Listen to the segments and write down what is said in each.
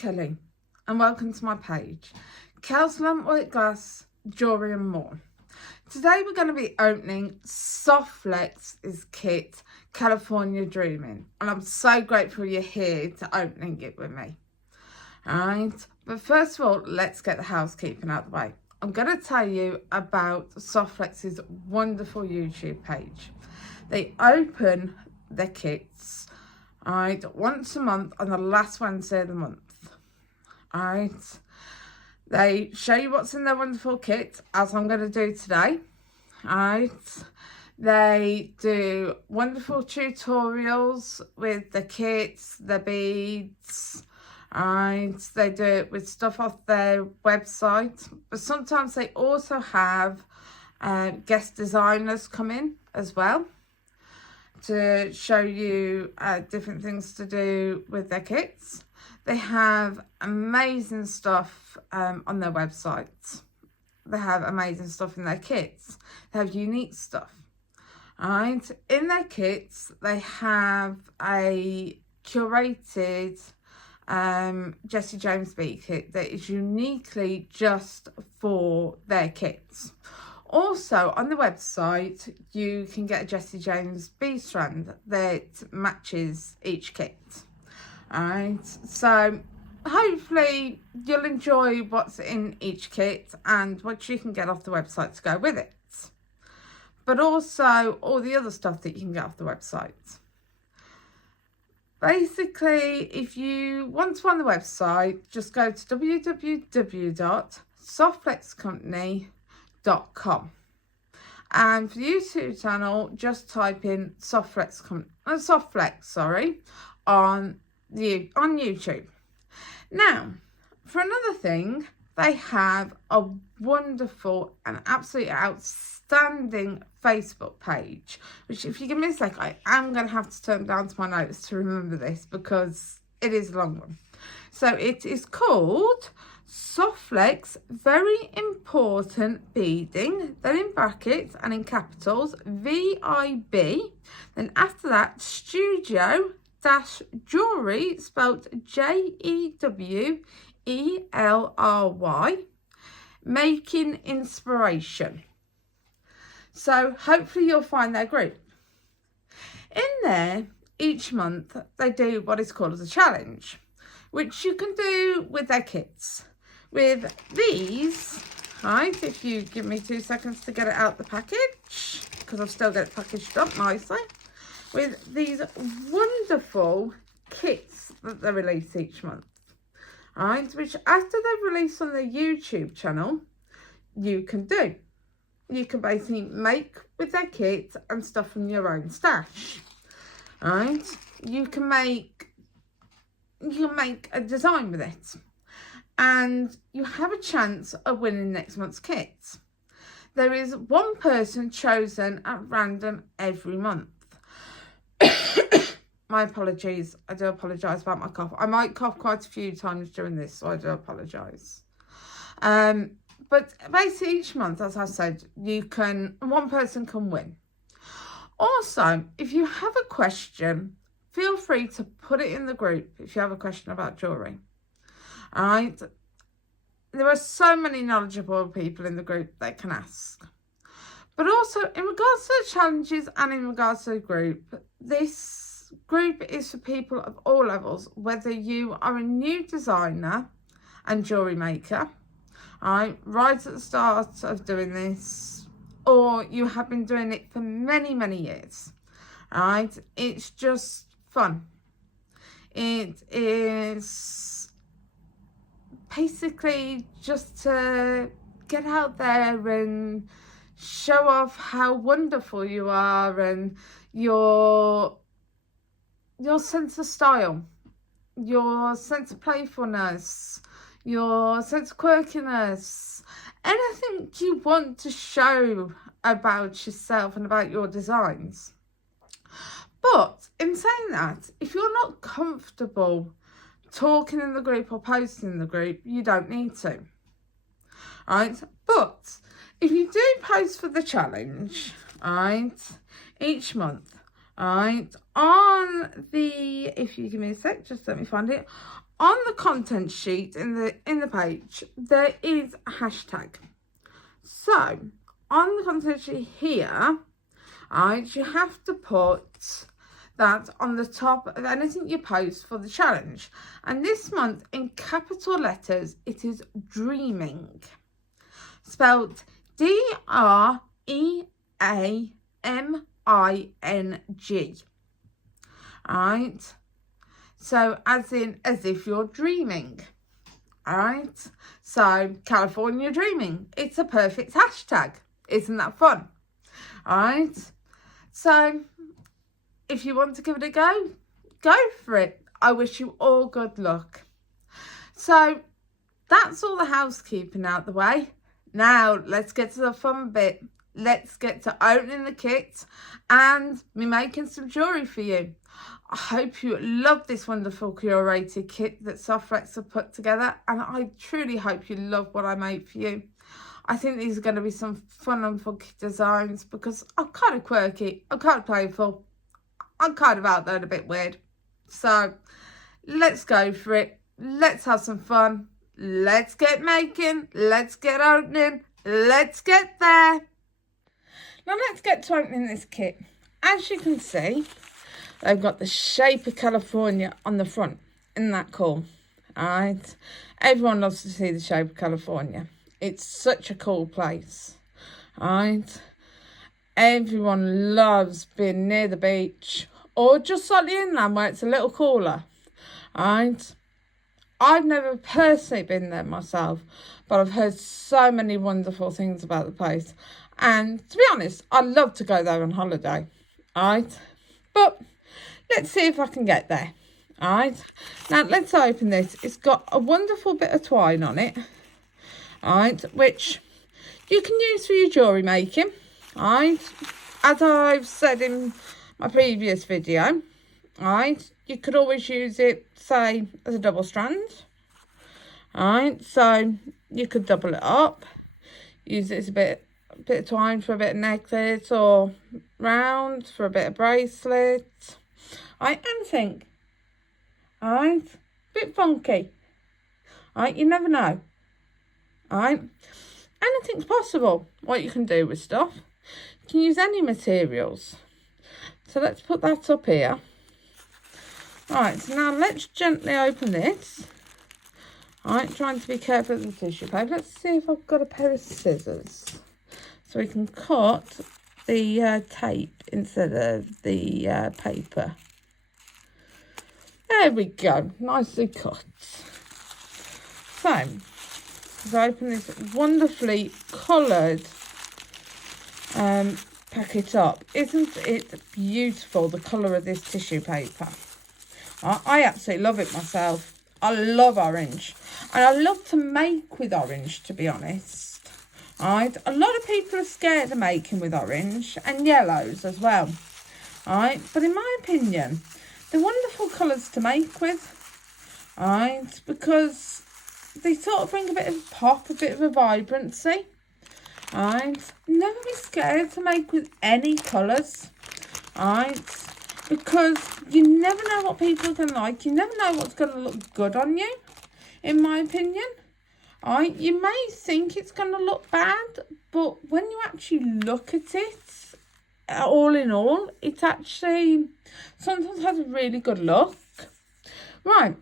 Kelly and welcome to my page, CAW's Lamp Glass, Jewellery and more. Today we're going to be opening Softflex's kit, California Dreaming, and I'm so grateful you're here to opening it with me. Alright, but first of all, let's get the housekeeping out of the way. I'm going to tell you about Softflex's wonderful YouTube page. They open their kits once a month on the last Wednesday of the month. They show you what's in their wonderful kit, as I'm going to do today. They do wonderful tutorials with the kits, the beads. They do it with stuff off their website, but sometimes they also have guest designers come in as well to show you different things to do with their kits. They have amazing stuff on their website. They have amazing stuff in their kits. They have unique stuff. In their kits, they have a curated Jesse James bead kit that is uniquely just for their kits. Also, on the website, you can get a Jesse James bead strand that matches each kit. So hopefully you'll enjoy what's in each kit and what you can get off the website to go with it. But also all the other stuff that you can get off the website. Basically, if you want to on the website, just go to www.softflexcompany.com, and for the YouTube channel, just type in Softflex on YouTube. Now, for another thing, they have a wonderful and absolutely outstanding Facebook page, which, if you give me a sec, I am going to have to turn down to my notes to remember this because it is a long one. So it is called Softflex Very Important Beading, then in brackets and in capitals VIB, then after that Studio Jewellery, spelled JEWELRY, Making Inspiration. So hopefully you'll find their group. In there, each month they do what is called as a challenge, which you can do with their kits. With these, if you give me 2 seconds to get it out the package, because I've still got it packaged up nicely, with these wonderful kits that they release each month. Which after they've released on their YouTube channel, you can do. You can basically make with their kit and stuff from your own stash. You can make a design with it, and you have a chance of winning next month's kit. There is one person chosen at random every month. My apologies. I do apologise about my cough. I might cough quite a few times during this, so I do apologise. But basically each month, as I said, one person can win. Also, if you have a question, feel free to put it in the group if you have a question about jewellery. There are so many knowledgeable people in the group that can ask. But also, in regards to the challenges and in regards to the group, this group is for people of all levels, whether you are a new designer and jewellery maker, right at the start of doing this, or you have been doing it for many, many years. It's just fun. It is basically just to get out there and show off how wonderful you are and your sense of style, your sense of playfulness, your sense of quirkiness, anything you want to show about yourself and about your designs. But in saying that, if you're not comfortable talking in the group or posting in the group, you don't need to. But if you do post for the challenge, each month, on the, if you give me a sec, just let me find it, on the content sheet in the page, there is a hashtag. So on the content sheet here, right, you have to put that on the top of anything you post for the challenge. And this month, in capital letters, it is dreaming. Spelled DREAMING. Alright. So as if you're dreaming. Alright. So California dreaming. It's a perfect hashtag. Isn't that fun? Alright. So if you want to give it a go, go for it. I wish you all good luck. So that's all the housekeeping out the way. Now let's get to the fun bit. Let's get to opening the kit and me making some jewellery for you. I hope you love this wonderful curated kit that Softflex have put together, and I truly hope you love what I made for you. I think these are going to be some fun and funky designs because I'm kind of quirky, I'm kind of playful, I'm kind of out there and a bit weird. So let's go for it. Let's have some fun. Let's get making. Let's get opening. Let's get there. Now let's get to opening this kit. As you can see, they've got the shape of California on the front. Isn't that cool? Alright. Everyone loves to see the shape of California. It's such a cool place. Alright. Everyone loves being near the beach or just slightly inland where it's a little cooler. Alright. I've never personally been there myself, but I've heard so many wonderful things about the place. And to be honest, I'd love to go there on holiday. Alright. But let's see if I can get there. Alright. Now let's open this. It's got a wonderful bit of twine on it. Alright. Which you can use for your jewellery making. Alright. As I've said in my previous video. Alright. You could always use it, say, as a double strand. Alright. So you could double it up. Use it as a bit of twine for a bit of necklace or round for a bit of bracelet. Anything. Alright, bit funky. Alright, you never know. Alright, anything's possible. What you can do with stuff. You can use any materials. So let's put that up here. Alright, so now let's gently open this. Alright, trying to be careful with the tissue paper. Let's see if I've got a pair of scissors. So we can cut the tape instead of the paper. There we go, nicely cut. So, let's open this wonderfully coloured packet up. Isn't it beautiful, the colour of this tissue paper? I absolutely love it myself. I love orange. And I love to make with orange, to be honest. Alright, a lot of people are scared of making with orange and yellows as well. Alright, but in my opinion, they're wonderful colours to make with. Alright, because they sort of bring a bit of pop, a bit of a vibrancy. Alright, never be scared to make with any colours. Alright, because you never know what people are going to like. You never know what's going to look good on you, in my opinion. Alright, you may think it's going to look bad, but when you actually look at it, all in all, it actually sometimes has a really good look. Right,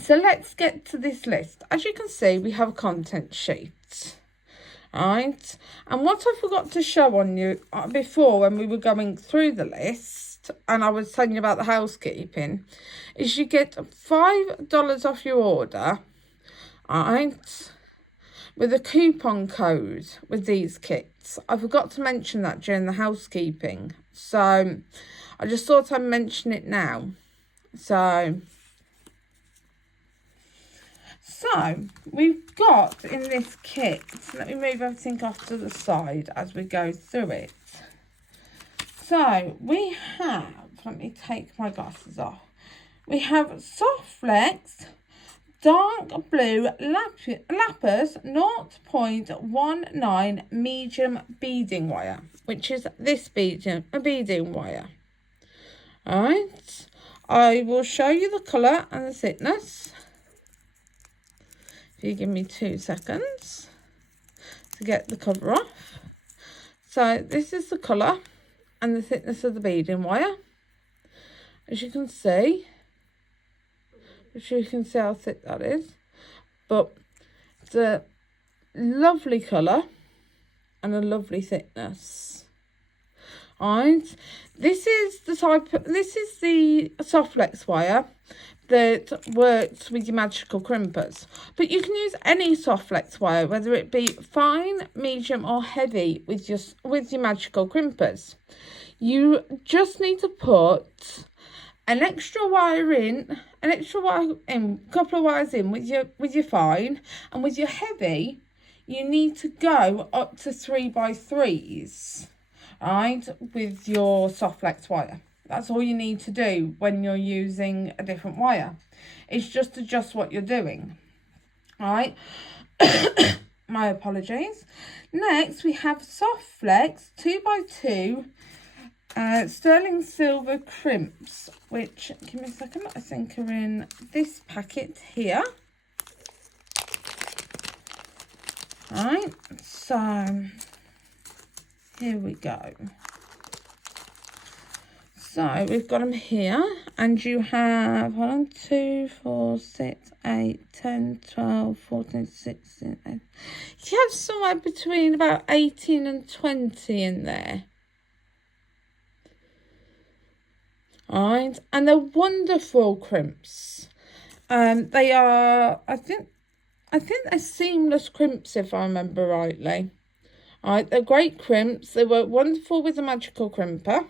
so let's get to this list. As you can see, we have a content sheet. Alright, and what I forgot to show on you before when we were going through the list, and I was telling you about the housekeeping, is you get $5 off your order. Alright, with a coupon code with these kits. I forgot to mention that during the housekeeping, so I just thought I'd mention it now. So we've got in this kit, let me move everything off to the side as we go through it. So we have, let me take my glasses off. We have Softflex dark blue Lapis 0.19 medium beading wire, which is this beading wire. Alright, I will show you the colour and the thickness. If you give me 2 seconds to get the cover off. So this is the colour and the thickness of the beading wire. As you can see, how thick that is. But it's a lovely colour and a lovely thickness. Alright, this is the Softflex wire that works with your magical crimpers, but you can use any Softflex wire, whether it be fine, medium or heavy, with your magical crimpers. You just need to put an extra wire in, a couple of wires in with your fine, and with your heavy you need to go up to 3x3s, right, with your Softflex wire. That's all you need to do when you're using a different wire. It's just adjust what you're doing. All right. My apologies. Next, we have Softflex 2x2 sterling silver crimps, which, give me a second, I think are in this packet here. All right. So, here we go. So we've got them here, and you have 1, 2, 4, 6, 8, 10, 12, 14, 16, 18. You have somewhere between about 18 and 20 in there. Alright, and they're wonderful crimps. They are, I think they're seamless crimps, if I remember rightly. Alright, they're great crimps. They work wonderful with the magical crimper.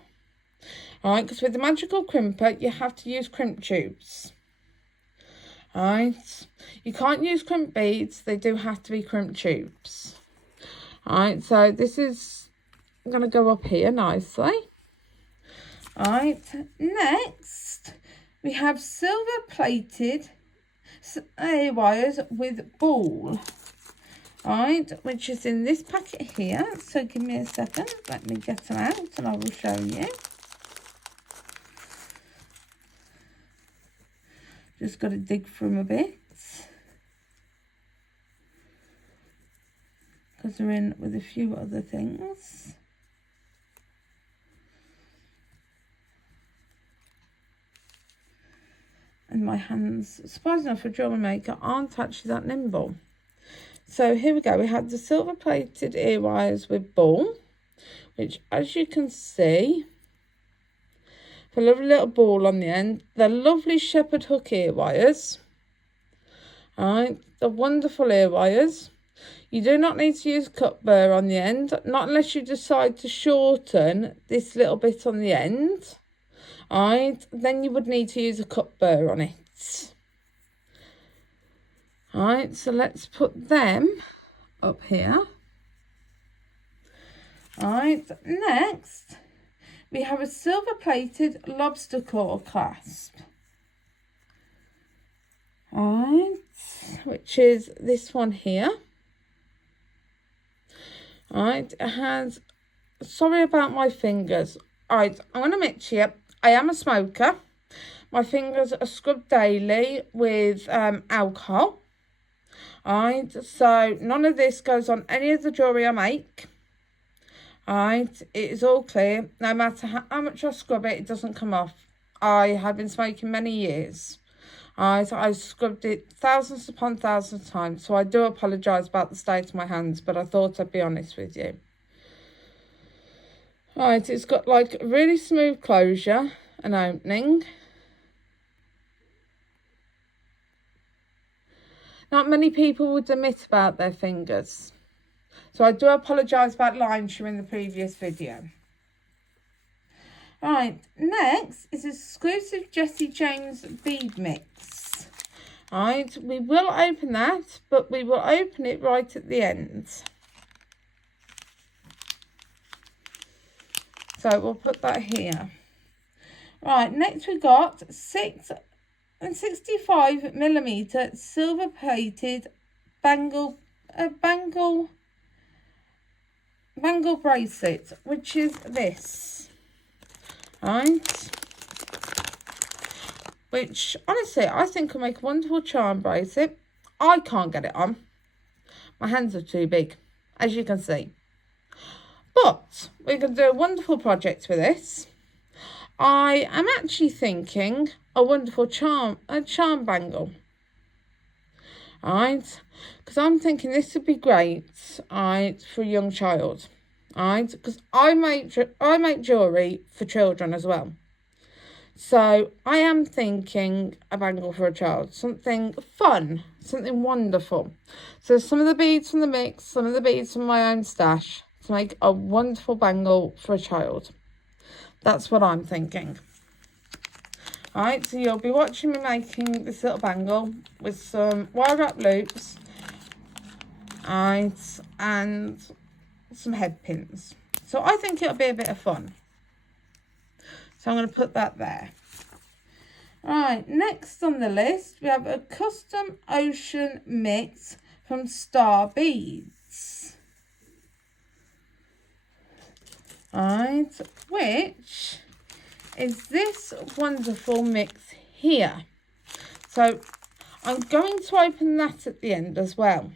Alright, because with the magical crimper, you have to use crimp tubes. Alright, you can't use crimp beads, they do have to be crimp tubes. Alright, so this is going to go up here nicely. Alright, next we have silver plated wires with ball. Alright, which is in this packet here. So give me a second, let me get them out and I will show you. Just got to dig through them a bit, because they're in with a few other things. And my hands, surprisingly enough for a jewellery maker, aren't actually that nimble. So here we go. We have the silver plated ear wires with ball, which, as you can see, a lovely little ball on the end. They're lovely shepherd hook ear wires. Alright, they're wonderful ear wires. You do not need to use cut burr on the end, not unless you decide to shorten this little bit on the end. Alright, then you would need to use a cut burr on it. Alright, so let's put them up here. Alright, next we have a silver plated Lobster claw clasp. Alright, which is this one here. Alright, it has, sorry about my fingers. Alright, I'm going to admit to you, I am a smoker. My fingers are scrubbed daily with alcohol. Alright, so none of this goes on any of the jewellery I make. Alright, it is all clear. No matter how much I scrub it, it doesn't come off. I have been smoking many years. Alright, I've scrubbed it thousands upon thousands of times, so I do apologise about the state of my hands, but I thought I'd be honest with you. Alright, it's got like really smooth closure and opening. Not many people would admit about their fingers. So I do apologise about lying to you in the previous video. Right, next is exclusive Jessie James bead mix. Right, we will open that, but we will open it right at the end. So we'll put that here. Right, next we got 6.65mm silver plated bangle bracelet, which is this. Right, which honestly I think will make a wonderful charm bracelet. I can't get it on. My hands are too big, as you can see. But we can do a wonderful project with this. I am actually thinking a wonderful charm bangle. Right, because I'm thinking this would be great, right, for a young child, right, because I make jewellery for children as well. So I am thinking a bangle for a child, something fun, something wonderful. So some of the beads from the mix, some of the beads from my own stash to make a wonderful bangle for a child. That's what I'm thinking. Alright, so you'll be watching me making this little bangle with some wire wrap loops, right, and some head pins. So I think it'll be a bit of fun. So I'm going to put that there. Right, next on the list, we have a custom ocean mix from Star Beads. Right, which is this wonderful mix here. So I'm going to open that at the end as well.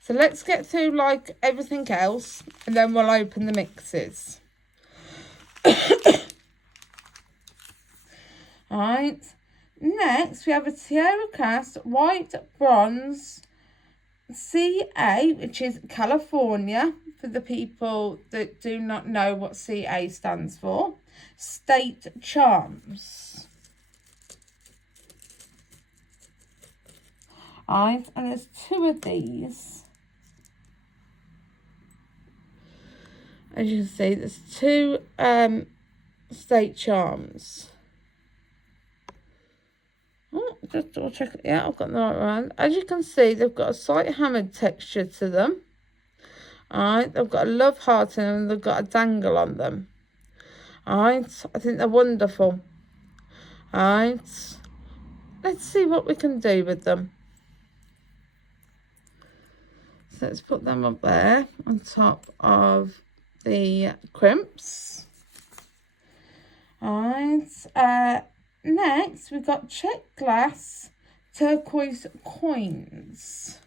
So let's get through like everything else and then we'll open the mixes. Alright, next we have a Tiara Cast White Bronze CA, which is California, for the people that do not know what CA stands for. State Charms. Right, and there's two of these. As you can see, there's two State Charms. Oh, just double check it. Yeah, I've got the right one. As you can see, they've got a slight hammered texture to them. Alright, they've got a love heart in them, they've got a dangle on them. Alright, I think they're wonderful. Alright, let's see what we can do with them. So let's put them up there on top of the crimps. Alright, next we've got check glass turquoise coins,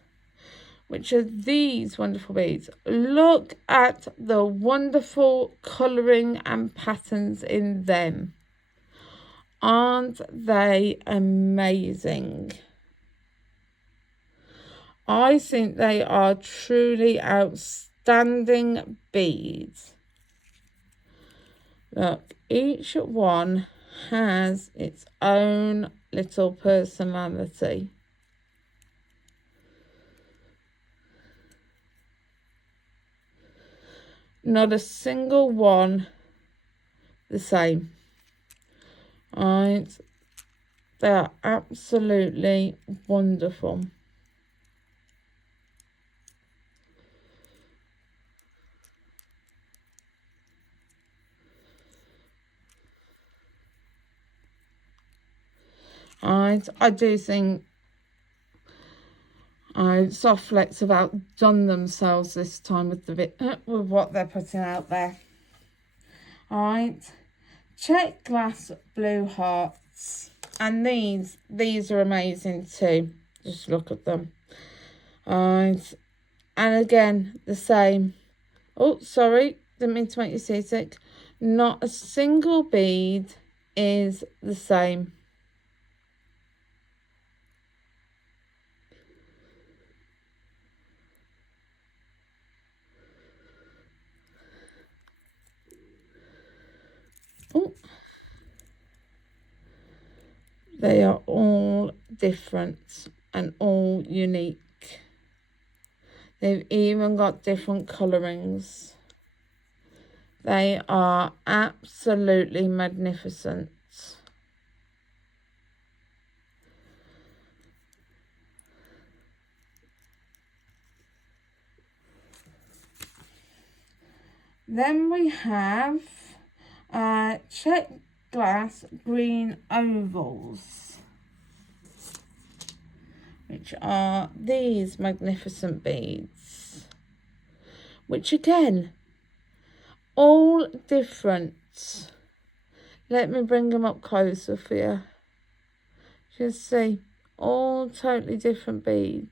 which are these wonderful beads. Look at the wonderful colouring and patterns in them. Aren't they amazing? I think they are truly outstanding beads. Look, each one has its own little personality. Not a single one the same. Right, they are absolutely wonderful. Right, I do think Softflex have outdone themselves this time with with what they're putting out there. Alright, check glass blue hearts, and these are amazing too. Just look at them. Alright, and again the same. Oh, sorry, didn't mean to make you seasick. Not a single bead is the same. Oh, they are all different and all unique. They've even got different colourings. They are absolutely magnificent. Then we have check glass green ovals, which are these magnificent beads, which again, all different. Let me bring them up closer for you. Just see, all totally different beads.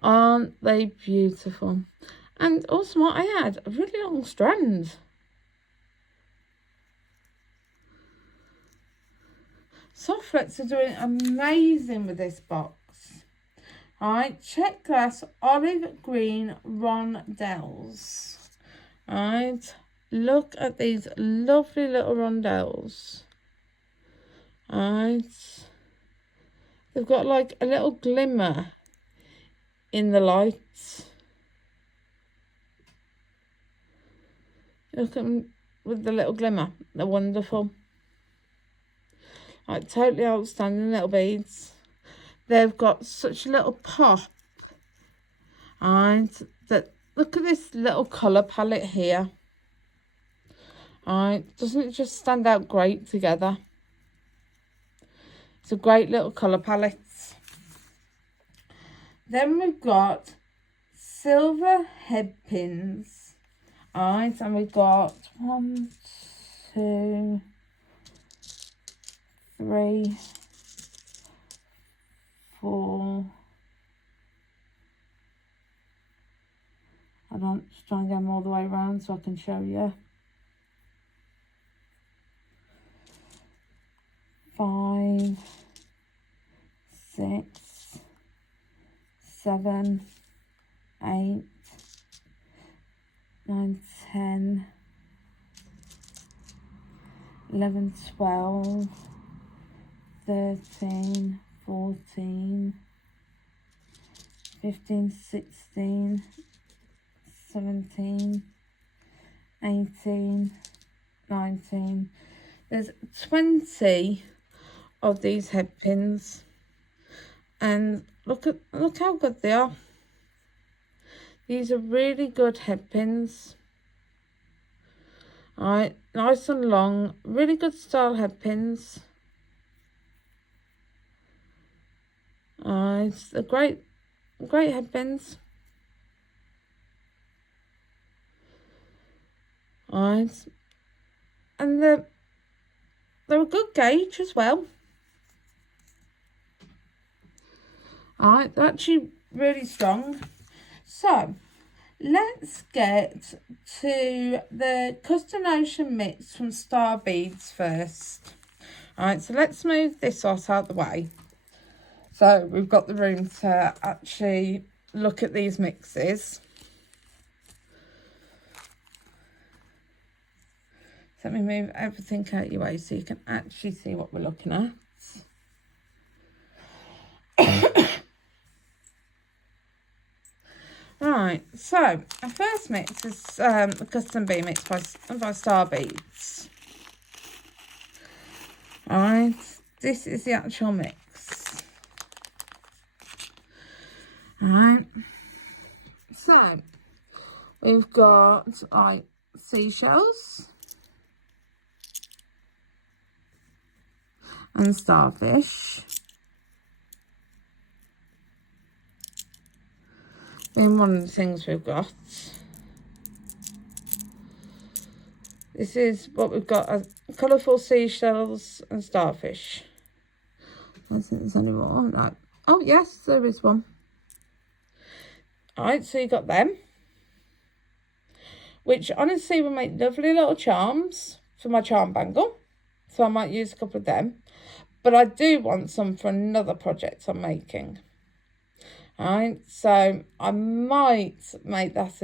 Aren't they beautiful? And also what I had, a really long strand. Softflex are doing amazing with this box. Alright, check glass olive green rondelles. Alright, look at these lovely little rondelles. Alright, they've got like a little glimmer in the lights. Look at them with the little glimmer, they're wonderful. Like totally outstanding little beads. They've got such a little pop. And that, look at this little colour palette here. Alright, doesn't it just stand out great together? It's a great little colour palette. Then we've got silver head pins. Alright, and we've got 1, 2, 3, 4. I don't just try and get them all the way around so I can show you. 5, 6, 7, 8, 9, 10, 11, 12, 13, 14, 15, 16, 17, 18, 19. There's 20 of these head pins, and look how good they are. These are really good head pins. Alright, nice and long, really good style head pins. It's a great head pins. Alright, and they're a good gauge as well. Alright, they're actually really strong. So let's get to the custom ocean mix from Star Beads first. Alright, so let's move this out of the way. So we've got the room to actually look at these mixes. So let me move everything out your way so you can actually see what we're looking at. Right, so our first mix is the Custom Bee mix by Star Beads. Alright, this is the actual mix. Alright, so we've got like seashells and starfish. And one of the things we've got, this is what we've got as colourful seashells and starfish. I don't think there's any more. No. Oh yes, there is one. Alright, so you got them, which honestly will make lovely little charms for my charm bangle. So I might use a couple of them. But I do want some for another project I'm making. Alright, so I might make that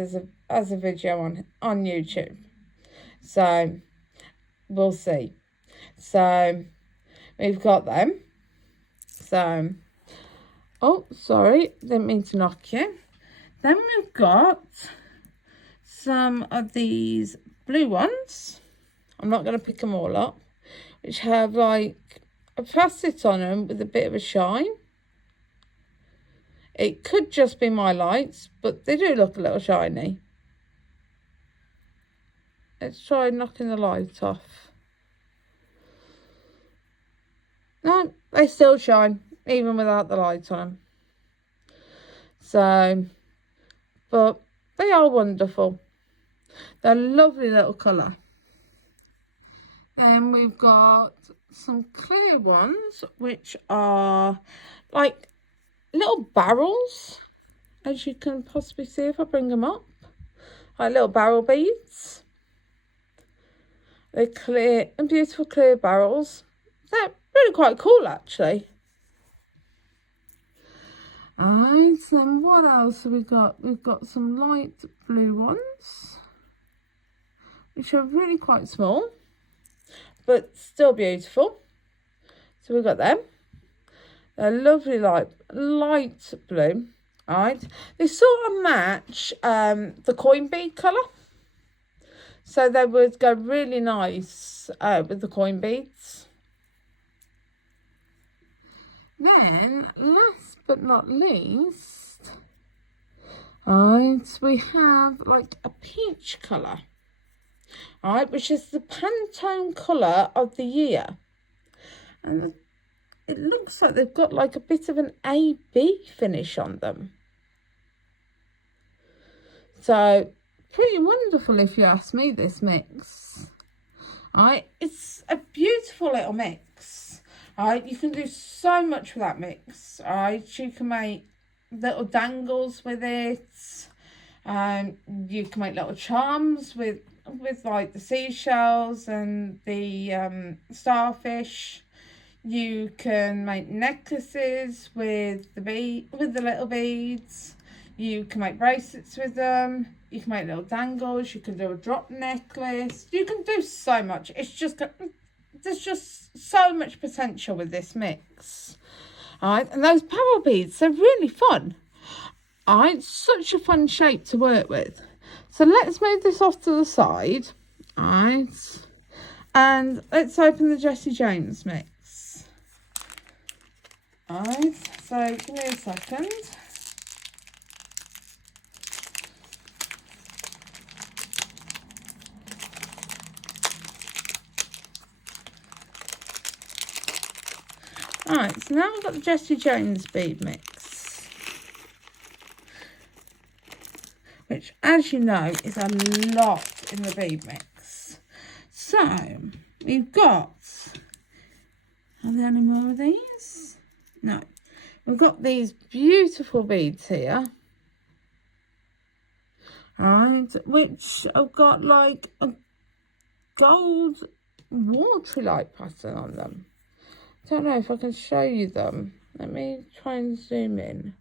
as a video on YouTube. So we'll see. So we've got them. So, oh sorry, didn't mean to knock you. Then we've got some of these blue ones. I'm not going to pick them all up, which have like a facet on them with a bit of a shine. It could just be my lights, but they do look a little shiny. Let's try knocking the light off. No, they still shine, even without the light on them. So, but they are wonderful. They're a lovely little colour. Then we've got some clear ones, which are like little barrels, as you can possibly see if I bring them up. Like little barrel beads. They're clear and beautiful clear barrels. They're really quite cool, actually. Alright, then what else have we got? We've got some light blue ones, which are really quite small, but still beautiful. So we've got them. They're lovely light blue. Alright, they sort of match the coin bead colour. So they would go really nice with the coin beads. Then, last but not least, we have like a peach colour. Which is the Pantone colour of the year. And it looks like they've got like a bit of an AB finish on them. So, pretty wonderful if you ask me, this mix. It's a beautiful little mix. You can do so much with that mix. You can make little dangles with it. You can make little charms with like the seashells and the starfish. You can make necklaces with the little beads. You can make bracelets with them. You can make little dangles. You can do a drop necklace. You can do so much. There's just so much potential with this mix. And those barrel beads, they're really fun. It's such a fun shape to work with. So let's move this off to the side. And let's open the Jessie James mix. So give me a second. So now we've got the Jessie James bead mix, which, as you know, is a lot in the bead mix. So we've got, are there any more of these? No. We've got these beautiful beads here, which have got like a gold watery light pattern on them. I don't know if I can show you them. Let me try and zoom in.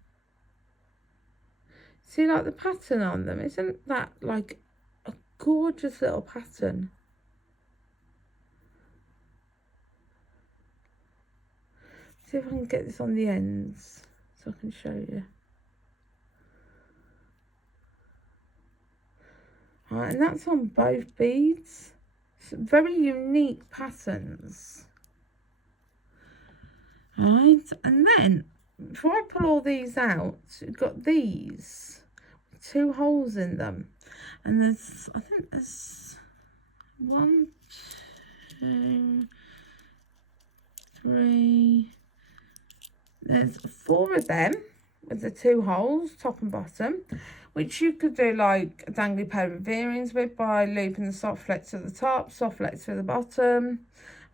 See, like the pattern on them, isn't that like a gorgeous little pattern? See if I can get this on the ends so I can show you. And that's on both beads. It's very unique patterns. And then before I pull all these out, you've got these with 2 holes in them, and I think there's 1, 2, 3, there's 4 of them with the 2 holes, top and bottom, which you could do like a dangly pair of earrings with by looping the Softflex at the top, Softflex at the bottom,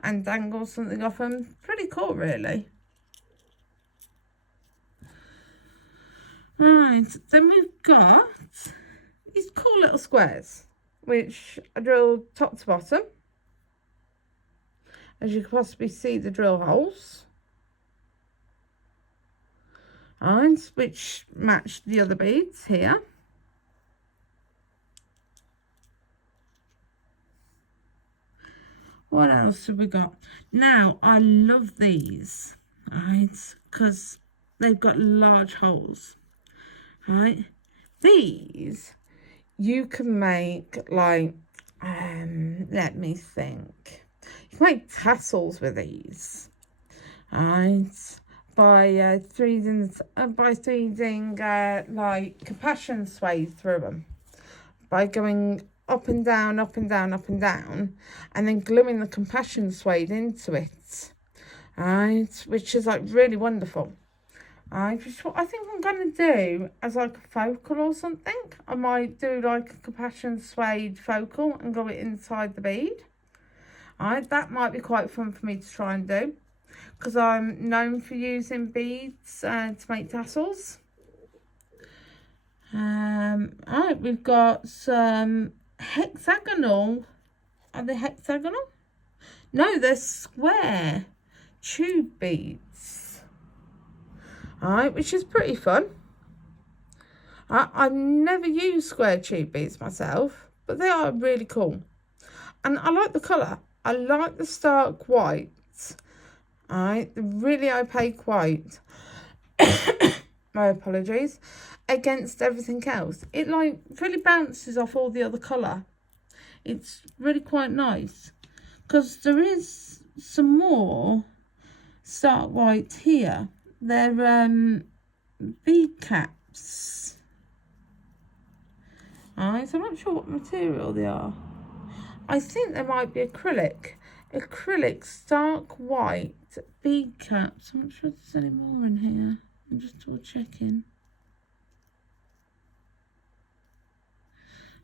and dangle something off them. Pretty cool, really. Then we've got these cool little squares, which are drilled top to bottom. As you can possibly see, the drill holes. Which match the other beads here. What else have we got? Now, I love these, because they've got large holes, These, you can make, like, let me think. You can make tassels with these, by threading like compassion suede through them, by going up and down, up and down, up and down, and then gluing the compassion suede into it. Right, which is like really wonderful. Right, which is what I think I'm going to do as like a focal or something. I might do like a compassion suede focal and go it inside the bead. Right, that might be quite fun for me to try and do, because I'm known for using beads to make tassels. Right, we've got some hexagonal. Are they hexagonal? No, they're square tube beads. Alright, which is pretty fun. I've never used square tube beads myself, but they are really cool. And I like the colour. I like the stark white. Alright, the really opaque white. My apologies. Against everything else. It like really bounces off all the other colour. It's really quite nice. Because there is some more stark white here. They're bead caps. Alright, so I'm not sure what material they are. I think they might be acrylic. Acrylic stark white bead caps. I'm not sure if there's any more in here. I'm just double checking.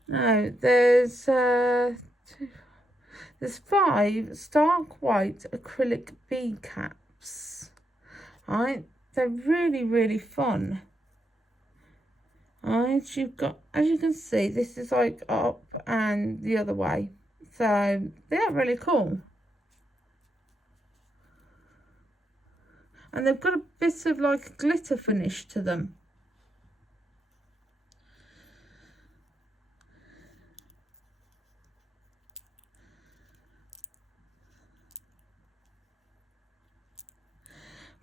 No, there's 5 stark white acrylic bead caps. Alright, they're really, really fun. Alright, you've got, as you can see, this is like up and the other way. So they are really cool. And they've got a bit of like a glitter finish to them.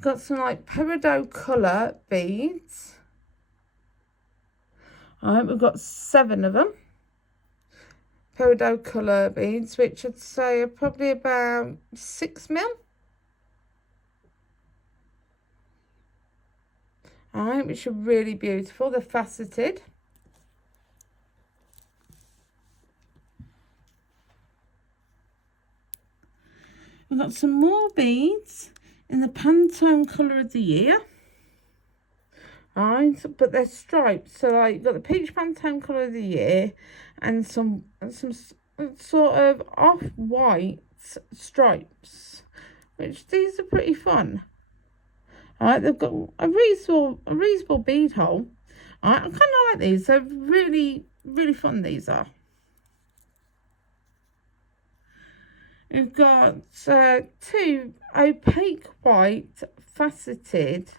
Got some like peridot colour beads. Alright, we've got 7 of them. Peridot colour beads, which I'd say are probably about 6mm. Alright, which are really beautiful. They're faceted. We've got some more beads in the Pantone colour of the year. Alright, but they're striped. So like you've got the peach Pantone colour of the year and some sort of off-white stripes, which these are pretty fun. Alright, they've got a reasonable bead hole. Alright, I kind of like these. They're really, really fun, these are. We've got 2 opaque white faceted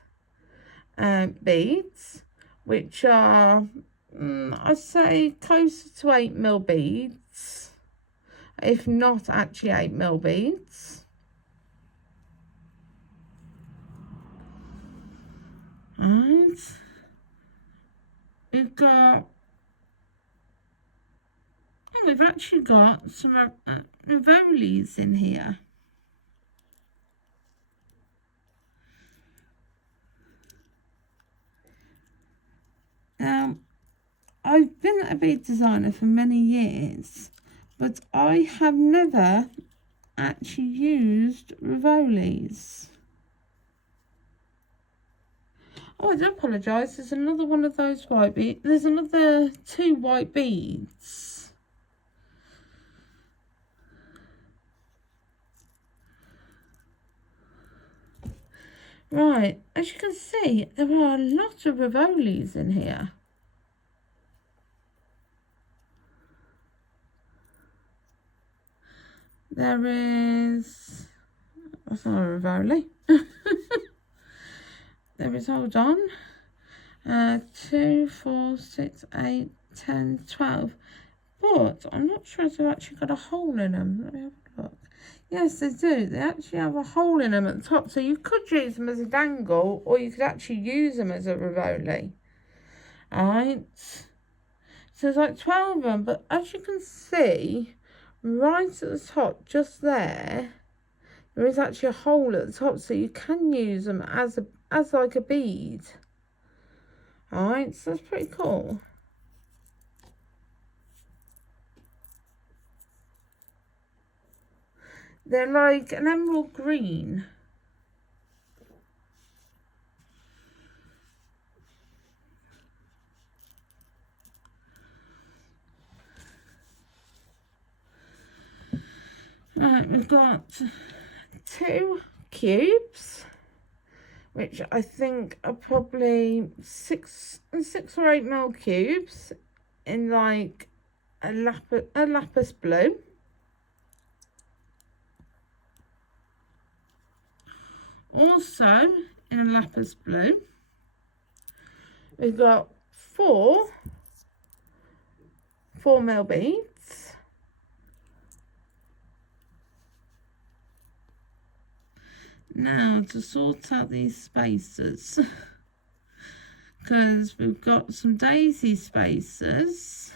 beads, which are, I'd say, closer to 8mm beads, if not actually 8mm beads. And we've actually got some Rivolis in here. Now, I've been a bead designer for many years, but I have never actually used Rivolis. Oh, I do apologise. There's another one of those white beads. There's another 2 white beads. Right, as you can see, there are a lot of Rivolis in here. There is, that's not a Rivoli. There is, hold on, 2, 4, 6, 8, 10, 12. But I'm not sure if they've actually got a hole in them. Let me have a look. Yes, they do. They actually have a hole in them at the top. So you could use them as a dangle, or you could actually use them as a Rivoli. Alright. So there's like 12 of them. But as you can see, right at the top, just there is actually a hole at the top. So you can use them as like a bead. Alright, so that's pretty cool. They're like an emerald green. Right, we've got 2 cubes, which I think are probably 6 or 8 mil cubes in like a lapis blue. Also in a lapis blue, we've got 4 mil beads. Now to sort out these spacers, because we've got some daisy spacers,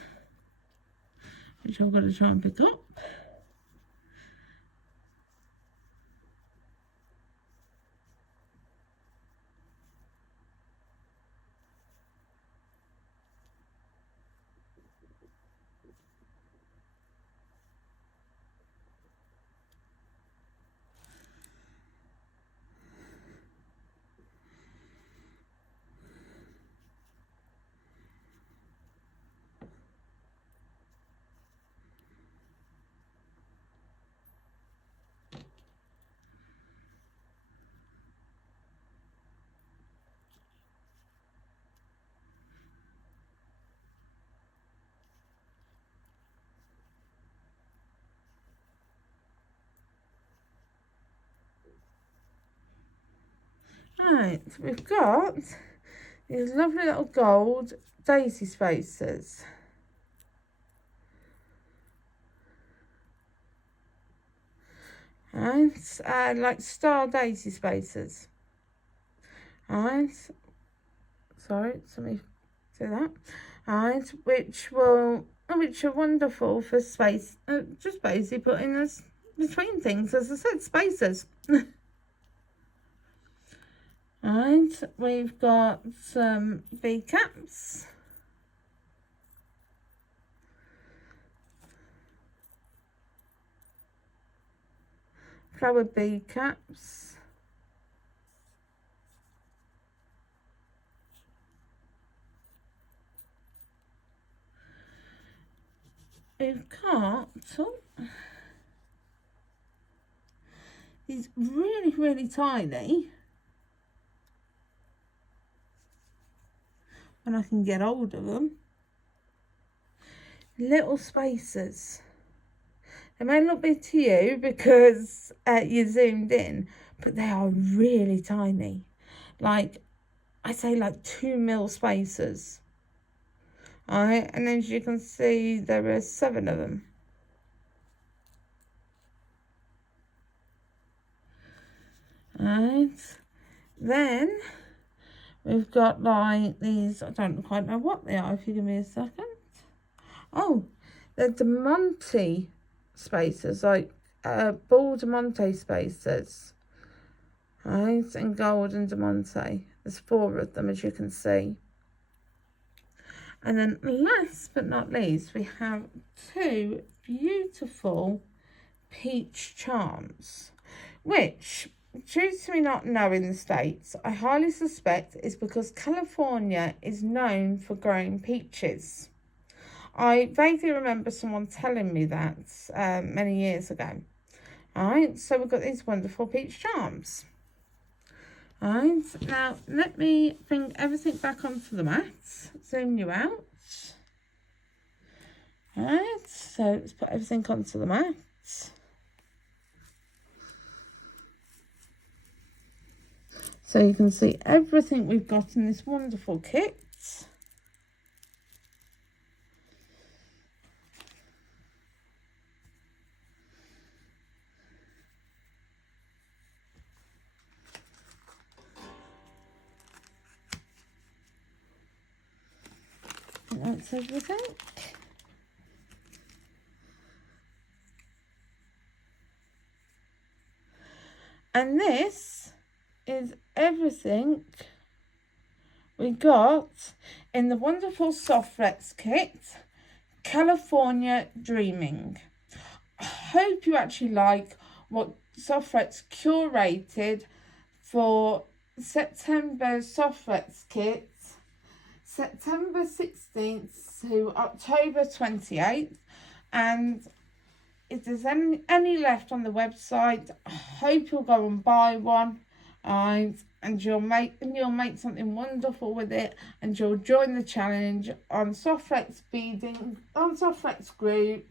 which I've got to try and pick up. Right, we've got these lovely little gold daisy spacers. Right, like star daisy spacers. Right, sorry, let me do that. Right, which are wonderful for space, just basically putting us between things, as I said, spacers. Right, we've got some bead caps. Flower bead caps. We've got these really, really tiny, when I can get hold of them, little spacers. They may look big to you because you zoomed in, but they are really tiny. Like, I say like 2 mil spacers. Alright, and as you can see, there are 7 of them. Alright, then we've got like these, I don't quite know what they are, if you give me a second. Oh, they're diamante spacers, like ball diamante spacers. Right, and gold and diamante. There's 4 of them, as you can see. And then last but not least, we have 2 beautiful peach charms, which, due to me not knowing the states, I highly suspect is because California is known for growing peaches. I vaguely remember someone telling me that many years ago. Alright, so we've got these wonderful peach charms. Alright, now let me bring everything back onto the mat, zoom you out. Alright, so let's put everything onto the mat. So you can see everything we've got in this wonderful kit. That's everything. And this is everything we got in the wonderful Softflex kit, California Dreaming. I hope you actually like what Softflex curated for September Softflex kit, September 16th to October 28th, and if there's any left on the website, I hope you'll go and buy one. And you'll make something wonderful with it, and you'll join the challenge on Softflex Beading, on Softflex Group.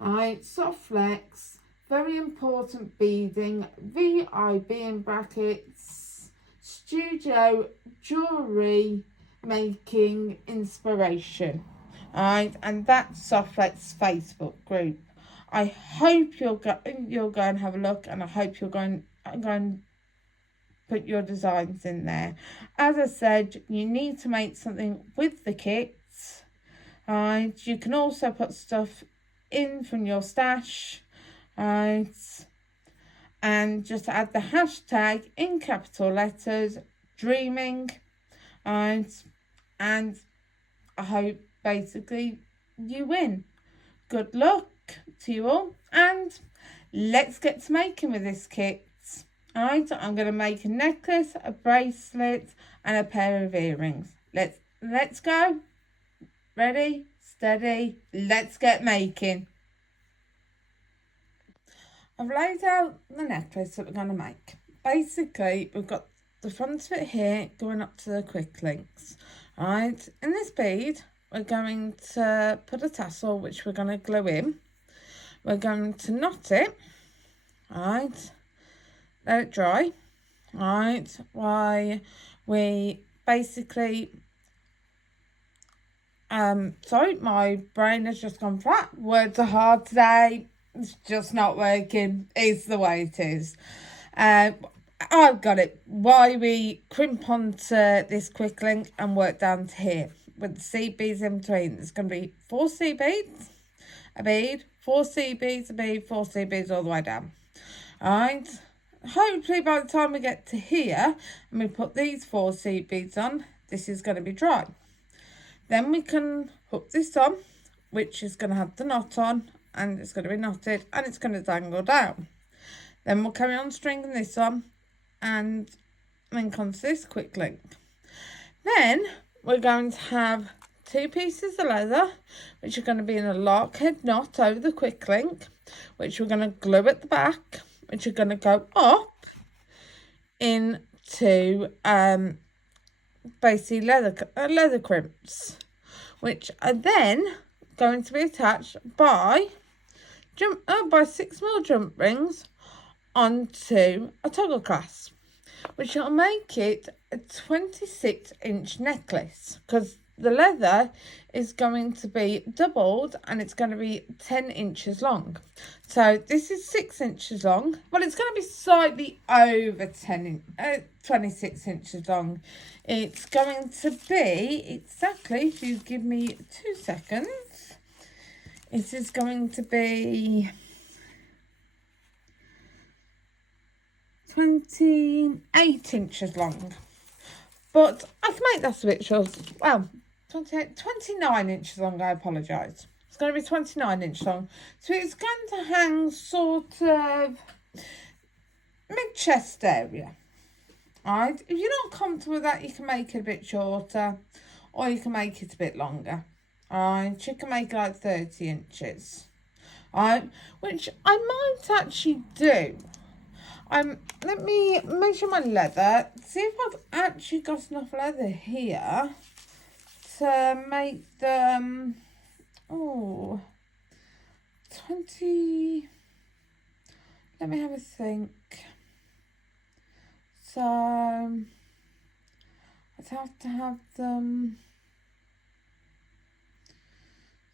Softflex, very important beading, VIB in brackets, studio jewellery making inspiration. And that's Softflex Facebook group. I hope you'll go and have a look, and I hope you'll go and put your designs in there. As I said, you need to make something with the kits. You can also put stuff in from your stash, and just add the hashtag in capital letters, dreaming, and I hope basically you win. Good luck to you all, and let's get to making with this kit. I'm going to make a necklace, a bracelet, and a pair of earrings. Let's go. Ready, steady, let's get making. I've laid out the necklace that we're going to make. Basically, we've got the front of it here going up to the quick links. In this bead, we're going to put a tassel which we're going to glue in. We're going to knot it. Let it dry. Why we basically sorry, my brain has just gone flat. Words are hard today. It's just not working. It's the way it is. I've got it. Why we crimp onto this quick link and work down to here with the seed beads in between. There's going to be 4 seed beads, a bead, 4 seed beads, a bead, 4 seed beads all the way down. Hopefully by the time we get to here and we put these 4 seed beads on, this is going to be dry. Then we can hook this on, which is going to have the knot on, and it's going to be knotted, and it's going to dangle down. Then we'll carry on stringing this on and link onto this quick link. Then we're going to have 2 pieces of leather, which are going to be in a lark head knot over the quick link, which we're going to glue at the back, which are going to go up into basically leather crimps, which are then going to be attached by 6mm jump rings onto a toggle clasp, which will make it a 26-inch necklace, because the leather is going to be doubled and it's going to be 10 inches long. So this is 6 inches long. Well, it's going to be slightly over 26 inches long. It's going to be exactly, if you give me 2 seconds, it is going to be 28 inches long. But I can make that a bit short. Well, 29 inches long, I apologise. It's going to be 29 inches long. So it's going to hang sort of mid-chest area. If you're not comfortable with that, you can make it a bit shorter, or you can make it a bit longer. You can make it like 30 inches. Which I might actually do. Let me measure my leather, see if I've actually got enough leather here to make them 20. Let me have a think. So I'd have to have them,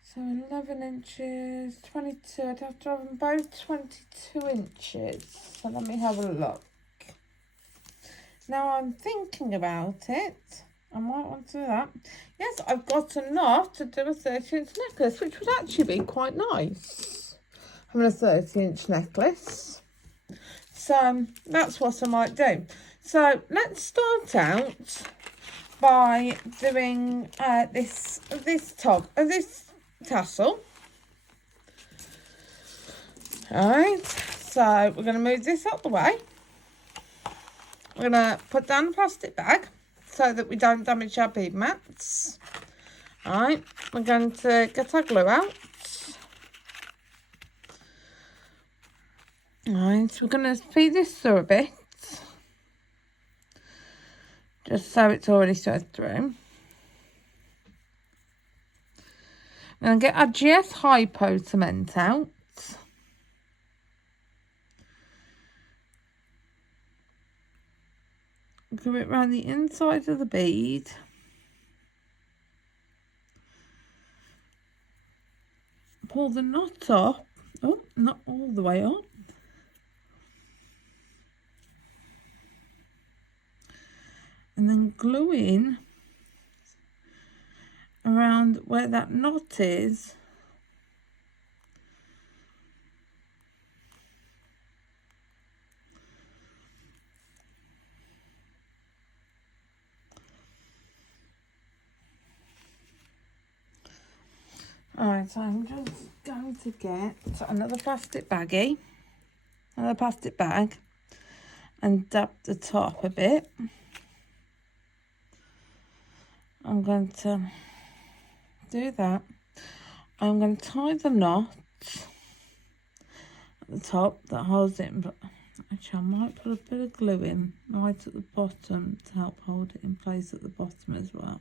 so 11 inches, 22, I'd have to have them both 22 inches. So let me have a look. Now I'm thinking about it, I might want to do that. Yes, I've got enough to do a 30-inch necklace, which would actually be quite nice, having a 30-inch necklace. So that's what I might do. So let's start out by doing this tassel. Alright, so we're going to move this out the way. We're going to put down the plastic bag so that we don't damage our bead mats. Alright, we're going to get our glue out. Right, so we're going to feed this through a bit, just so it's already thread through. And get our GS Hypo cement out. Glue it around the inside of the bead. Pull the knot up. Oh, not all the way up. And then glue in around where that knot is. Alright, so I'm just going to get another plastic baggie, another plastic bag, and dab the top a bit. I'm going to do that. I'm going to tie the knot at the top that holds it in, but actually I might put a bit of glue in right at the bottom to help hold it in place at the bottom as well.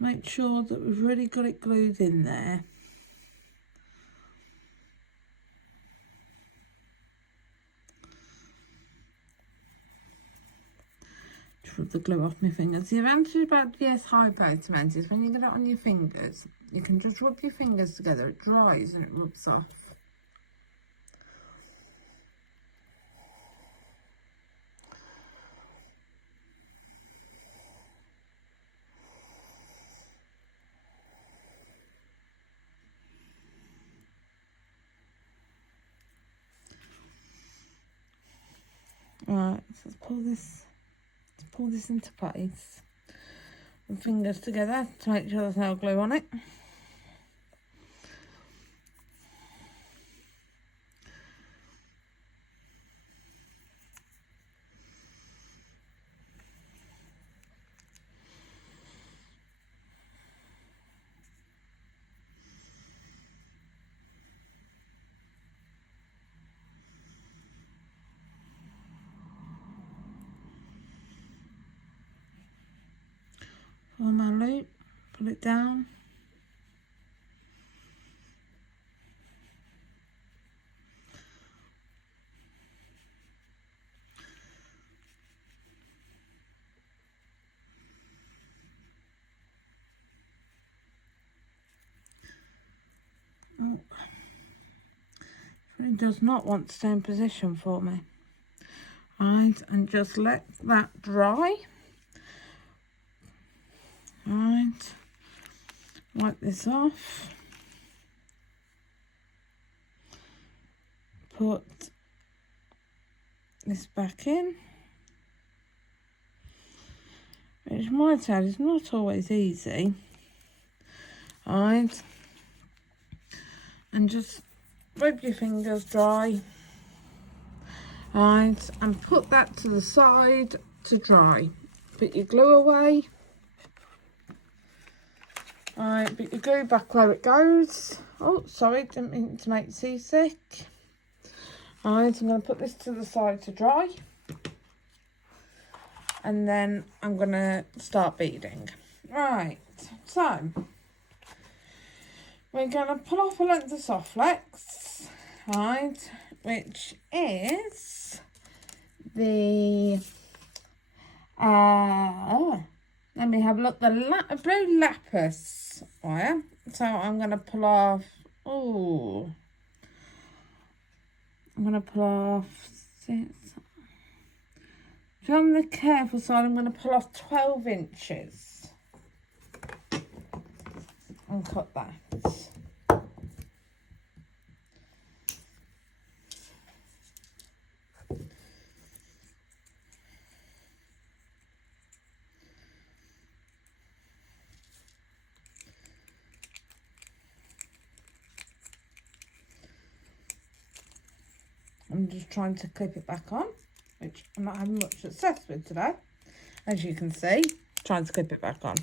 Make sure that we've really got it glued in there. Just rub the glue off my fingers. The advantage about GS Hypo cement is when you get it on your fingers, you can just rub your fingers together, it dries and it rubs off. Right, so let's pull this into place. And fingers together to make sure there's no glue on it. Form my loop, pull it down. Oh, it really does not want to stay in position for me. Right, and just let that dry. Right, wipe this off. Put this back in. Which might add is not always easy. Right, and just rub your fingers dry. Right, and put that to the side to dry. Put your glue away. Right, put your glue back where it goes. Oh, sorry, didn't mean to make it seasick. Right, I'm going to put this to the side to dry. And then I'm going to start beading. Right, so we're going to pull off a length of Softflex, right, which is the, let me have a look, the blue Lapis wire. So I'm going to pull off, I'm going to pull off, if you're on the careful side, I'm going to pull off 12 inches and cut that. I'm just trying to clip it back on, which I'm not having much success with today. As you can see, trying to clip it back on.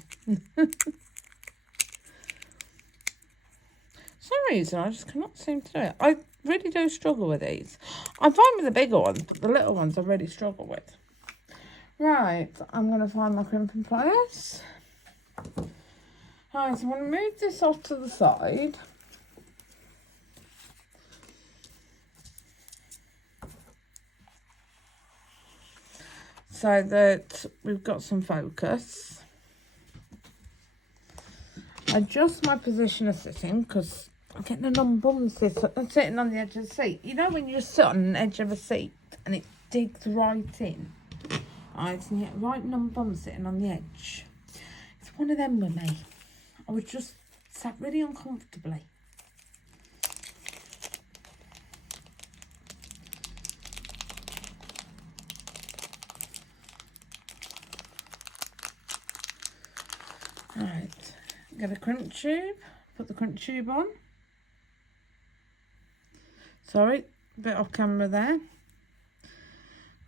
So reason, I just cannot seem to do it. I really do struggle with these. I'm fine with the bigger ones, but the little ones I really struggle with. Right, I'm going to find my crimping pliers. Right, so I'm going to move this off to the side. So that we've got some focus. Adjust my position of sitting because I'm getting a numb bum sitting on the edge of the seat. You know when you sit on the edge of a seat and it digs right in? Right, and you get right numb bum sitting on the edge. It's one of them with me. I was just sat really uncomfortably. Right, get a crimp tube, put the crimp tube on. Sorry, a bit off camera there.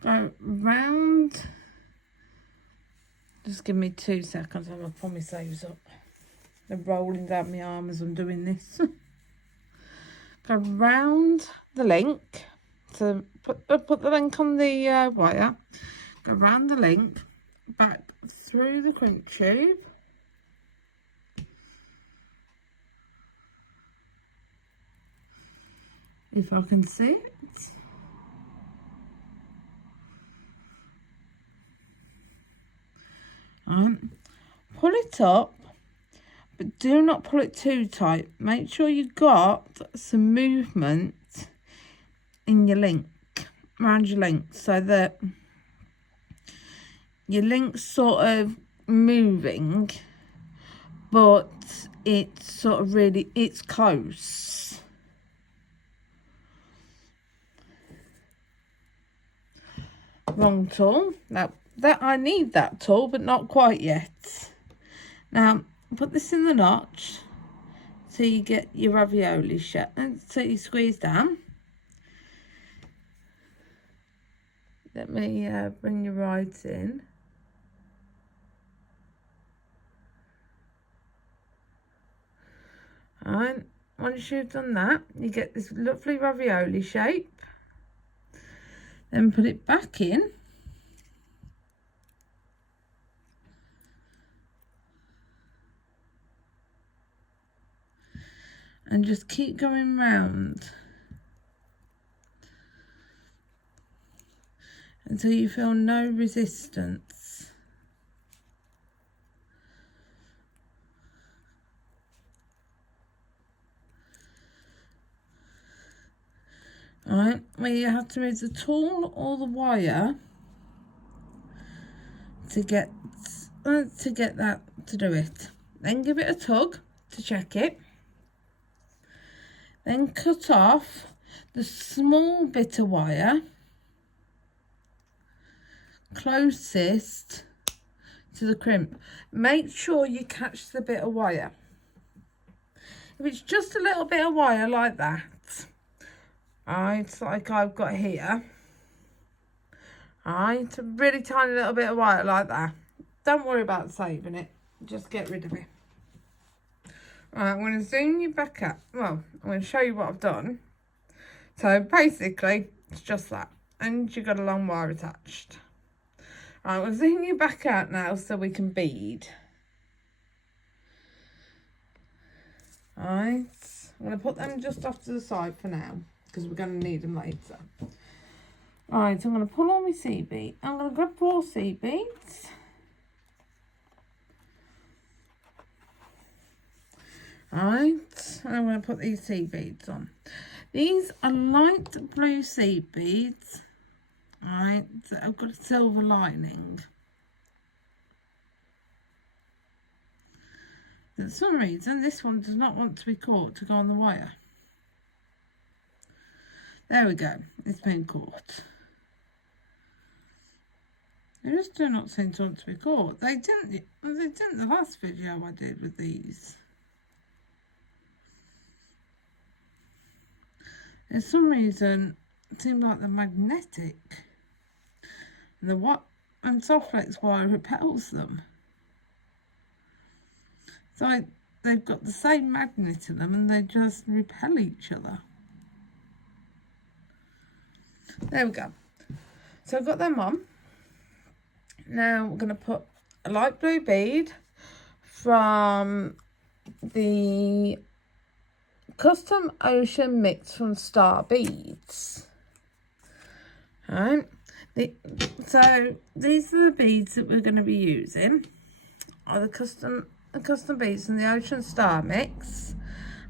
Go round. Just give me 2 seconds, I'm going to pull my sleeves up. They're rolling down my arm as I'm doing this. Go round the link. So put the link on the wire. Go round the link, back through the crimp tube. If I can see it. Pull it up, but do not pull it too tight. Make sure you got some movement in your link, around your link, so that your link's sort of moving, but it's sort of really, it's close. Wrong tool. Now, that I need that tool, but not quite yet. Now, put this in the notch so you get your ravioli shut, and so you squeeze down. Let me bring you right in. And once you've done that, you get this lovely ravioli shape. Then put it back in. And just keep going round until you feel no resistance. Alright, where you have to move the tool or the wire to get that to do it. Then give it a tug to check it. Then cut off the small bit of wire closest to the crimp. Make sure you catch the bit of wire. If it's just a little bit of wire like that, right, like I've got here, right, a really tiny little bit of wire like that, don't worry about saving it, just get rid of it. Right, I'm going to zoom you back up. Well, I'm going to show you what I've done. So basically, it's just that. And you've got a long wire attached. Right, we'll zoom you back out now so we can bead. Right, I'm going to put them just off to the side for now, because we're going to need them later. Right, I'm going to pull all my seed beads. I'm going to grab 4 seed beads. Right, I'm going to put these seed beads on. These are light blue seed beads. Right, so I've got a silver lining. For some reason, this one does not want to be caught to go on the wire. There we go, it's been caught. They just do not seem to want to be caught. They didn't the last video I did with these. For some reason, it seemed like they're magnetic. And Softflex wire repels them. So they've got the same magnet in them and they just repel each other. There we go. So I've got them on. Now we're going to put a light blue bead from the Custom Ocean Mix from Star Beads. Alright. So these are the beads that we're going to be using. Are the custom beads from the Ocean Star Mix.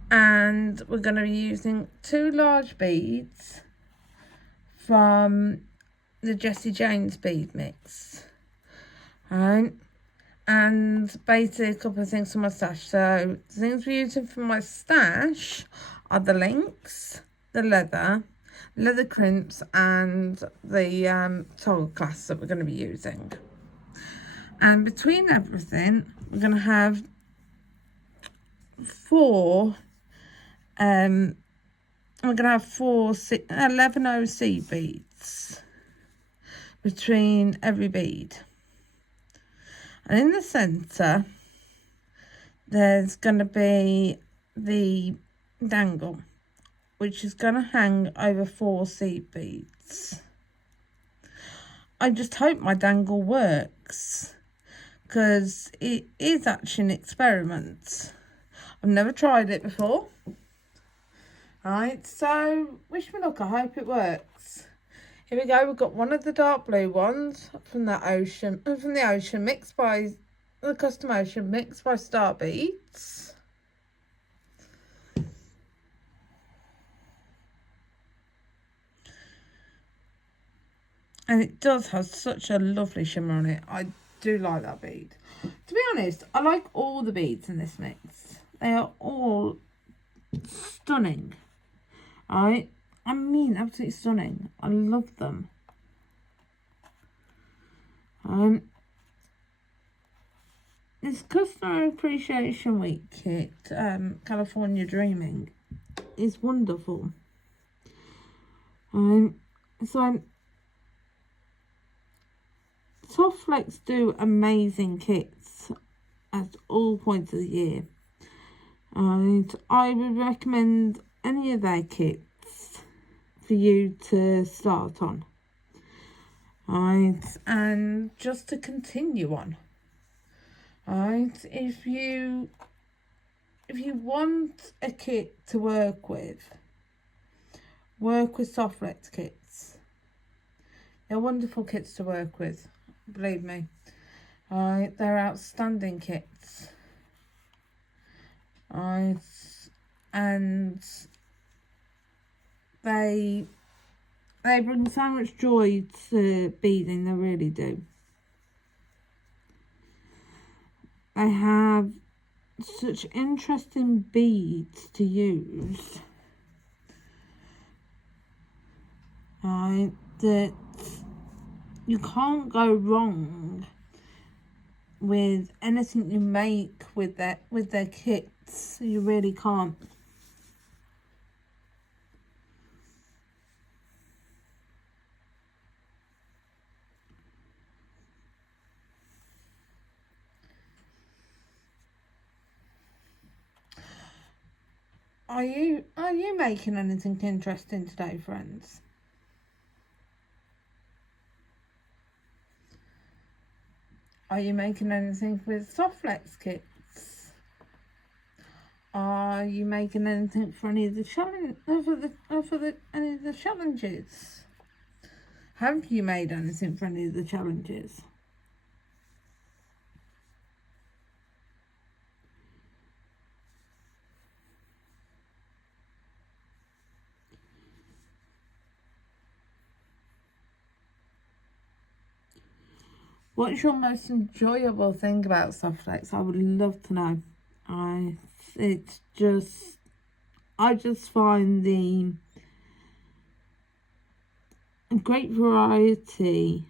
And we're going to be using 2 large beads from the Jessie James bead mix. Alright, and basically a couple of things from my stash. So the things we're using for my stash are the links, the leather crimps, and the toggle clasps that we're going to be using. And between everything, we're going to have 4 we're going to have 11 OC beads between every bead. And in the centre, there's going to be the dangle, which is going to hang over 4 seed beads. I just hope my dangle works, because it is actually an experiment. I've never tried it before. Right, so wish me luck. I hope it works. Here we go. We've got one of the dark blue ones from the Ocean mixed by the Custom Ocean mixed by Star Beads. And it does have such a lovely shimmer on it. I do like that bead. To be honest, I like all the beads in this mix. They are all stunning. Right? I mean, absolutely stunning. I love them. This Customer Appreciation Week kit, California Dreaming, is wonderful. So Softflex do amazing kits at all points of the year. And I would recommend any of their kits for you to start on. Right, and just to continue on. Right, if you want a kit to work with Softflex kits. They're wonderful kits to work with, believe me. Right, they're outstanding kits. Right, and they bring so much joy to beading, they really do. They have such interesting beads to use. Right, that you can't go wrong with anything you make with their kits. You really can't. Are you making anything interesting today, friends? Are you making anything with Softflex kits? Are you making anything for any of the any of the challenges? Have you made anything for any of the challenges? What's your most enjoyable thing about Softflex? I would love to know. I just find a great variety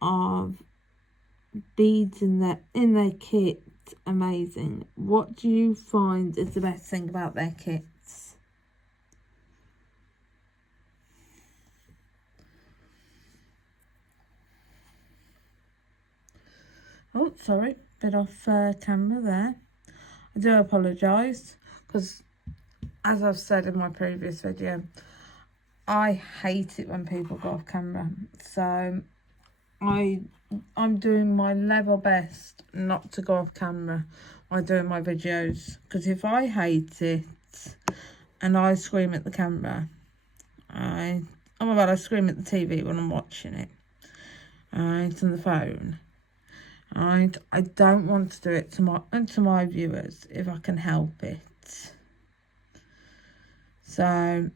of beads in their kit amazing. What do you find is the best thing about their kits? Oh, sorry, bit off camera there. I do apologise, because as I've said in my previous video, I hate it when people go off camera. So I'm doing my level best not to go off camera while doing my videos, because if I hate it and I scream at the camera, oh my god, I scream at the TV when I'm watching it, right, on the phone. I don't want to do it to my viewers if I can help it. So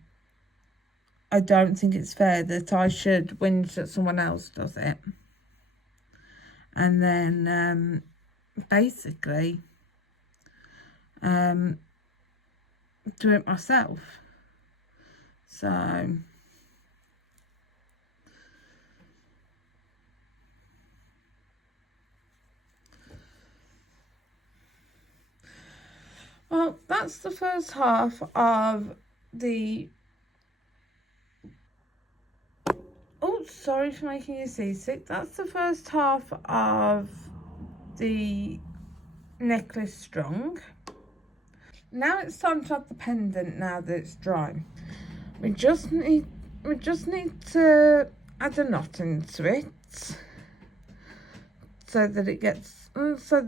I don't think it's fair that I should whinge that someone else does it and then basically do it myself. So well, that's the first half of the... Oh, sorry for making you seasick. That's the first half of the necklace strung. Now it's time to add the pendant. Now that it's dry, we just need to add a knot into it so that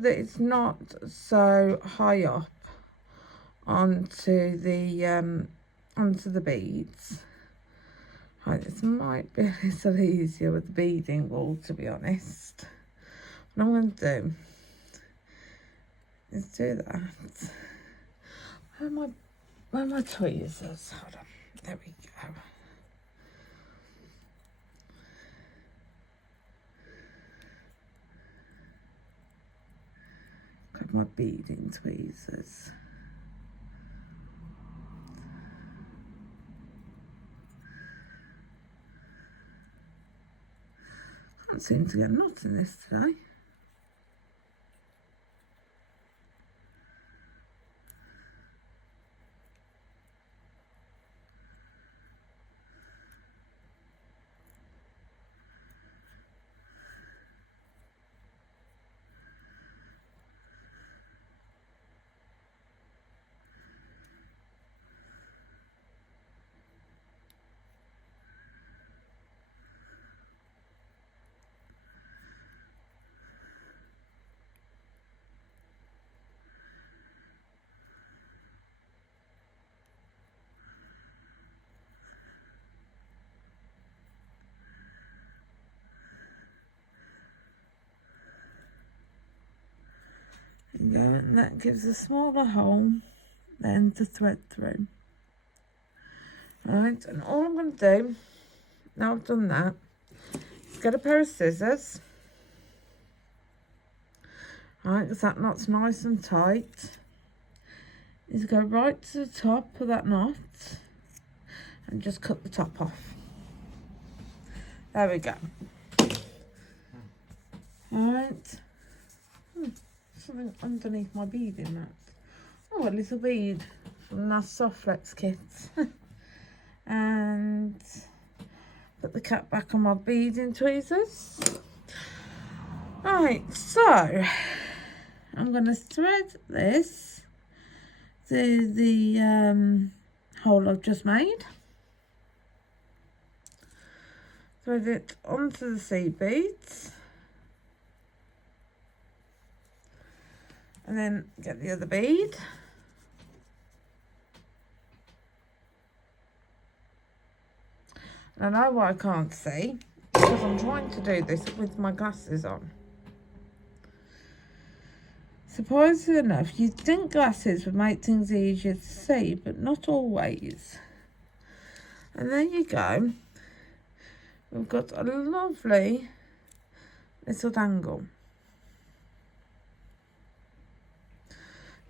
it's not so high up onto the beads. Right, this might be a little easier with the beading wool, to be honest. What I'm going to do is do that. Where are my tweezers? Hold on. There we go. Got my beading tweezers. Can't seem to get a knot in this today. There you go, and that gives a smaller hole then to thread through. Alright, and all I'm going to do, now I've done that, is get a pair of scissors. Alright, because that knot's nice and tight. Is go right to the top of that knot and just cut the top off. There we go. Alright. Something underneath my beading mat. Oh, a little bead from that Softflex kit. And put the cap back on my beading tweezers. Right, so I'm going to thread this through the hole I've just made. Thread it onto the seed beads. And then get the other bead. And I know what I can't see, because I'm trying to do this with my glasses on. Surprisingly enough, you'd think glasses would make things easier to see, but not always. And there you go. We've got a lovely little dangle.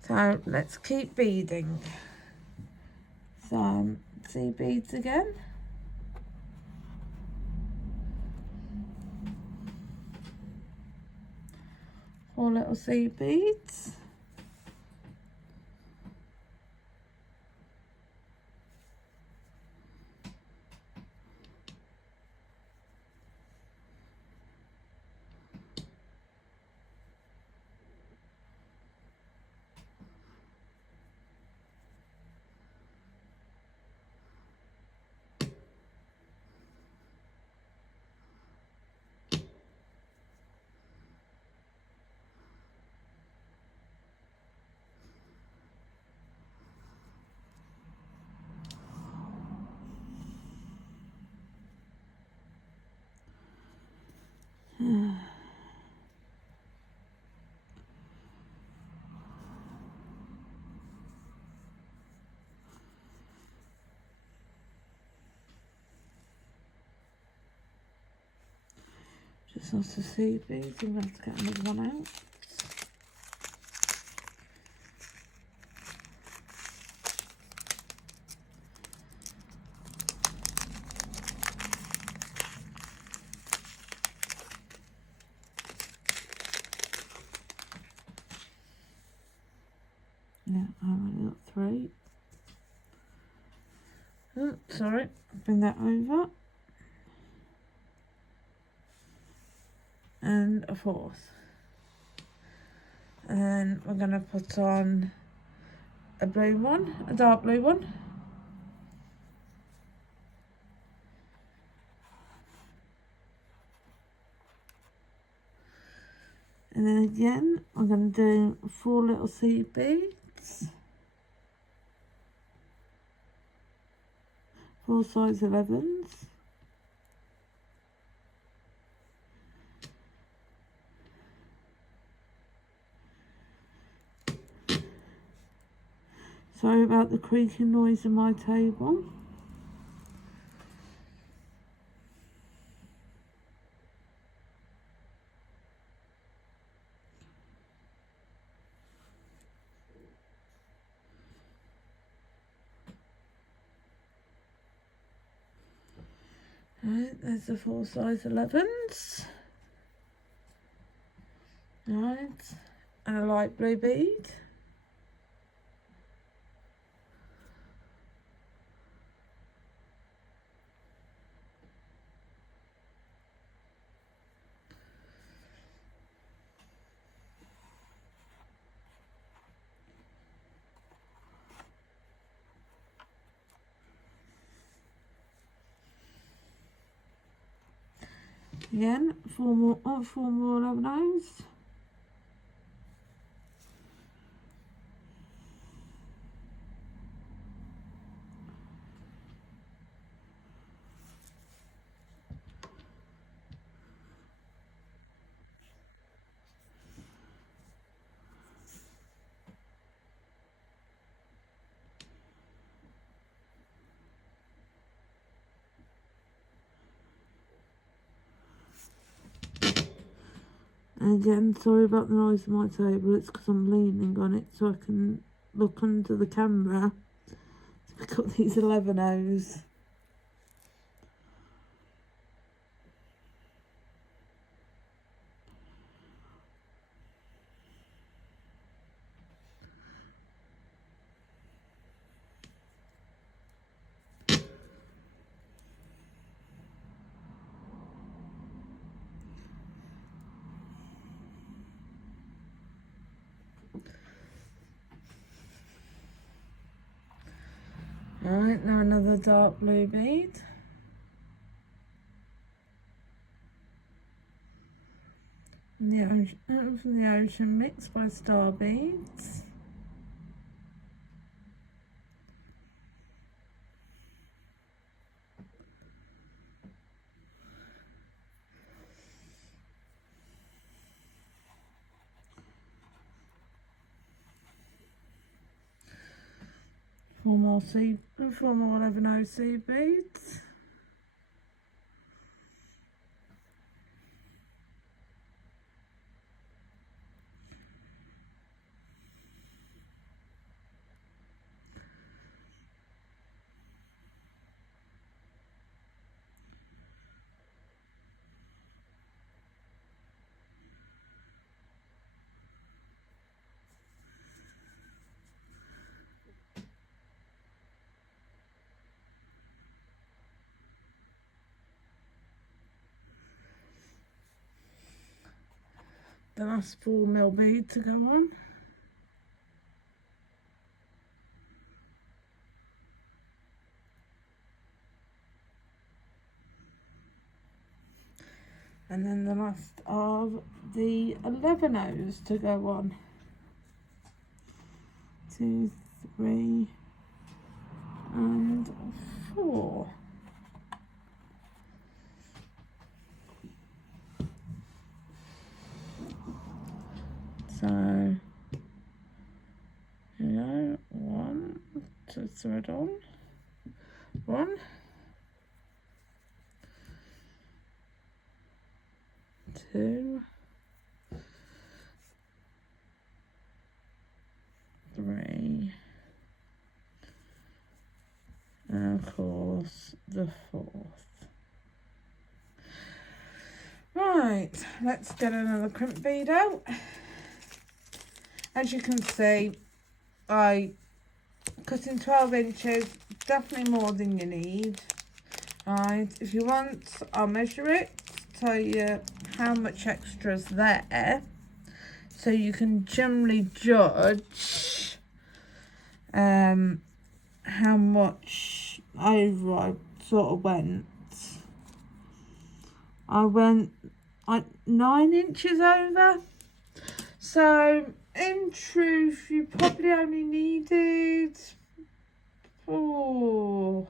So let's keep beading. Some seed beads again. Four little seed beads. Just lots of seed beads. I'm going to have to get another one out. Yeah, I've only got 3. Oh, sorry, bring that over. And a 4th. And then we're going to put on a blue one, a dark blue one. And then again, I'm going to do 4 little seed beads. 4 size 11s. Sorry about the creaking noise in my table. Right, there's the 4 size 11s. Right, and a light blue bead. Again, 4 more 11s. And again, sorry about the noise of my table, it's because I'm leaning on it so I can look under the camera to pick up these 11Os. Alright, now another dark blue bead. From the Ocean Mix by Star Beads. Four more 11O seed beads. The last 4mm bead to go on. And then the last of the 11Os to go on. 2, 3, and 4. So, you know, 1 to thread on, 1, 2, 3, and of course the 4th. Right, let's get another crimp bead out. As you can see, I cut in 12 inches, definitely more than you need. Right, if you want, I'll measure it, tell you how much extra's there, so you can generally judge how much over I sort of went. I went like 9 inches over. So in truth, you probably only needed, oh,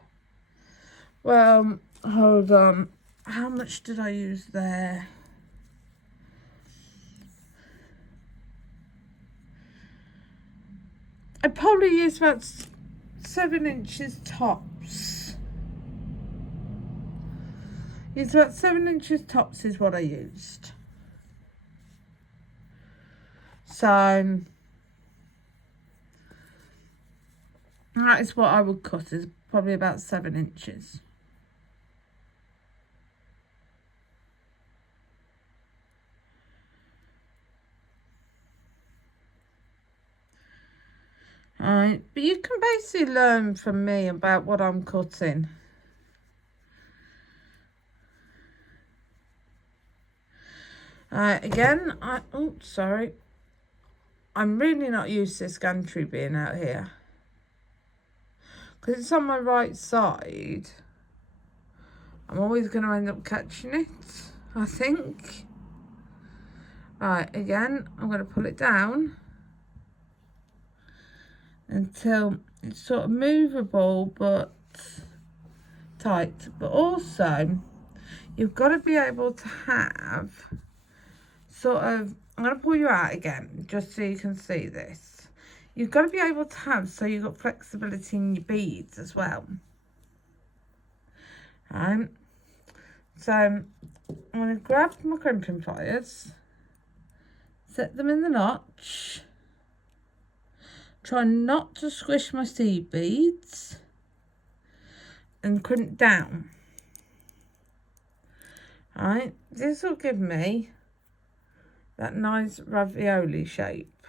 well, hold on. How much did I use there? I probably used about 7 inches tops. It's about 7 inches tops is what I used. So that is what I would cut, is probably about 7 inches. Alright, but you can basically learn from me about what I'm cutting. Again, I'm really not used to this gantry being out here, because it's on my right side. I'm always going to end up catching it, I think. Right, again, I'm going to pull it down until it's sort of movable but tight. But also, you've got to be able to have sort of, I'm going to pull you out again just so you can see this. You've got to be able to have, so you've got flexibility in your beads as well. So I'm going to grab my crimping pliers, set them in the notch, try not to squish my seed beads, and crimp down. Alright, this will give me that nice ravioli shape.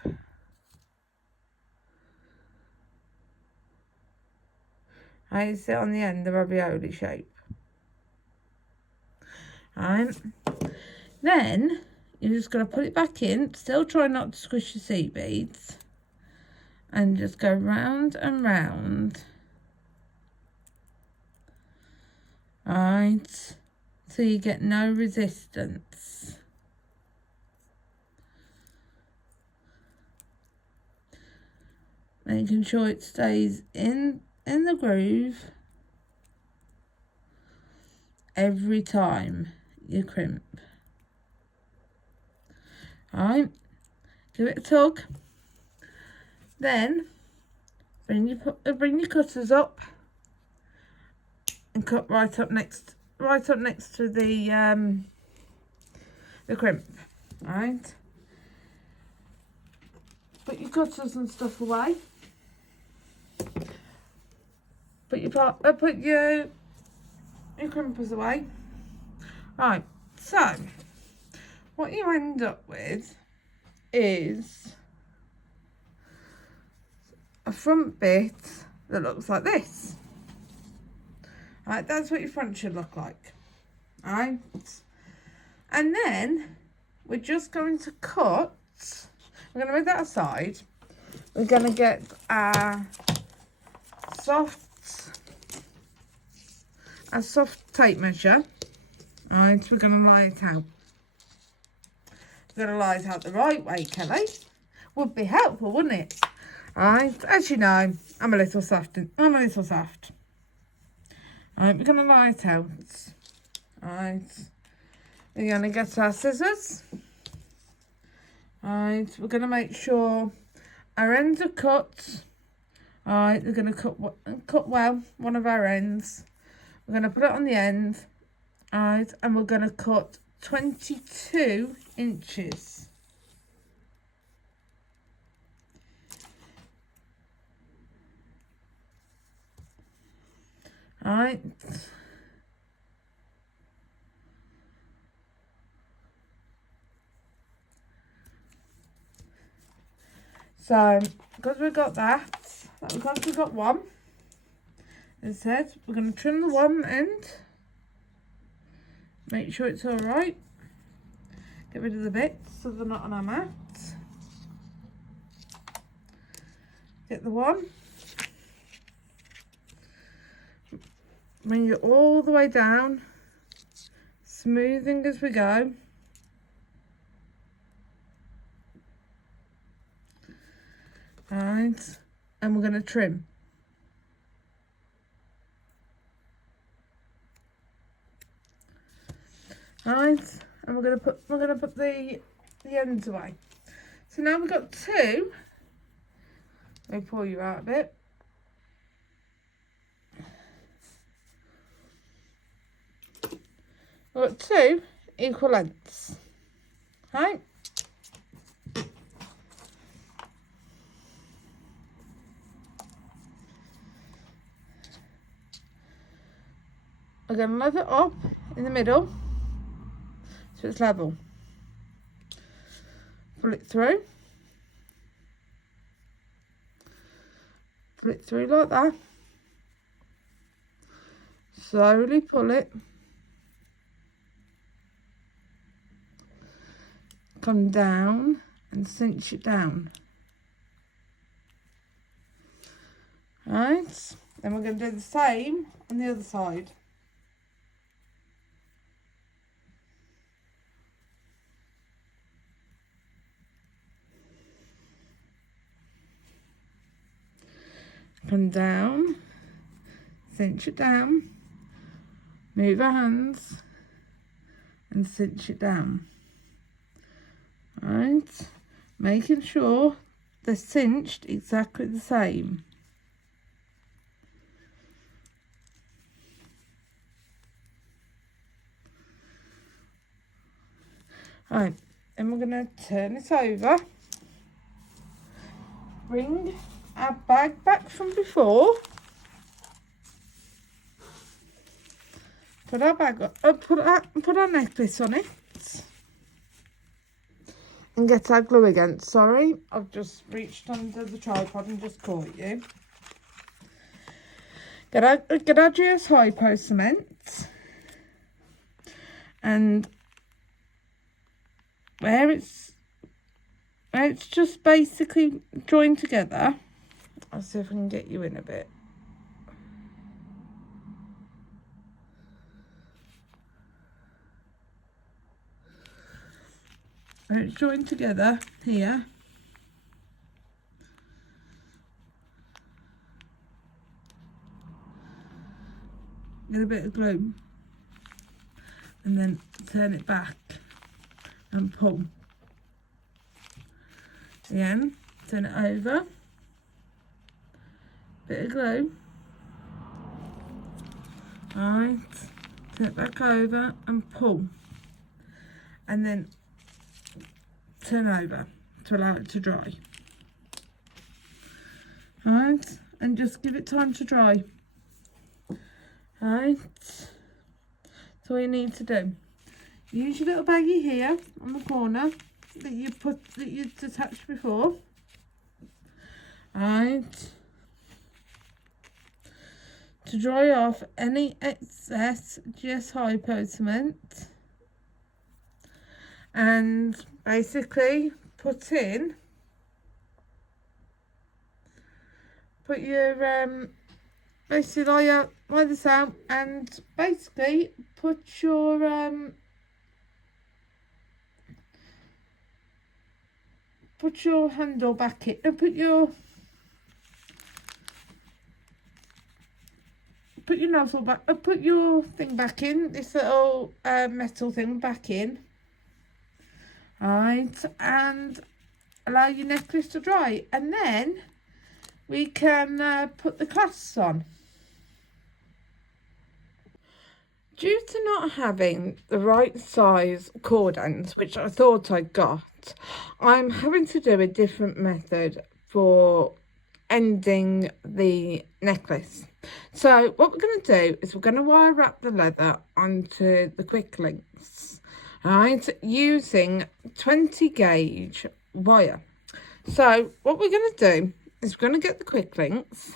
I sit on the end, the ravioli shape. Alright, then you're just going to put it back in, still try not to squish your seed beads, and just go round and round. Alright, so you get no resistance. Making sure it stays in the groove every time you crimp. Alright, give it a tug. Then bring your cutters up and cut right up next to the crimp. Alright, put your cutters and stuff away. Put your crimpers away. Right, so what you end up with is a front bit that looks like this. Right, that's what your front should look like. Alright, and then we're just going to cut. We're going to move that aside. We're going to get our soft tape measure. Alright, we're going to lie it out. We're going to lie it out the right way, Kelly. Would be helpful, wouldn't it? Alright, as you know, I'm a little soft. Alright, we're going to lie it out. Alright, we're going to get our scissors. Alright, we're going to make sure our ends are cut. Alright, we're going to cut well one of our ends. We're going to put it on the end. Alright, and we're going to cut 22 inches. Right. So, because we've got that, because we've got one, as I said, we're going to trim the one end, make sure it's all right, get rid of the bits so they're not on our mat, get the one, bring it all the way down, smoothing as we go. Right, and we're going to trim. Right, and we're going to put the ends away. So now we've got two. Let me pull you out a bit. We've got two equal lengths. Right. We're going to level it up in the middle so it's level. Pull it through. Pull it through like that. Slowly pull it. Come down and cinch it down. Right, then we're going to do the same on the other side. Come down, cinch it down, move our hands and cinch it down. Right, making sure they're cinched exactly the same. Right, then we're going to turn it over, bring our bag back from before, put our bag up, put our necklace on it, and get our glue again. Sorry, I've just reached under the tripod and just caught you. Get our GS Hypo cement, and where it's just basically joined together. I'll see if I can get you in a bit. And it's joined together here. Get a bit of glue. And then turn it back and pull. Again, turn it over. Bit of glue. Right, turn it back over and pull. And then turn over to allow it to dry. Right, and just give it time to dry. Right, that's all you need to do. Use your little baggie here on the corner that you attached before. Right, to dry off any excess GS Hypo cement, and basically put your basically lie this out and basically put your handle back in, put your nozzle back, put your thing back in, this little metal thing back in. Right, and allow your necklace to dry, and then we can put the clasps on. Due to not having the right size cord ends, which I thought I got, I'm having to do a different method for ending the necklace. So what we're going to do is we're going to wire wrap the leather onto the quick links, right, using 20 gauge wire. So what we're going to do is we're going to get the quick links,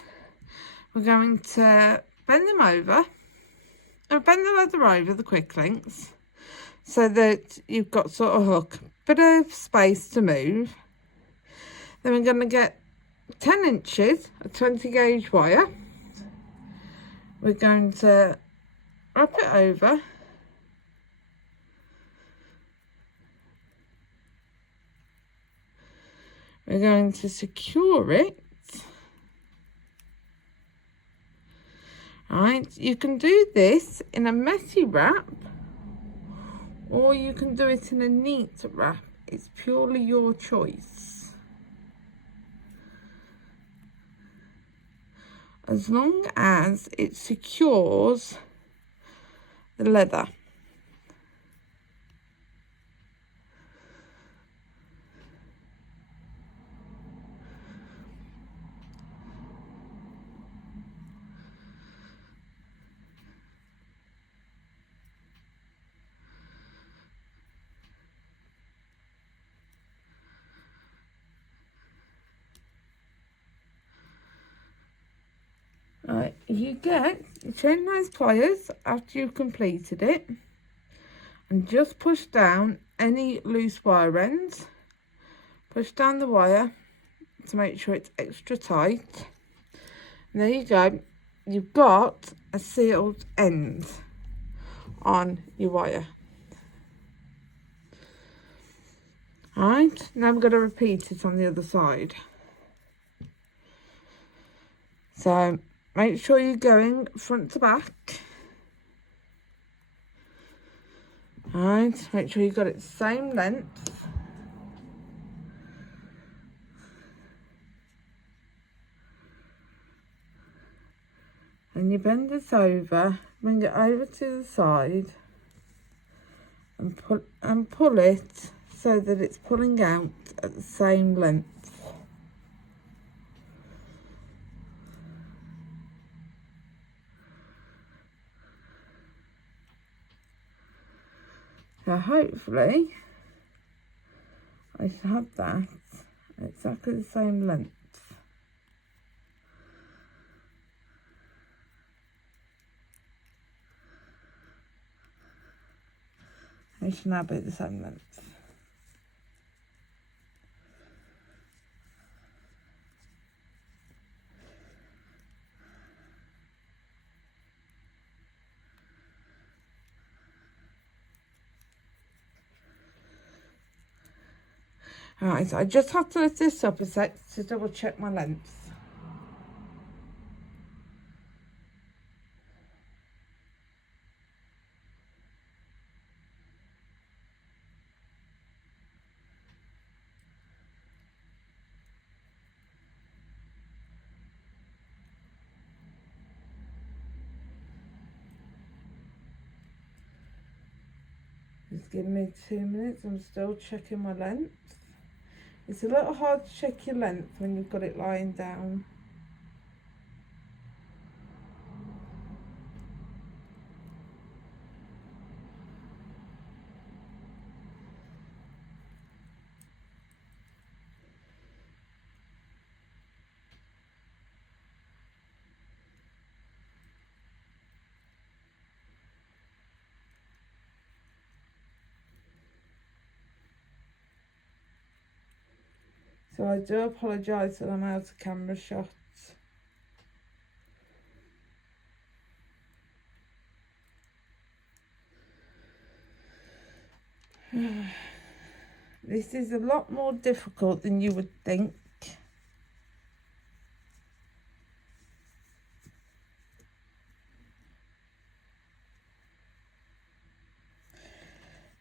we're going to bend them over, and bend the leather over the quick links so that you've got sort of hook, bit of space to move. Then we're going to get 10 inches of 20 gauge wire. We're going to wrap it over. We're going to secure it. Right, you can do this in a messy wrap or you can do it in a neat wrap. It's purely your choice. As long as it secures the leather. Right, you chain those pliers after you've completed it and just push down any loose wire ends. Push down the wire to make sure it's extra tight. And there you go, you've got a sealed end on your wire. Alright, now I'm going to repeat it on the other side. So make sure you're going front to back. Alright, make sure you've got it the same length. And you bend this over, bring it over to the side and pull it so that it's pulling out at the same length. So hopefully I should have that exactly the same length. It should now be the same length. Alright, so I just have to lift this up a sec to double check my length. Just give me 2 minutes, I'm still checking my length. It's a little hard to check your length when you've got it lying down. So I do apologise that I'm out of camera shots. This is a lot more difficult than you would think.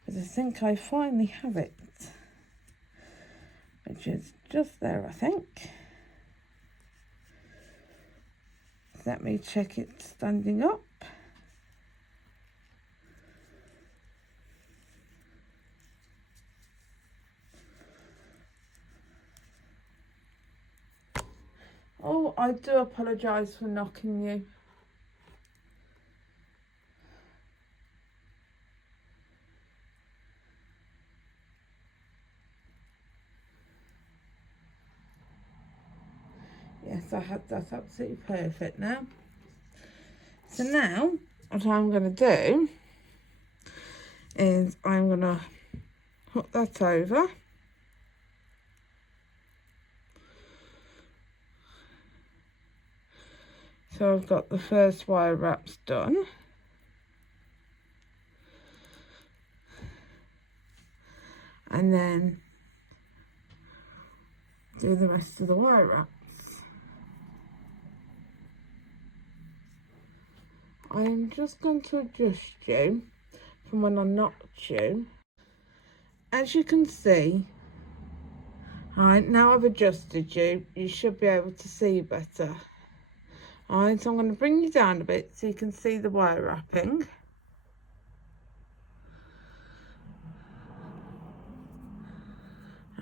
But I think I finally have it. Which is just there, I think. Let me check it standing up. I do apologise for knocking you. Yes, that's absolutely perfect now. So now, what I'm going to do is I'm going to hook that over. So I've got the first wire wraps done. And then do the rest of the wire wraps. I'm just going to adjust you from when I knocked you. As you can see, alright, now I've adjusted you, you should be able to see better. Alright, so I'm going to bring you down a bit so you can see the wire wrapping.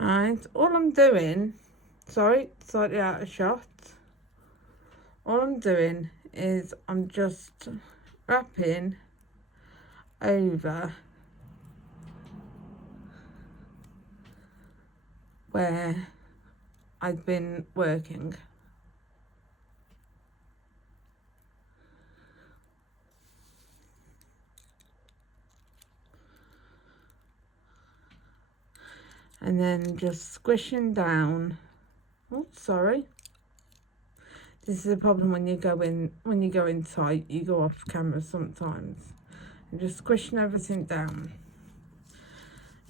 Alright, all I'm doing, sorry, slightly out of shot. All I'm doing is I'm just wrapping over where I've been working. And then just squishing down. Oh, sorry. This is a problem when you go in tight, you go off camera sometimes. And just squishing everything down.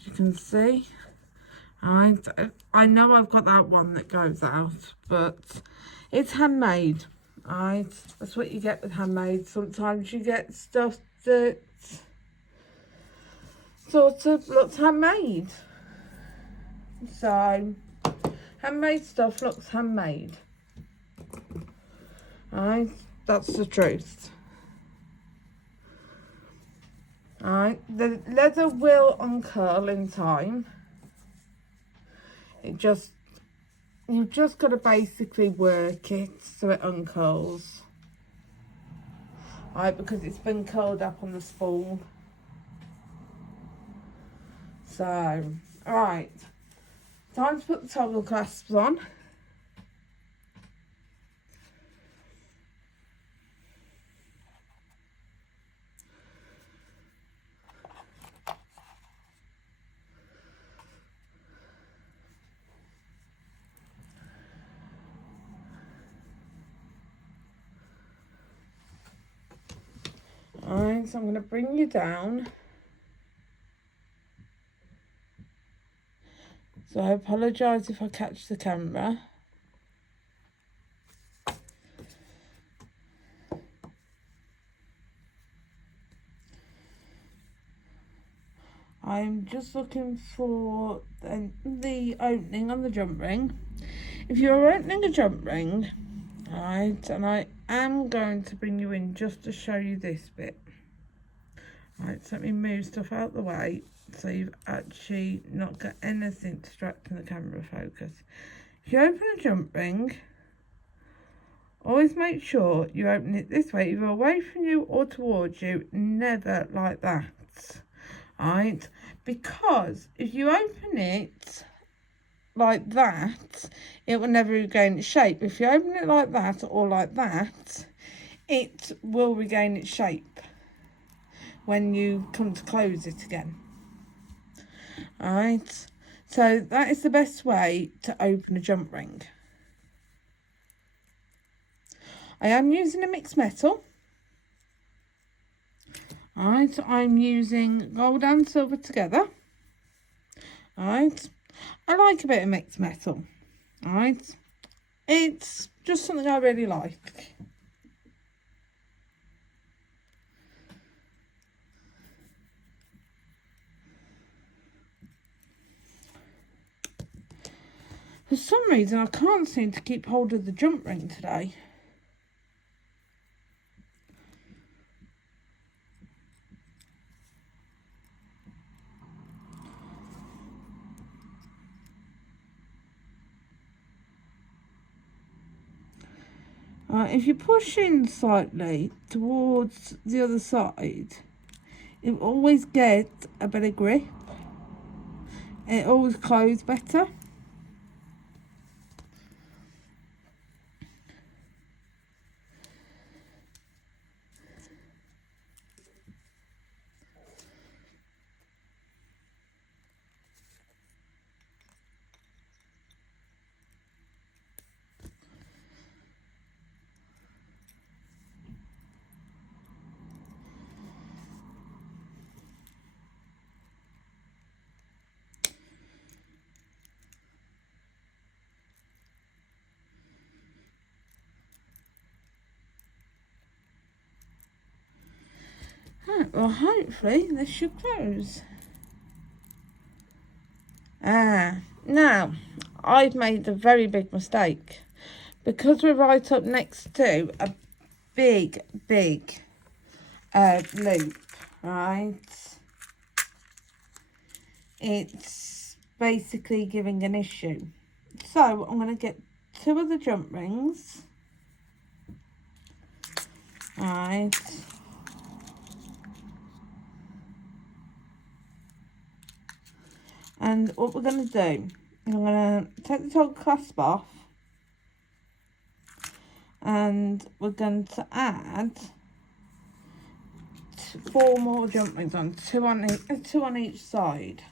As you can see, I know I've got that one that goes out, but it's handmade. Alright, that's what you get with handmade. Sometimes you get stuff that sort of looks handmade. So, handmade stuff looks handmade. Alright, that's the truth. Alright, the leather will uncurl in time. You've just got to basically work it so it uncurls. Alright, because it's been curled up on the spool. So, alright. Time to put the toggle clasps on. Alright, so I'm going to bring you down. So I apologise if I catch the camera. I'm just looking for the opening on the jump ring. If you're opening a jump ring, right, and I am going to bring you in just to show you this bit. Right, so let me move stuff out the way so you've actually not got anything distracting the camera focus. If you open a jump ring, always make sure you open it this way, either away from you or towards you, never like that. Right, because if you open it like that, it will never regain its shape. If you open it like that or like that, it will regain its shape when you come to close it again. Alright, so that is the best way to open a jump ring. I am using a mixed metal. Alright, I'm using gold and silver together. Alright, I like a bit of mixed metal. Alright, it's just something I really like. For some reason, I can't seem to keep hold of the jump ring today. Right, if you push in slightly towards the other side, it will always get a better grip. It always closes better. Right, well, hopefully this should close. Now, I've made a very big mistake. Because we're right up next to a big loop, right? It's basically giving an issue. So I'm going to get 2 of the jump rings, right? And what we're going to do, I'm going to take the top clasp off, and we're going to add 4 more jump rings on, 2 on each side.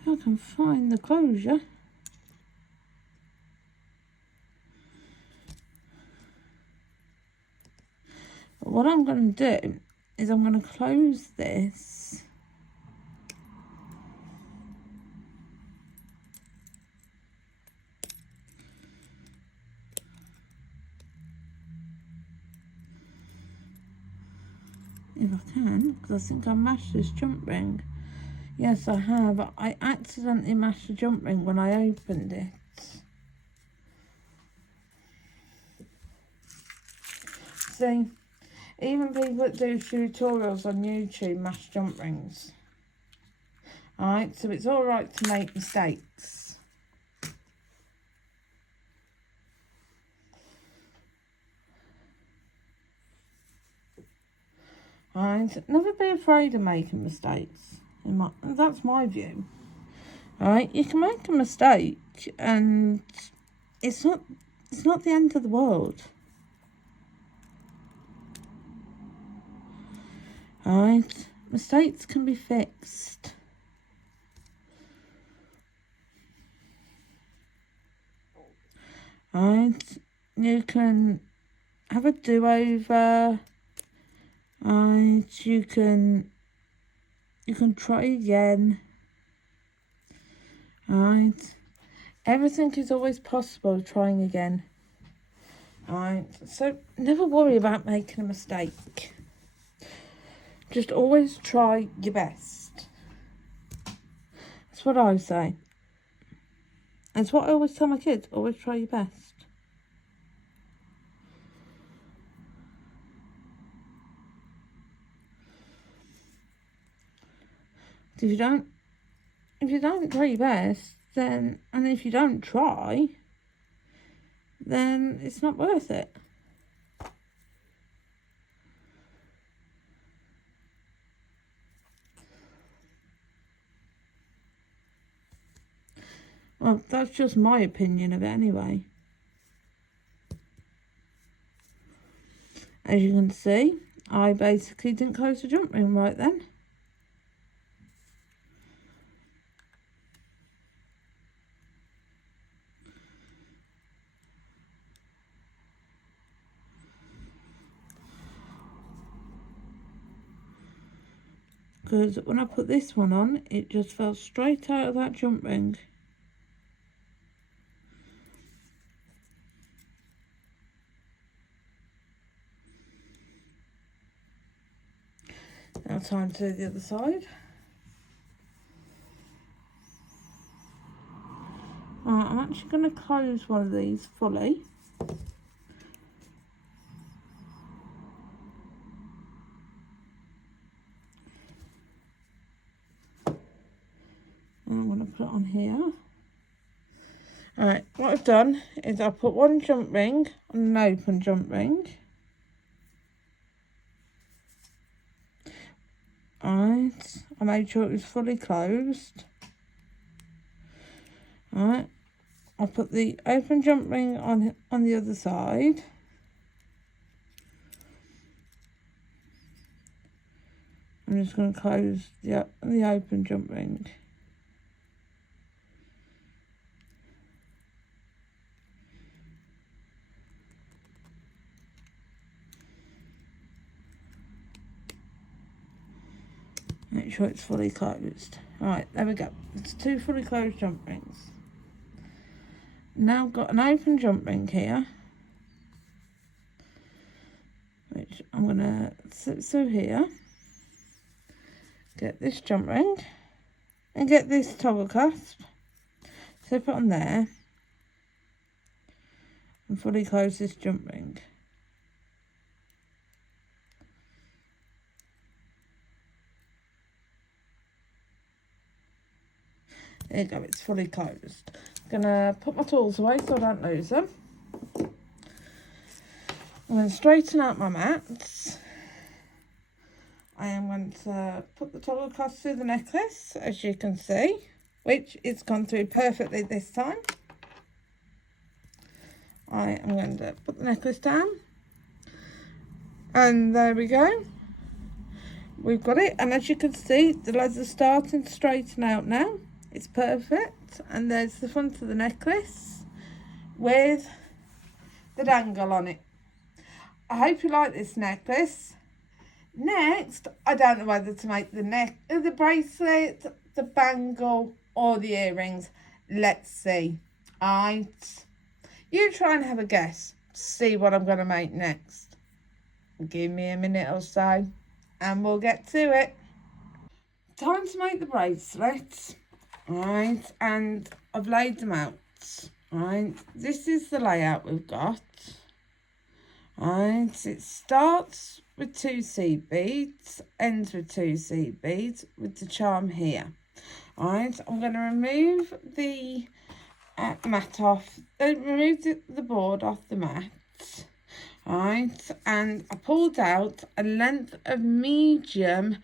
If I can find the closure. But what I'm going to do is I'm going to close this. If I can, because I think I mashed this jump ring. Yes, I have. I accidentally mashed the jump ring when I opened it. See, even people that do tutorials on YouTube mash jump rings. Alright, so it's alright to make mistakes. Alright, never be afraid of making mistakes. That's my view. Alright, you can make a mistake and it's not the end of the world. Alright, mistakes can be fixed. Alright, you can have a do-over. Alright, you can try again. Alright, everything is always possible trying again. Alright, so never worry about making a mistake. Just always try your best. That's what I say. It's what I always tell my kids, always try your best. If you don't try your best, then, and if you don't try, then it's not worth it. Well, that's just my opinion of it anyway. As you can see, I basically didn't close the jump ring right then. Because when I put this one on, it just fell straight out of that jump ring. Now time to do the other side. Right, I'm actually going to close one of these fully. Alright, what I've done is I put one jump ring on an open jump ring. Alright, I made sure it was fully closed. Alright, I'll put the open jump ring on the other side. I'm just going to close the open jump ring. Make sure it's fully closed. Alright, there we go. It's 2 fully closed jump rings. Now I've got an open jump ring here, which I'm going to sit through here, get this jump ring, and get this toggle clasp, slip it on there, and fully close this jump ring. There you go, it's fully closed. I'm going to put my tools away so I don't lose them. I'm going to straighten out my mats. I am going to put the toggle clasp through the necklace, as you can see, which it's gone through perfectly this time. I am going to put the necklace down. And there we go. We've got it. And as you can see, the legs are starting to straighten out now. It's perfect. And there's the front of the necklace with the dangle on it. I hope you like this necklace. Next, I don't know whether to make the bracelet, the bangle, or the earrings. Let's see. Alright. You try and have a guess. See what I'm going to make next. Give me a minute or so, and we'll get to it. Time to make the bracelets. Right, and I've laid them out. Right, this is the layout we've got. Right, it starts with 2 seed beads, ends with 2 seed beads with the charm here. Right, I'm going to remove the mat off, remove the board off the mat. Right, and I pulled out a length of medium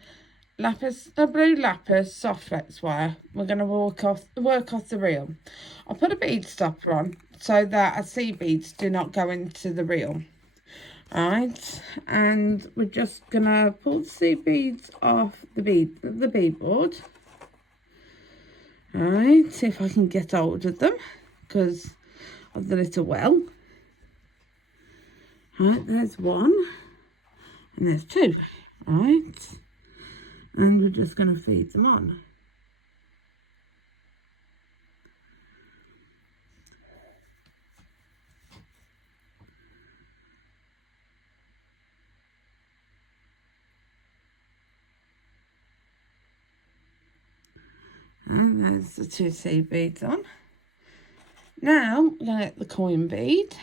Lapis, blue Lapis Softflex wire. We're going to work off the reel. I'll put a bead stopper on so that our seed beads do not go into the reel. Right, and we're just going to pull the seed beads off the bead board. Right, see if I can get hold of them because of the little well. Right, there's 1 and there's 2. Right. And we're just going to feed them on. And there's the 2 seed beads on. Now we're going to get the coin bead.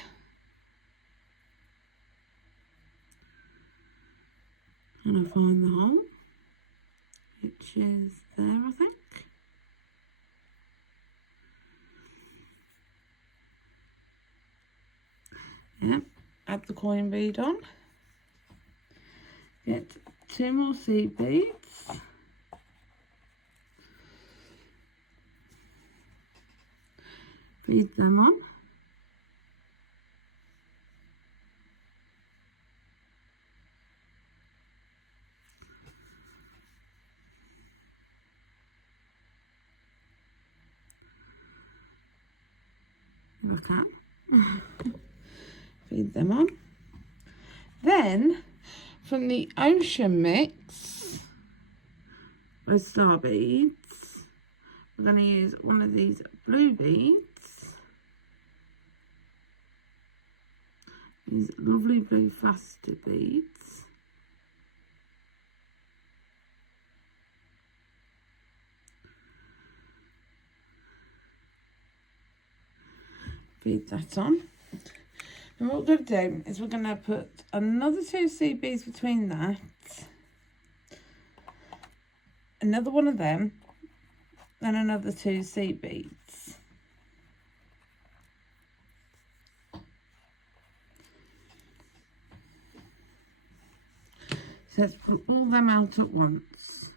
And I find the hole, which is there, I think. Yep, add the coin bead on. Get 2 more seed beads. Feed them on. Look at. Feed them on. Then, from the ocean mix with star beads, we're going to use one of these blue beads. These lovely blue faster beads. Feed that on. And what we're going to do is we're going to put another 2 seed beads between that, another one of them, and another 2 seed beads. So let's put all them out at once,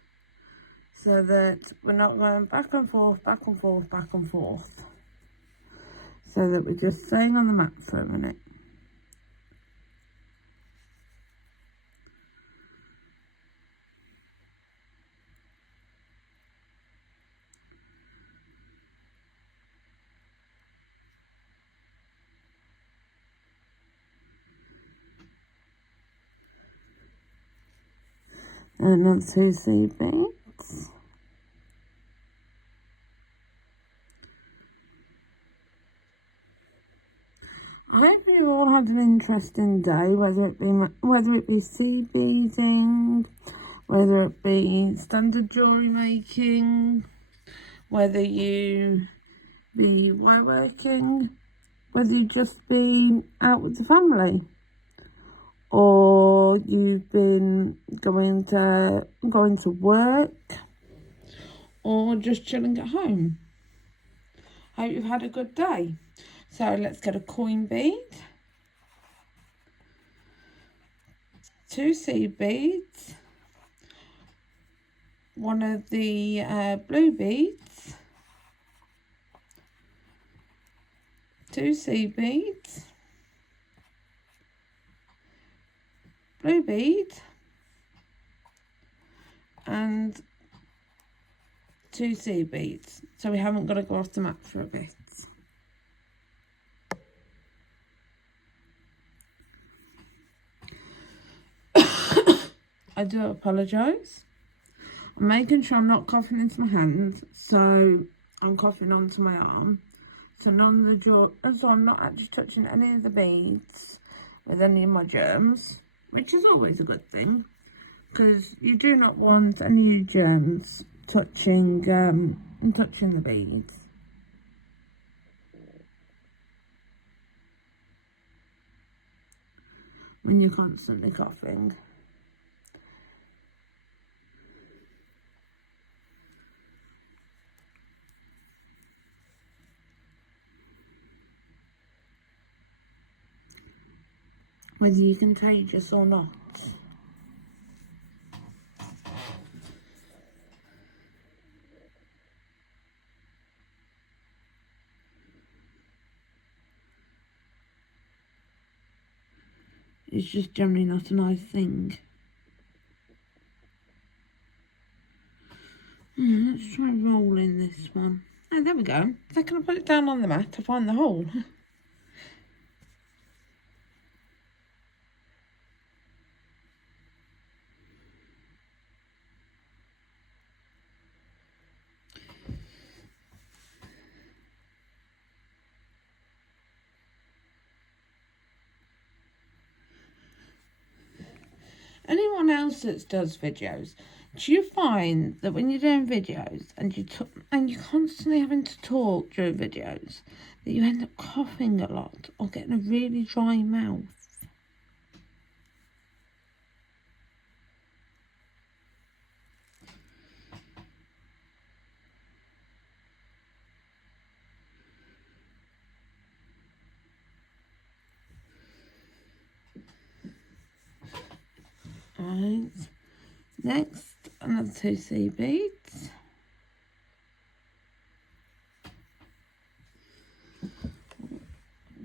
so that we're not going back and forth, back and forth, back and forth. So that we're just staying on the mat for a minute. And another 2 seed beads. I hope you all had an interesting day, whether it be seed beading, whether it be standard jewellery making, whether you be working, whether you just be out with the family, or you've been going to work, or just chilling at home. Hope you've had a good day. So let's get a coin bead, 2 seed beads, one of the blue beads, 2 seed beads, blue bead, and 2 seed beads. So we haven't got to go off the mat for a bit. I do apologise. I'm making sure I'm not coughing into my hand, so I'm coughing onto my arm. So I'm not actually touching any of the beads with any of my germs, which is always a good thing, because you do not want any germs touching the beads. When you're constantly coughing. Whether you're contagious or not. It's just generally not a nice thing. Let's try rolling this one. Oh, there we go. Second I put it down on the mat to find the hole. Anyone else that does videos, do you find that when you're doing videos and you're constantly having to talk during videos, that you end up coughing a lot or getting a really dry mouth? Right, next another 2 seed beads.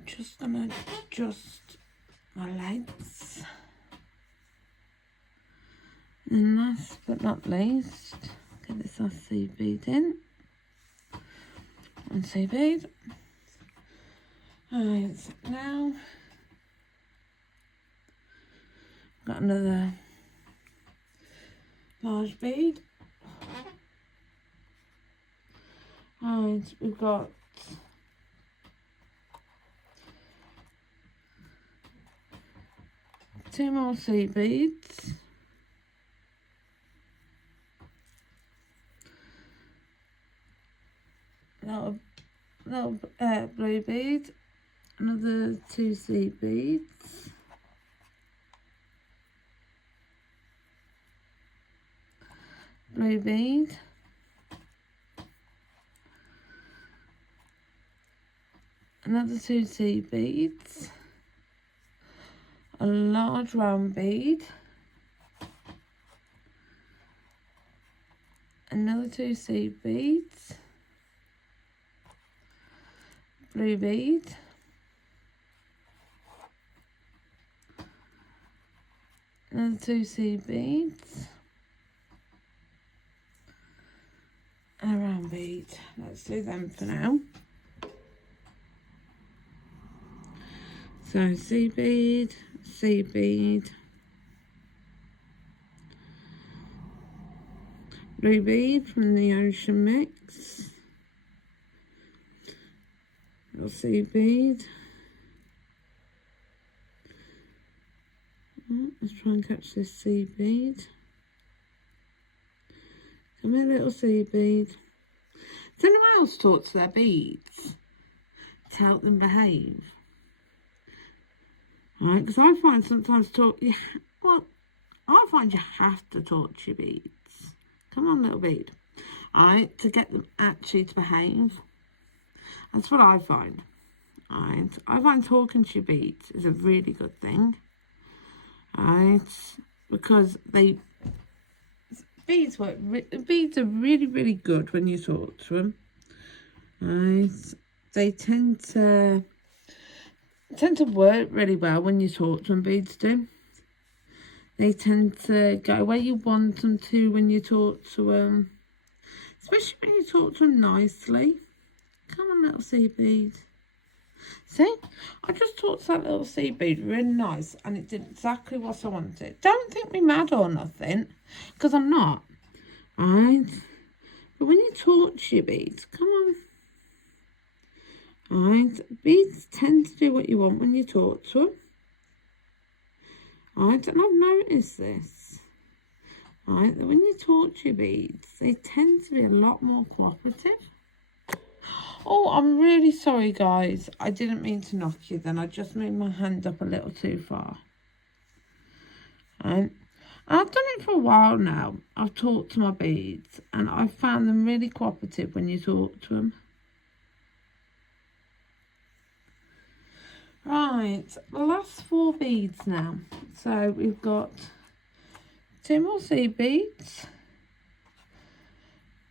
Just gonna adjust my legs. And last but not least, get this last seed bead in. 1 seed bead. Alright, now got another large bead. Right, we've got two more seed beads. Little blue bead. Another 2 seed beads. Blue bead. Another 2 seed beads. A large round bead. another 2 seed beads, blue bead, another 2 seed beads, and a round bead. Let's do them for now. So seed bead, blue bead from the Ocean Mix, little seed bead. Oh, let's try and catch this seed bead. Come here, little seed bead. Does anyone else talk to their beads to help them behave? Right, because I find sometimes I find you have to talk to your beads. Come on, little bead. Alright, to get them actually to behave. That's what I find. Alright, I find talking to your beads is a really good thing. Alright, because beads are really, really good when you talk to them. Right, they tend to work really well when you talk to them, beads do. They tend to go where you want them to when you talk to them. Especially when you talk to them nicely. Come on, little seed bead. See? I just talked to that little seed bead really nice and it did exactly what I wanted. Don't think me mad or nothing, because I'm not. Alright? But when you talk to your beads, come on. Alright? Beads tend to do what you want when you talk to them. Alright? And I've noticed this. Alright? That when you talk to your beads, they tend to be a lot more cooperative. Oh, I'm really sorry, guys. I didn't mean to knock you then. I just moved my hand up a little too far. And I've done it for a while now. I've talked to my beads and I've found them really cooperative when you talk to them. Right, the last 4 beads now. So we've got 2 more seed beads.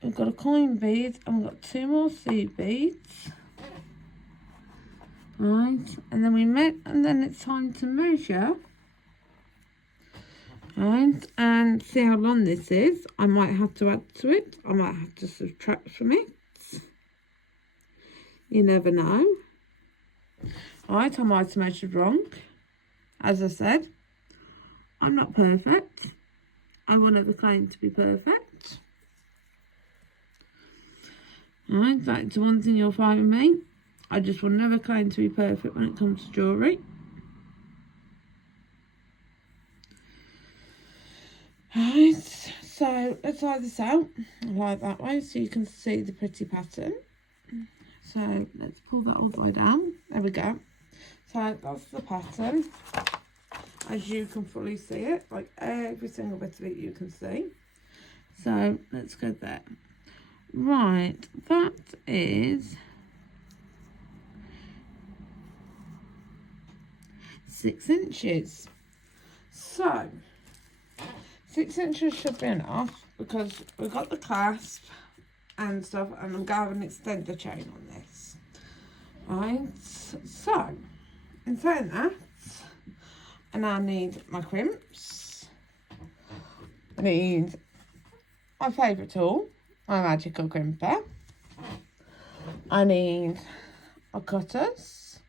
We've got a coin bead and we've got 2 more seed beads. Right, and then it's time to measure. Right, and see how long this is. I might have to add to it. I might have to subtract from it. You never know. Right, I might have measured wrong. As I said, I'm not perfect. I will never claim to be perfect. Right, that's one thing you'll find with me. I just will never claim to be perfect when it comes to jewellery. Right, so let's try this out like that way so you can see the pretty pattern. So let's pull that all the way down. There we go. So that's the pattern, as you can fully see it, like every single bit of it you can see. So let's go there. Right, that is 6 inches. So 6 inches should be enough because we've got the clasp and stuff, and I'm going to have an extender chain on this. Right, so in saying that, I now need my crimps. I need my favourite tool, my magical crimper. I need my cutters,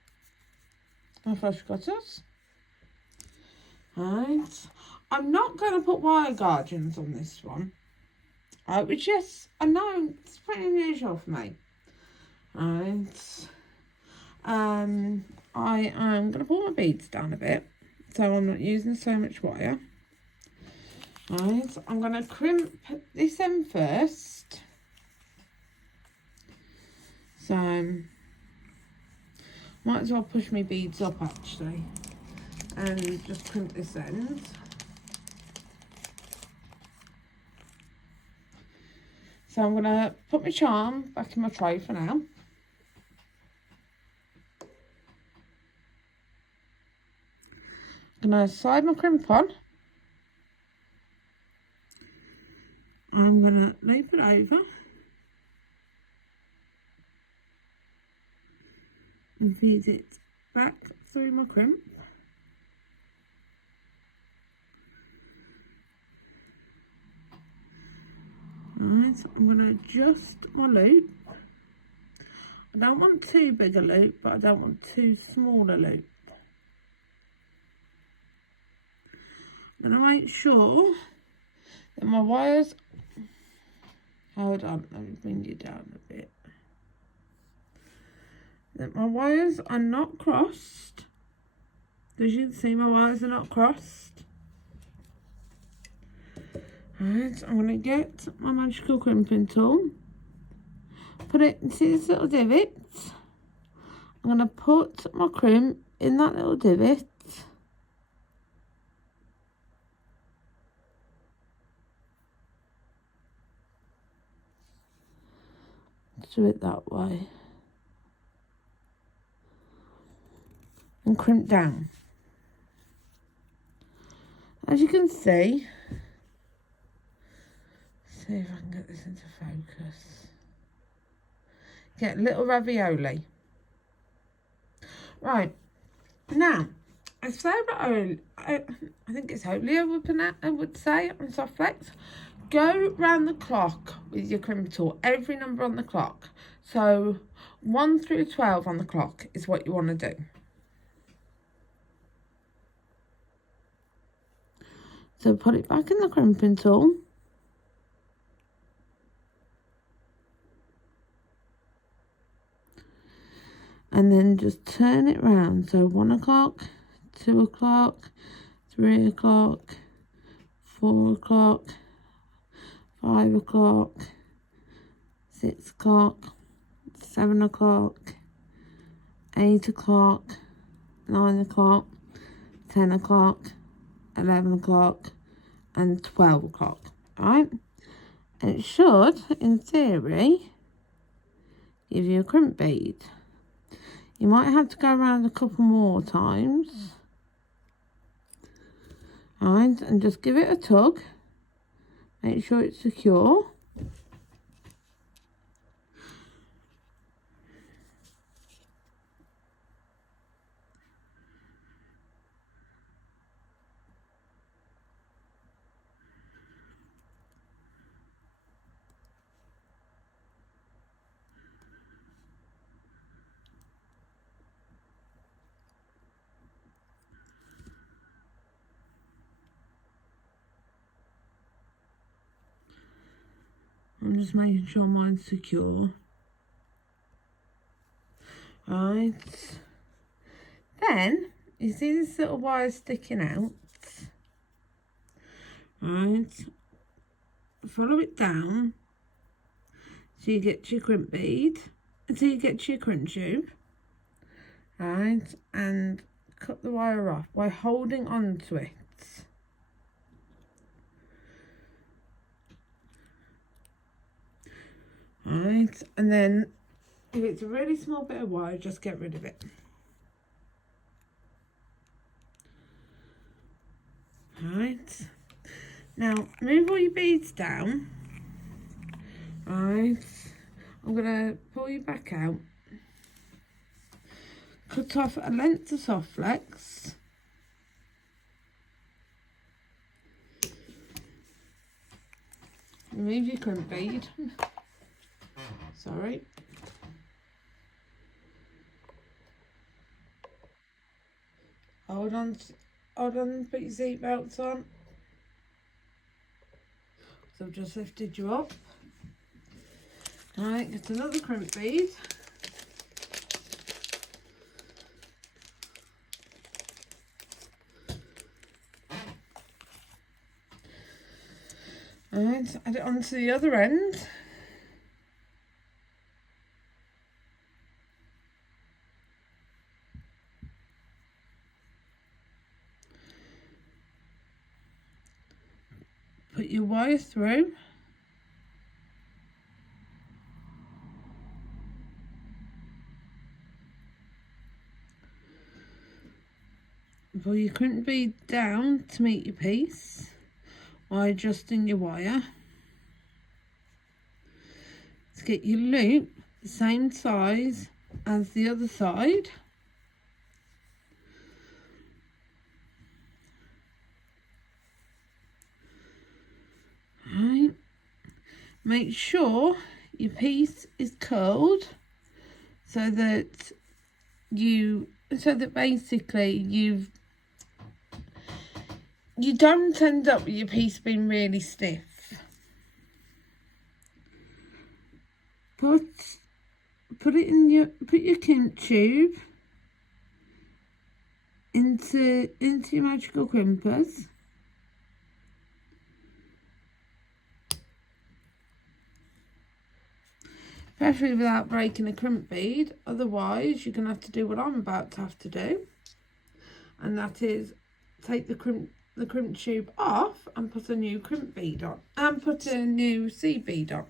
my flush cutters. Right, I'm not going to put wire guardians on this one. Right, which yes, I know it's pretty unusual for me. Right, I am going to pull my beads down a bit so I'm not using so much wire. Right, I'm going to crimp this end first. So, might as well push my beads up actually and just crimp this end. So I'm going to put my charm back in my tray for now. I'm going to slide my crimp on. I'm going to loop it over and feed it back through my crimp. Right, I'm going to adjust my loop. I don't want too big a loop, but I don't want too small a loop. I'm going to make sure that my wires, hold on, let me bring you down a bit, that my wires are not crossed. As you can see, my wires are not crossed. Right, I'm going to get my magical crimping tool, put it into this little divot. I'm going to put my crimp in that little divot. Do it that way. And crimp down. As you can see if I can get this into focus. Get little ravioli. Right, now, as Sara Ohler, I think it's Ohler I would say on Softflex, go round the clock with your crimp tool, every number on the clock. So 1 through 12 on the clock is what you want to do. So put it back in the crimping tool. And then just turn it round. So 1 o'clock, 2 o'clock, 3 o'clock, 4 o'clock, 5 o'clock, 6 o'clock, 7 o'clock, 8 o'clock, 9 o'clock, 10 o'clock, 11 o'clock, and 12 o'clock. Alright? And it should, in theory, give you a crimp bead. You might have to go around a couple more times. Alright, and just give it a tug. Make sure it's secure. I'm just making sure mine's secure. Right. Then, you see this little wire sticking out? Right. Follow it down so you get your crimp bead, until you get to your crimp tube. Right. And cut the wire off by holding on to it. Right, and then if it's a really small bit of wire, just get rid of it. Right, now move all your beads down. Right, I'm gonna pull you back out. Cut off a length of Softflex. Remove your crimp bead. Sorry. Hold on, put your seatbelts on. So I've just lifted you up. Alright, get another crimp bead. Alright, add it onto the other end. Put your wire through. Pull your crimp bead down to meet your piece while adjusting your wire. to get your loop the same size as the other side. Right. Make sure your piece is curled so that basically you don't end up with your piece being really stiff. Put your crimp tube into your magical crimpers. Especially without breaking a crimp bead, otherwise you're going to have to do what I'm about to have to do, and that is take the crimp tube off and put a new crimp bead on, and put a new seed bead on,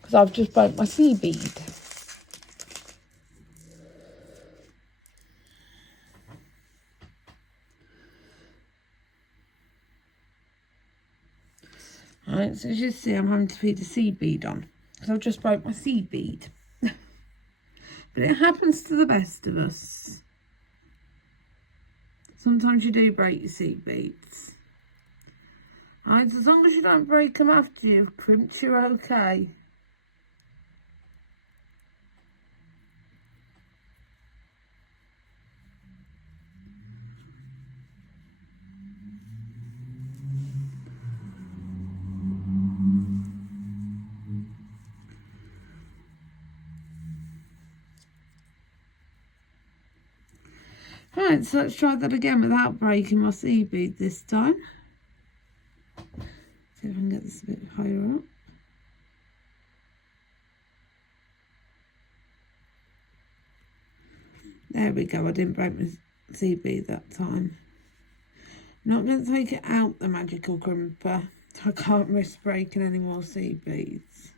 because I've just broke my seed bead. Alright, so as you see, I'm having to feed the seed bead on because I've just broke my seed bead. But it happens to the best of us. Sometimes you do break your seed beads. Alright, so as long as you don't break them after you've crimped, you're okay. Right, so let's try that again without breaking my seed bead this time. See if I can get this a bit higher up. There we go, I didn't break my seed bead that time. I'm not going to take it out the magical crimper. I can't risk breaking any more seed beads.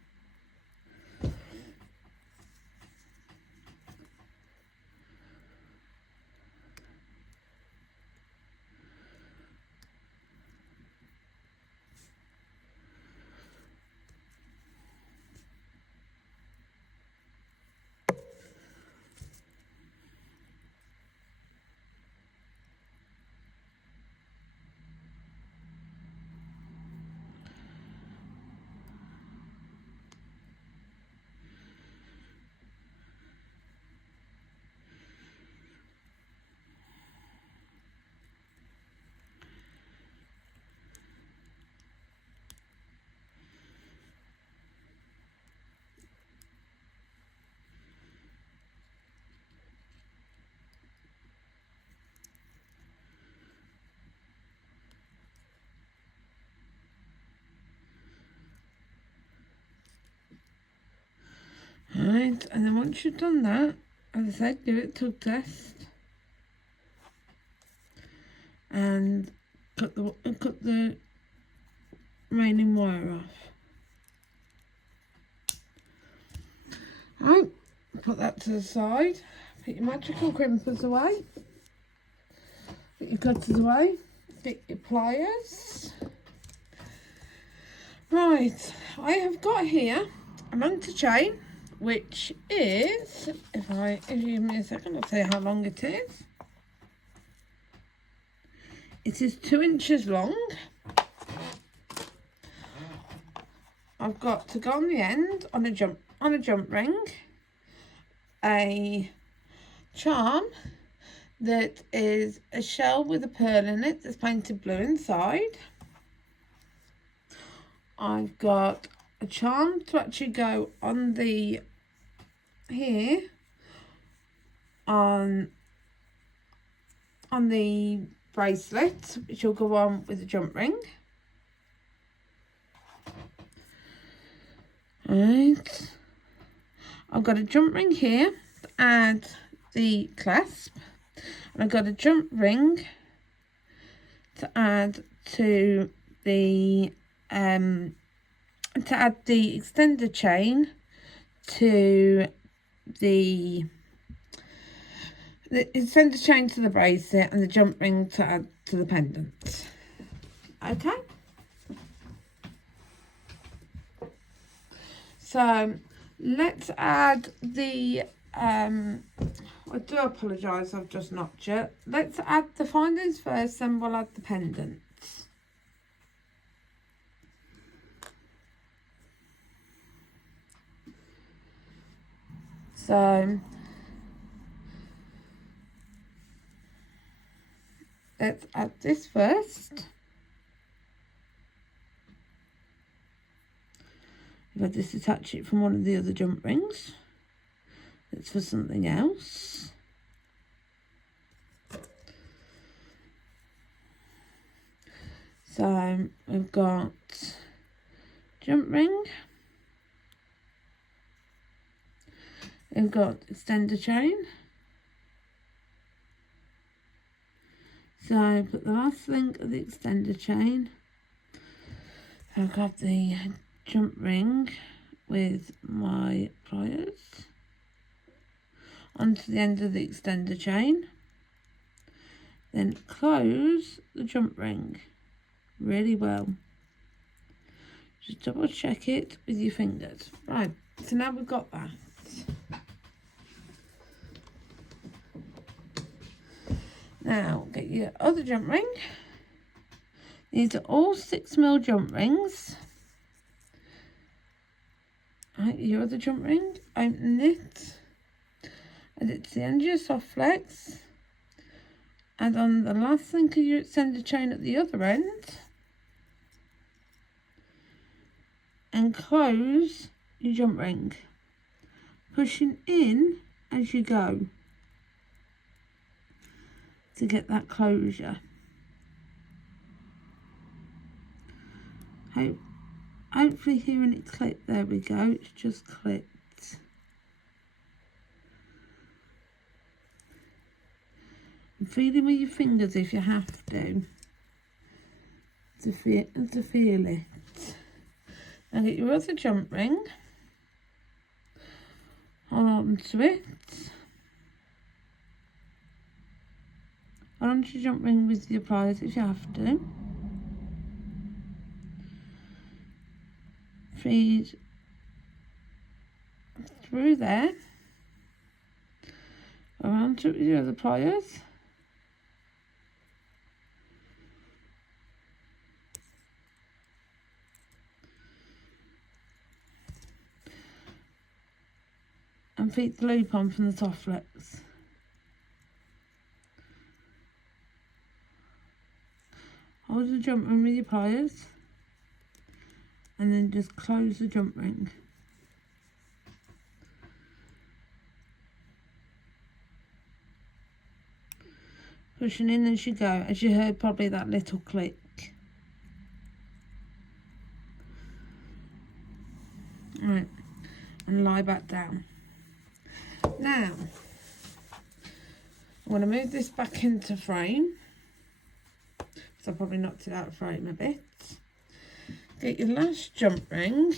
Right, and then once you've done that, as I said, do it tug test and cut the remaining wire off. Right, put that to the side. Put your magical crimpers away. Put your cutters away. Get your pliers. Right, I have got here a mounted chain, which is, if you give me a second, I'll tell you how long it is. It is 2 inches long. I've got to go on the end on a jump ring, a charm that is a shell with a pearl in it that's painted blue inside. I've got a charm to actually go on the here on the bracelet, which will go on with the jump ring. Right, I've got a jump ring here to add the clasp, and I've got a jump ring to add to the extender chain to the extender chain to the bracelet, and the jump ring to add to the pendant. Okay. So let's add the, I do apologise, I've just knocked it. Let's add the findings first, then we'll add the pendants. So let's add this first. If I just attach it from one of the other jump rings, it's for something else. So we've got jump ring, we've got extender chain. So put the last link of the extender chain. I'll grab the jump ring with my pliers onto the end of the extender chain, then close the jump ring really well. Just double check it with your fingers. Right, so now we've got that. Now get your other jump ring. These are all 6mm jump rings. Right, your other jump ring, open it, and it's the end of your Softflex, and on the last link of your extender chain at the other end, and close your jump ring, pushing in as you go to get that closure. Hopefully hearing it click. There we go, it's just clicked. And feeling with your fingers if you have to feel it. Now get your other jump ring, hold on to it, hold on to your jump ring with your pliers if you have to. Feed through there, around to the other pliers, and feed the loop on from the Softflex. Hold the jump ring with your pliers, and then just close the jump ring. Pushing in as you go, as you heard probably that little click. Right, and lie back down. Now, I'm going to move this back into frame, because I probably knocked it out of frame a bit. Get your last jump ring,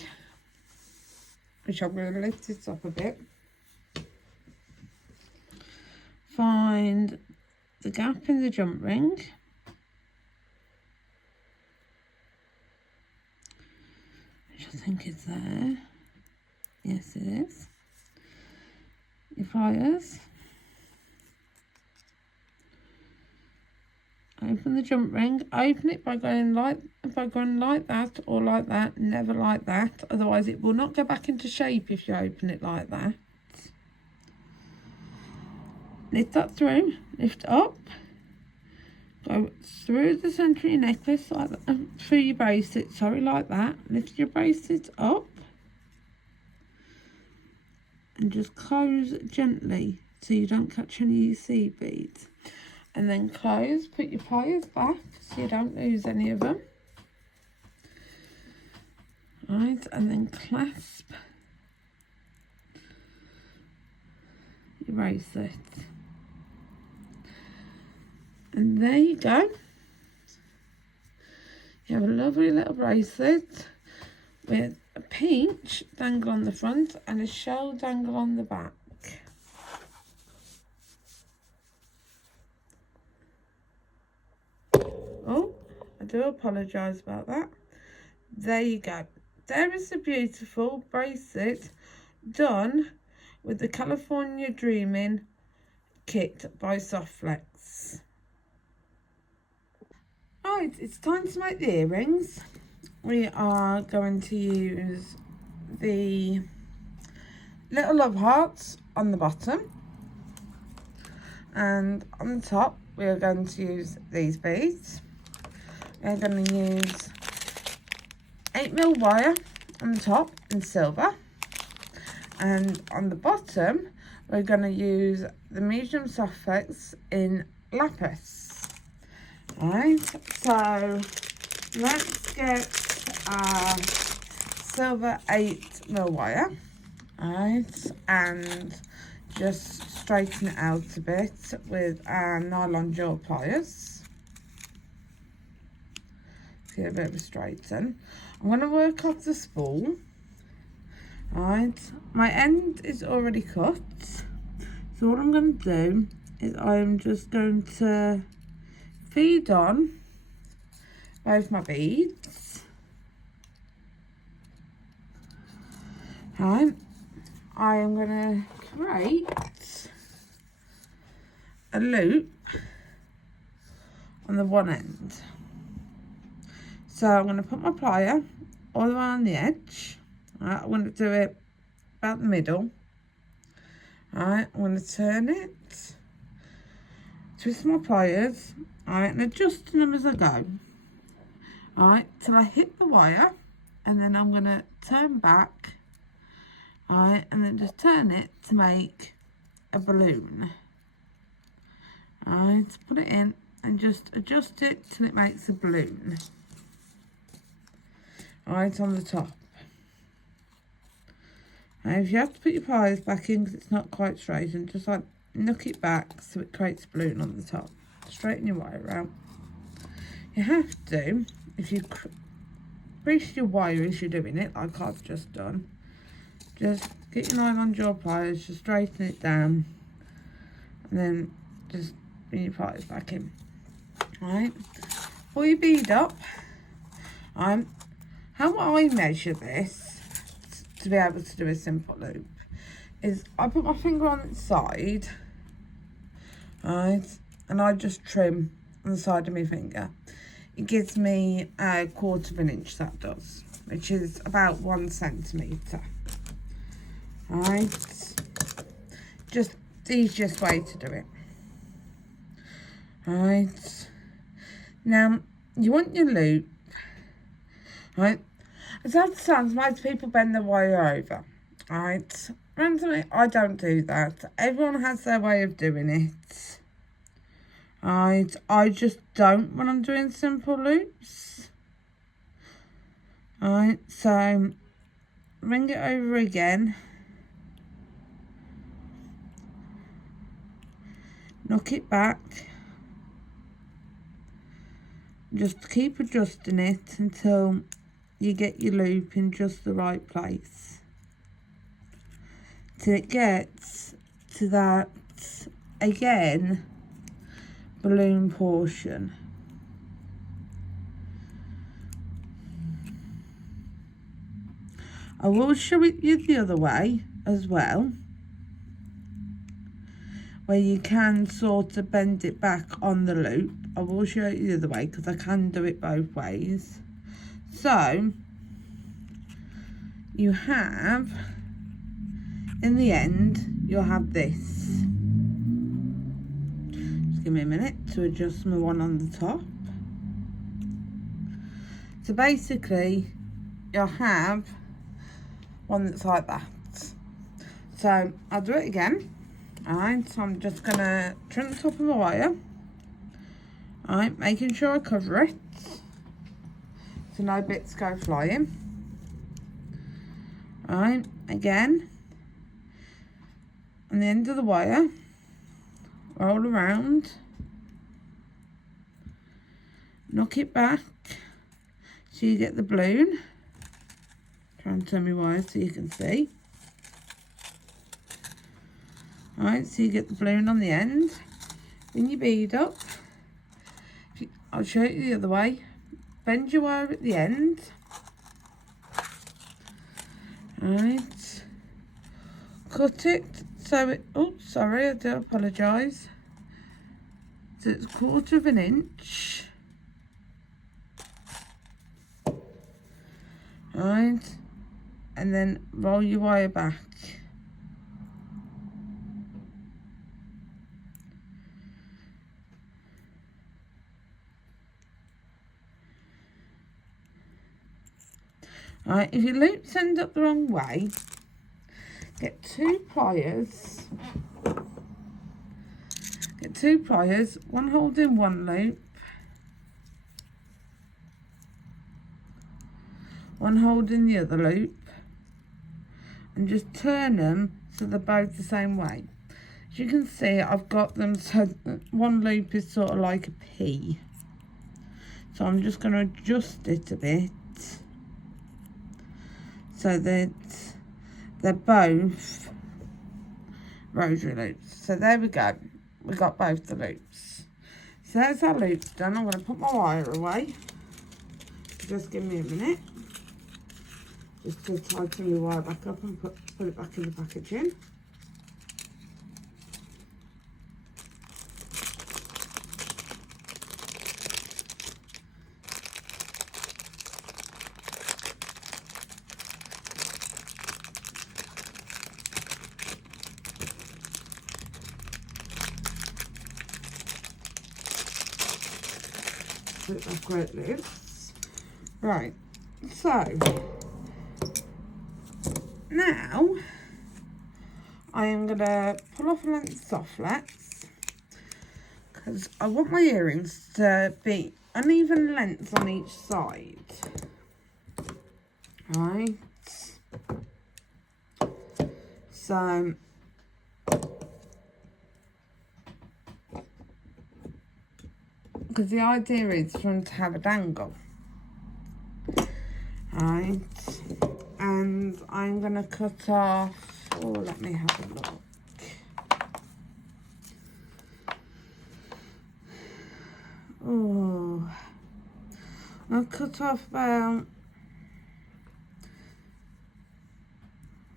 which I'm going to lift this up a bit. Find the gap in the jump ring. Which I think is there. Yes, it is. Your pliers. Open the jump ring. Open it by going like that or like that. Never like that. Otherwise, it will not go back into shape if you open it like that. Lift that through. Lift up. Go through the centre of your necklace like that. Through your bracelet. Sorry, like that. Lift your bracelet up. And just close gently so you don't catch any of your seed beads. And then close, put your pliers back so you don't lose any of them. Right, and then clasp your bracelet. And there you go. You have a lovely little bracelet with a peach dangle on the front and a shell dangle on the back. Oh, I do apologise about that. There you go. there is a beautiful bracelet done with the California Dreaming kit by Softflex. Right, it's time to make the earrings. We are going to use the little love hearts on the bottom, and on the top we are going to use these beads. We're going to use 8mm wire on the top in silver, and on the bottom we're going to use the medium Softflex in Lapis. Alright, so let's get our silver 8mm wire, alright, and just straighten it out a bit with our nylon jewel pliers. Get a bit of a straighten. I'm going to work off the spool. Alright, my end is already cut, so what I'm going to do is I'm just going to feed on both my beads. Right, I am going to create a loop on the one end. So I'm going to put my plier all the way on the edge. Right, I'm going to do it about the middle. Right, I'm going to turn it, twist my pliers, alright, and adjusting them as I go. Alright, till I hit the wire, and then I'm going to turn back, alright, and then just turn it to make a balloon. Alright, put it in and just adjust it till it makes a balloon. Alright, on the top. Now, if you have to put your pliers back in because it's not quite straight, and just like knock it back so it creates a balloon on the top. Straighten your wire out. You have to, if you crease your wire as you're doing it, like I've just done, just get your nylon jewel pliers, just straighten it down, and then just bring your pliers back in. Alright, pull your bead up. How I measure this to be able to do a simple loop is I put my finger on its side, right, and I just trim on the side of my finger. It gives me a 1/4 of an inch, that does, which is about 1 centimetre. Right, just the easiest way to do it. Right, now you want your loop, right. As that sounds, most people bend the wire over, right? Randomly, I don't do that. Everyone has their way of doing it, right? I just don't when I'm doing simple loops, right? So, ring it over again, knock it back, just keep adjusting it until you get your loop in just the right place, till it gets to that, again, balloon portion. I will show it you the other way as well, where you can sort of bend it back on the loop. I will show it you the other way because I can do it both ways. So, you have, in the end, you'll have this. Just give me a minute to adjust my one on the top. So basically, you'll have one that's like that. So, I'll do it again. Alright, so I'm just going to trim the top of my wire. Alright, making sure I cover it, so no bits go flying. Alright, again, on the end of the wire, roll around, knock it back so you get the balloon. Try and turn my wire so you can see. Alright, so you get the balloon on the end. Bring your bead up. I'll show you the other way. Bend your wire at the end. Right, cut it so it, oh sorry, I do apologise, so it's 1/4 of an inch. Right, and then roll your wire back. Right, if your loops end up the wrong way, get 2 pliers. Get 2 pliers, one holding one loop, one holding the other loop, and just turn them so they're both the same way. As you can see, I've got them so one loop is sort of like a P. So I'm just going to adjust it a bit so that they're both rosary loops. So there we go. We got both the loops. So that's our loops done. I'm going to put my wire away. Just give me a minute. Just to tighten the wire back up and put it back in the packaging. That's great loops. Right, so now I am going to pull off a length of Softflex because I want my earrings to be uneven lengths on each side. Right, so because the idea is for them to have a dangle. Right, and I'm going to cut off, oh, let me have a look. Oh, I'll cut off about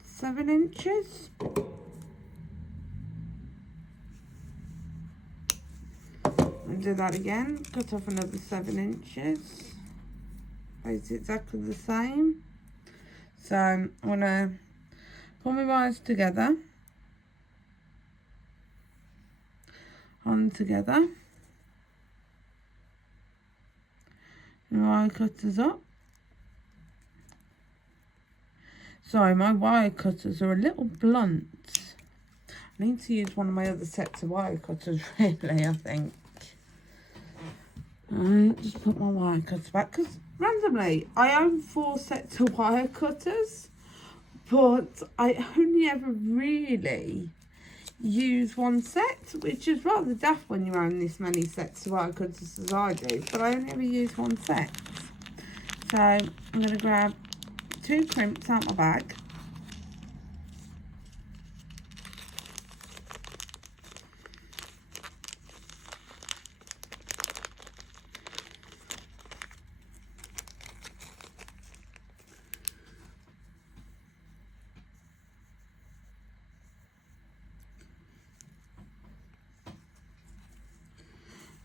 7 inches. And do that again, cut off another 7 inches. It's exactly the same. So I'm gonna pull my wires together, on together, my wire cutters up. Sorry, my wire cutters are a little blunt. I need to use one of my other sets of wire cutters really, I think. Alright, just put my wire cutters back because randomly I own 4 sets of wire cutters, but I only ever really use one set, which is rather daft when you own this many sets of wire cutters as I do, but I only ever use one set. So I'm going to grab 2 crimps out my bag.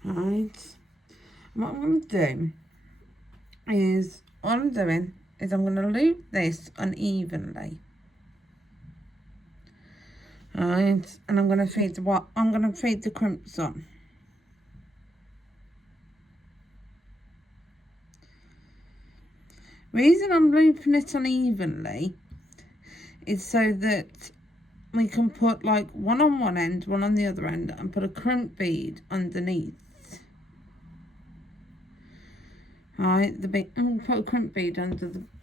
Right, and what I'm going to do is, all I'm doing is I'm going to loop this unevenly. Right, and I'm going to feed the crimps on. Reason I'm looping it unevenly is so that we can put like one on one end, one on the other end, and put a crimp bead underneath. Right, the bead, and put a crimp bead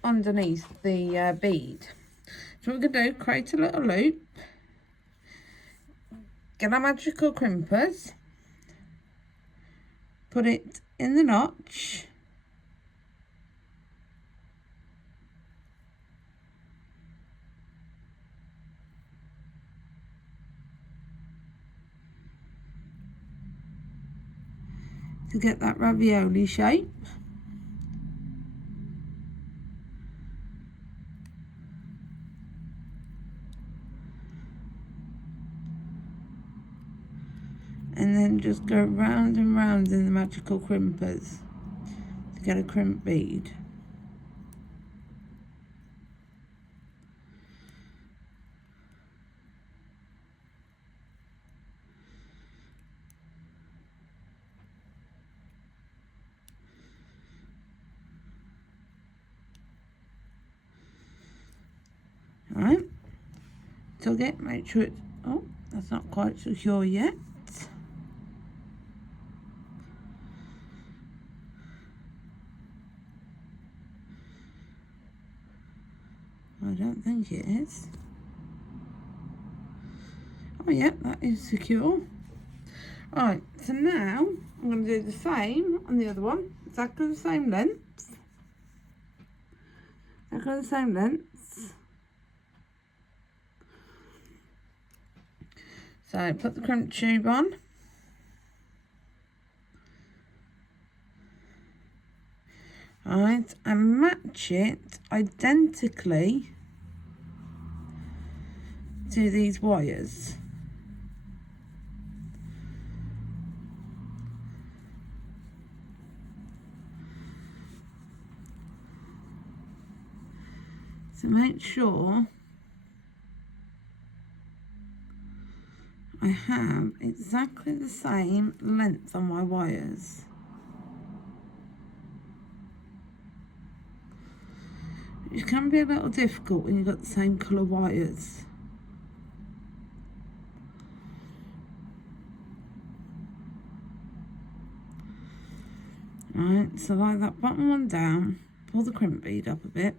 underneath the bead. So what we're going to do, create a little loop, get our magical crimpers, put it in the notch, to get that ravioli shape. then just go round and round in the magical crimpers to get a crimp bead. Alright, tug it, make sure it's, oh, that's not quite secure yet. I don't think it is. Oh yeah, that is secure. Alright, so now I'm going to do the same on the other one, exactly the same length. Exactly the same length. So put the crimp tube on. Alright, and match it identically to these wires. So make sure I have exactly the same length on my wires. It can be a little difficult when you've got the same colour wires. Right, so lie that bottom one down, pull the crimp bead up a bit.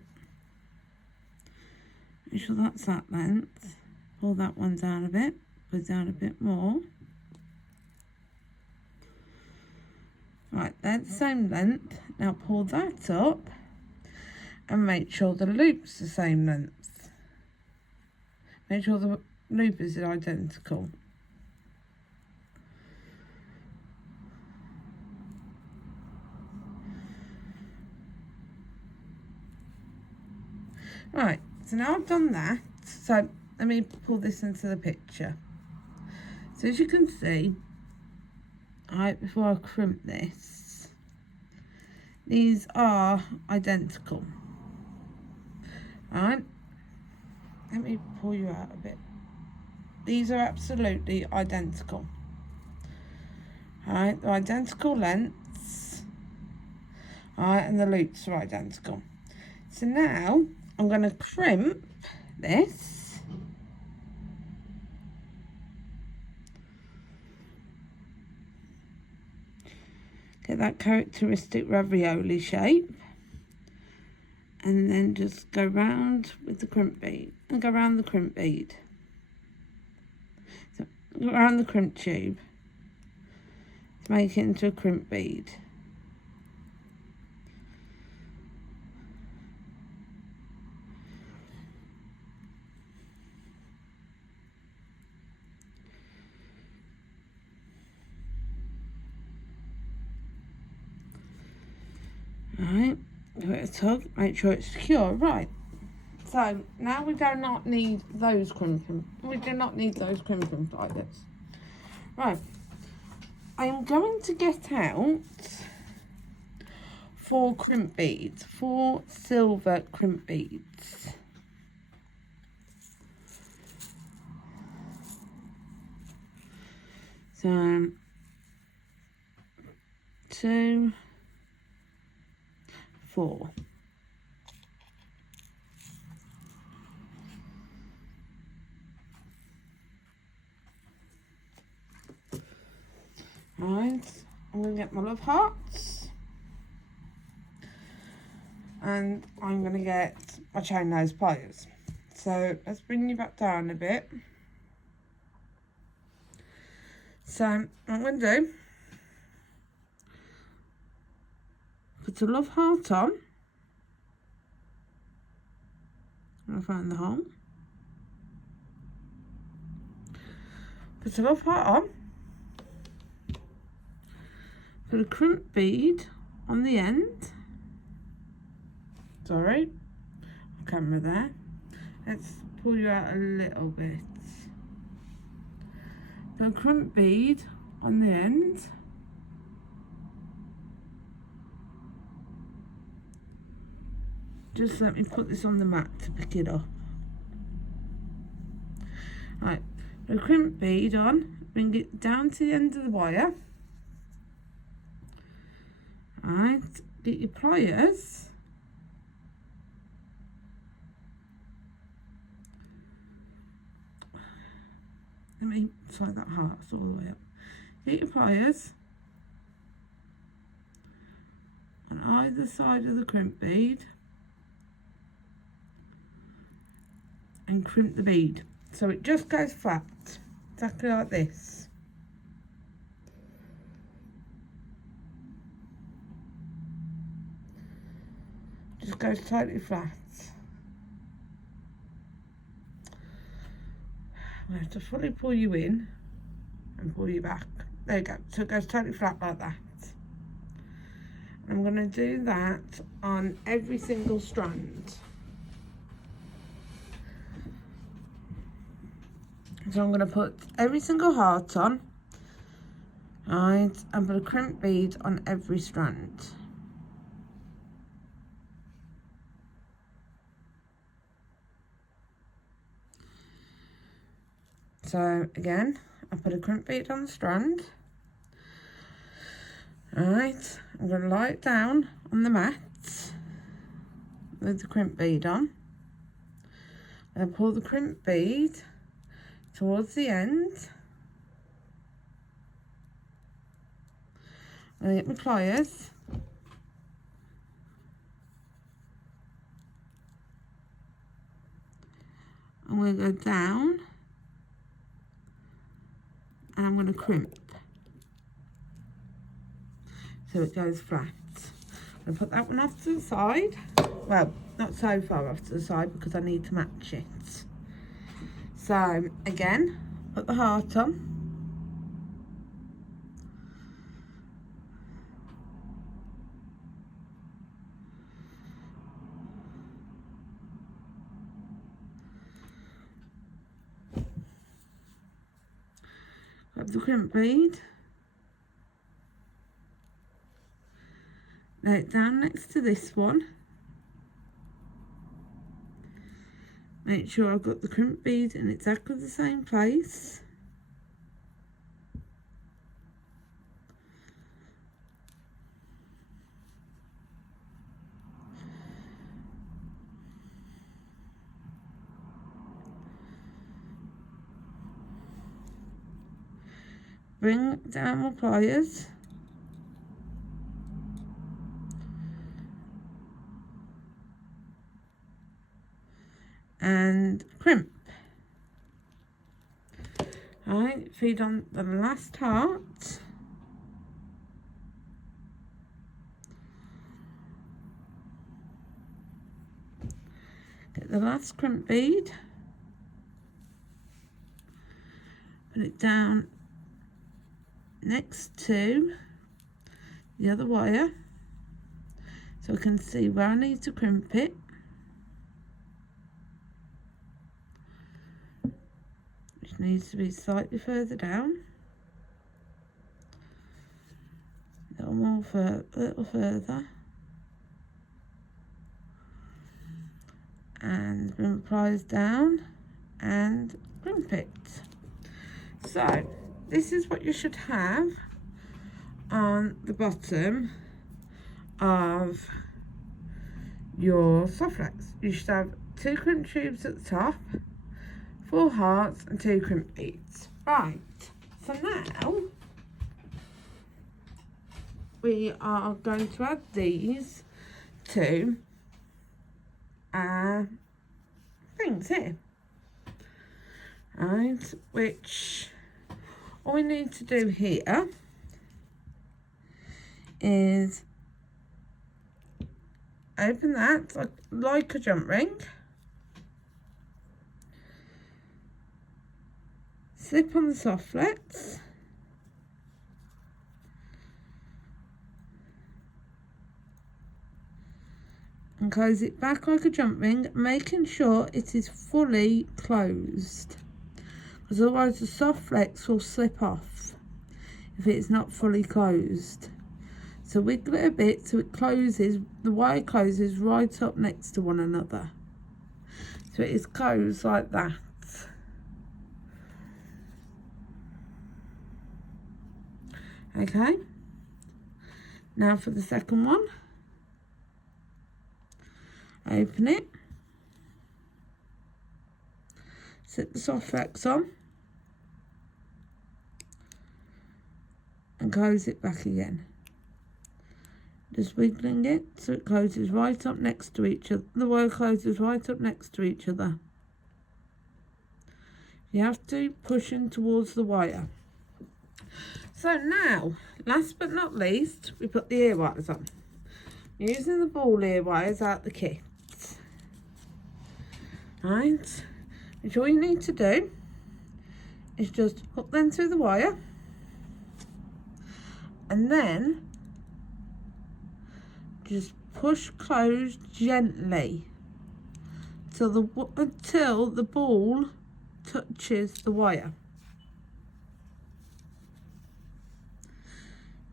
Make sure that's that length. Pull that one down a bit, pull it down a bit more. Right, they're the same length. Now pull that up and make sure the loop's the same length. Make sure the loop is identical. Right, so now I've done that, so let me pull this into the picture. So as you can see, right before I crimp this, these are identical. Right, let me pull you out a bit. These are absolutely identical. Alright, they're identical lengths. Alright, and the loops are identical. So now I'm going to crimp this. Get that characteristic ravioli shape. And then just go round with the crimp bead. And go round the crimp bead. So go around the crimp tube to make it into a crimp bead. Right, give it a tug, make sure it's secure. Right, so now we do not need those crimping. We do not need those crimping like this. Right, I am going to get out 4 crimp beads, 4 silver crimp beads. So 2, 4. Right, I'm going to get my love hearts. And I'm going to get my chain nose pliers. So let's bring you back down a bit. So what I'm going to do, put a love heart on. I'll find the hole. Put a love heart on. Put a crimp bead on the end. Sorry, camera there. Let's pull you out a little bit. Put a crimp bead on the end. Just let me put this on the mat to pick it up. Right, the crimp bead on, bring it down to the end of the wire. Right, get your pliers. Let me slide that heart all the way up. Get your pliers on either side of the crimp bead and crimp the bead so it just goes flat, exactly like this. Just goes totally flat. I have to fully pull you in and pull you back. There you go. So it goes totally flat like that. I'm going to do that on every single strand. So I'm going to put every single heart on. Right, and put a crimp bead on every strand. So again, I put a crimp bead on the strand. Alright, I'm going to lie it down on the mat with the crimp bead on. And pull the crimp bead towards the end. I'm going to get my pliers. I'm going to go down. And I'm going to crimp so it goes flat. I'm going to put that one off to the side. Well, not so far off to the side because I need to match it. So again, put the heart on. Grab the crimp bead, lay it down next to this one, make sure I've got the crimp bead in exactly the same place, bring down my pliers, and crimp. Alright, feed on the last heart. Get the last crimp bead, put it down next to the other wire so I can see where I need to crimp it. Which needs to be slightly further down. A little further. And bring the pliers down and crimp it. So this is what you should have on the bottom of your Softflex. You should have 2 crimp tubes at the top, 4 hearts and 2 crimp beads. Right, so now we are going to add these to our things here. Right, which all we need to do here is open that like a jump ring, slip on the Softflex, and close it back like a jump ring, making sure it is fully closed, because otherwise the Softflex will slip off if it's not fully closed. So wiggle it a bit so it closes, the wire closes right up next to one another. So it is closed like that. Okay, now for the second one, open it, set the Softflex on and close it back again. Just wiggling it so it closes right up next to each other. The wire closes right up next to each other. You have to push in towards the wire. So now, last but not least, we put the ear wires on. Using the ball ear wires out the kit. Right, which all you need to do is just hook them through the wire and then just push close gently until the ball touches the wire.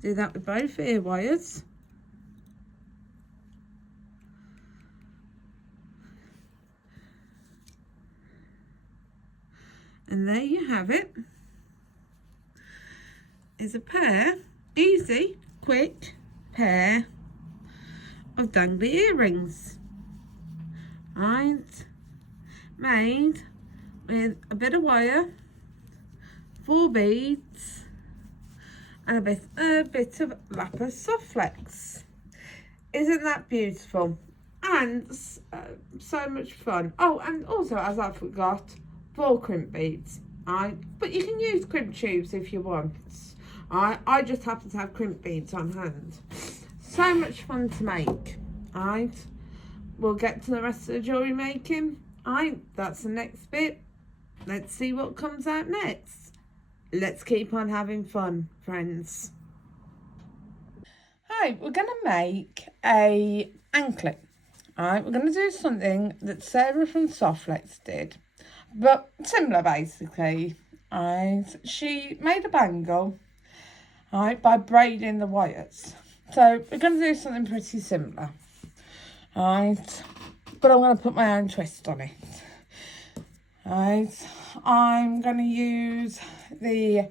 Do that with both ear wires. And there you have it. It's a easy, quick pair of dangly earrings. Right, made with a bit of wire, 4 beads, and a bit of Lapis Softflex. Isn't that beautiful? And so much fun. Oh, and also, as I forgot, 4 crimp beads. But you can use crimp tubes if you want. I just happen to have crimp beads on hand. So much fun to make. We'll get to the rest of the jewellery making. That's the next bit. Let's see what comes out next. Let's keep on having fun, friends. Hi, we're going to make a anklet. We're going to do something that Sara from Softflex did, but similar basically. She made a bangle, by braiding the wires. So we're going to do something pretty similar, but I'm going to put my own twist on it. I'm going to use the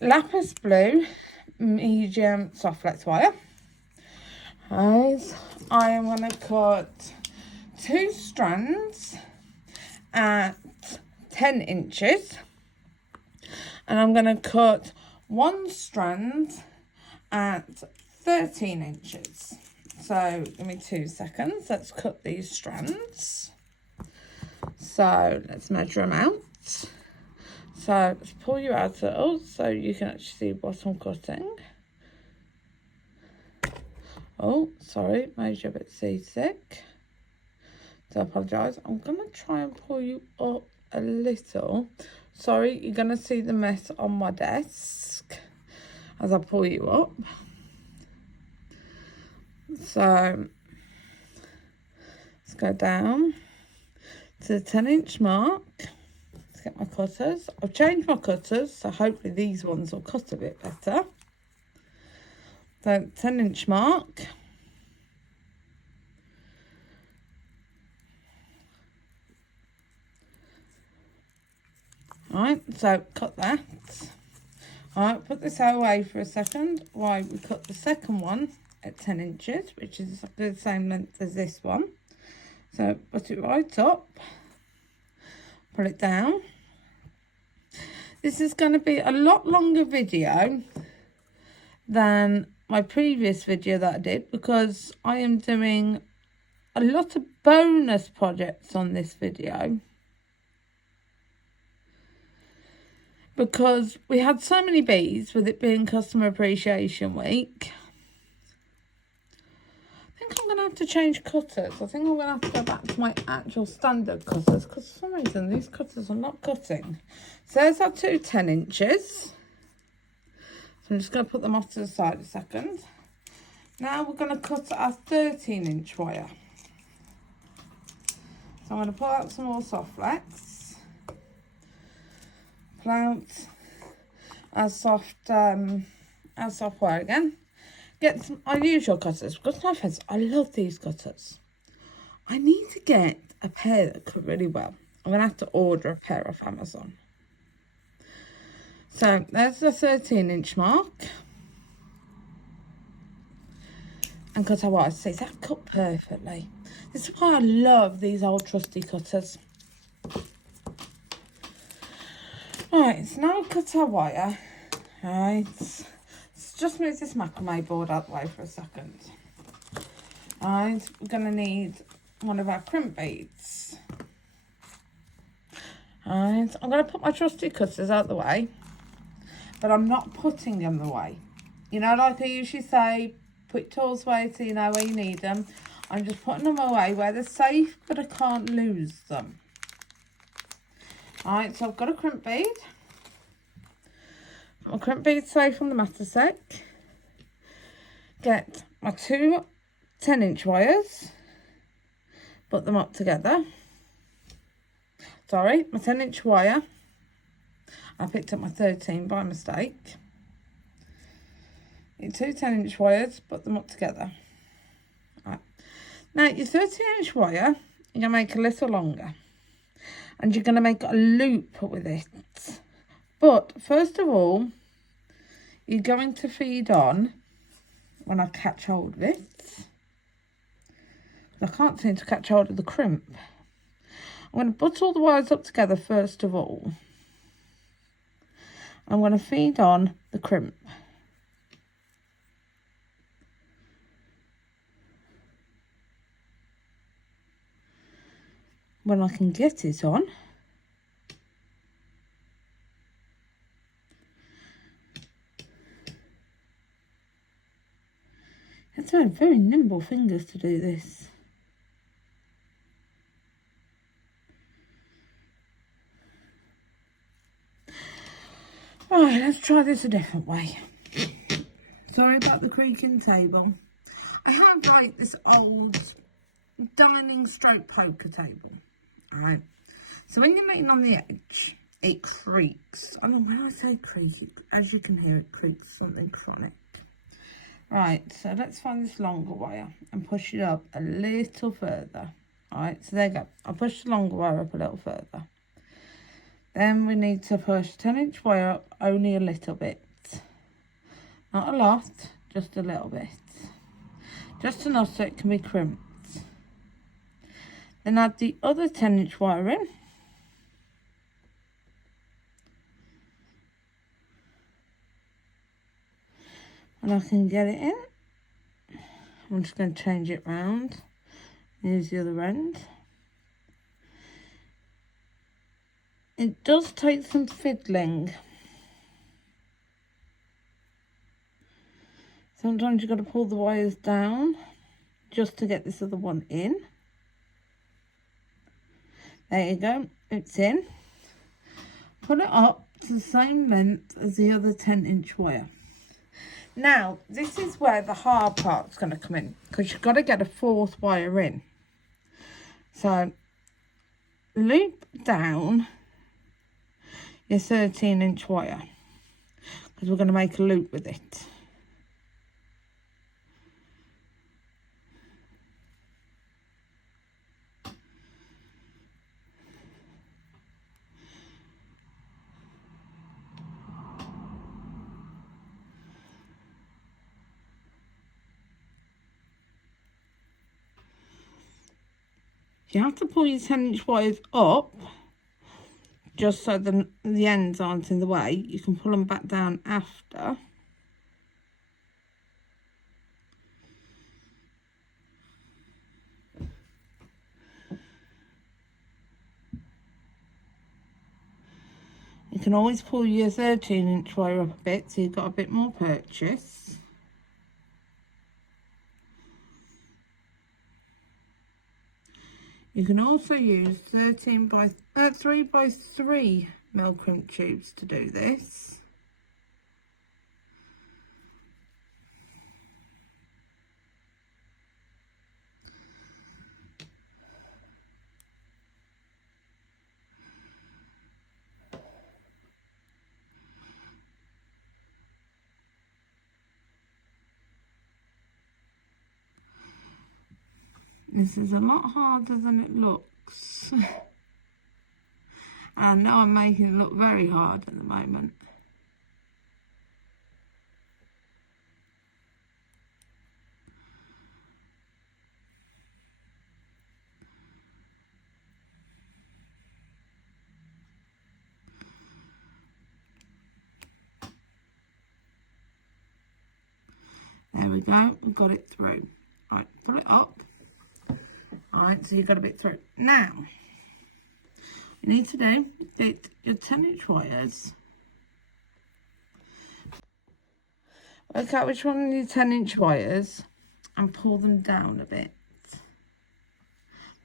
Lapis Blue medium Softflex wire. I am going to cut 2 strands at 10 inches, and I'm going to cut 1 strand at 13 inches. So give me 2 seconds. Let's cut these strands. So let's measure them out. So let's pull you out a little so you can actually see what I'm cutting. Oh, sorry, made you a bit seasick. So I apologise. I'm going to try and pull you up a little. Sorry, you're going to see the mess on my desk as I pull you up. So let's go down to the 10-inch mark. Let's get my cutters. I've changed my cutters, so hopefully these ones will cut a bit better. So 10-inch mark. Alright, so cut that. Alright, put this out away for a second while we cut the second one at 10 inches, which is the same length as this one. So put it right up, pull it down. This is going to be a lot longer video than my previous video that I did, because I am doing a lot of bonus projects on this video. Because we had so many bees with it being Customer Appreciation Week. I think I'm going to have to change cutters. I think I'm going to have to go back to my actual standard cutters, because for some reason these cutters are not cutting. So there's our 2 10 inches. So I'm just going to put them off to the side a second. Now we're going to cut our 13-inch wire. So I'm going to pull out some more Softflex. Pull out our soft wire again. Get some our usual cutters, because my friends, I love these cutters. I need to get a pair that cut really well. I'm going to have to order a pair off Amazon. So there's the 13-inch mark. And cut our wire. See, that cut perfectly. This is why I love these old trusty cutters. Right, so now cut our wire. Right, let's just move this macrame board out the way for a second. Right, we're going to need one of our crimp beads. Right, I'm going to put my trusty cutters out the way, but I'm not putting them away. You know, like I usually say, put your tools away so you know where you need them. I'm just putting them away where they're safe, but I can't lose them. Alright, so I've got a crimp bead. Put my crimp bead safe on the mattersack. Get my two 10-inch wires. Put them up together. Sorry, my 10-inch wire. I picked up my 13 by mistake. Your two 10-inch wires, put them up together. Right. Now, your 13-inch wire, you're going to make a little longer. And you're going to make a loop with it. But, first of all, you're going to feed on, when I catch hold of it, I can't seem to catch hold of the crimp. I'm going to put all the wires up together first of all. I'm going to feed on the crimp. When I can get it on, you have to have very nimble fingers to do this. Right, let's try this a different way. Sorry about the creaking table. I have like this old dining stroke poker table. Alright, so when you're making on the edge, it creaks. I don't know, when I say creak, as you can hear, it creaks something chronic. Right, so let's find this longer wire and push it up a little further. Alright, so there you go. I'll push the longer wire up a little further. Then we need to push 10-inch wire up only a little bit. Not a lot, just a little bit. Just enough so it can be crimped. Then add the other 10-inch wire in. And I can get it in. I'm just going to change it round. Use the other end. It does take some fiddling. Sometimes you've got to pull the wires down just to get this other one in. There you go, it's in. Put it up to the same length as the other 10-inch wire. Now, this is where the hard part's going to come in, because you've got to get a fourth wire in. So, loop down your 13-inch wire, because we're going to make a loop with it. You have to pull your 10-inch wires up, just so the ends aren't in the way. You can pull them back down after. You can always pull your 13-inch wire up a bit, so you've got a bit more purchase. You can also use 3 by 3 mil crimp tubes to do this. This is a lot harder than it looks. And now I'm making it look very hard at the moment. There we go, we've got it through. Right, pull it up. Alright, so you've got a bit through. Now, you need to do, get your 10-inch wires. Work out which one are your 10-inch wires and pull them down a bit.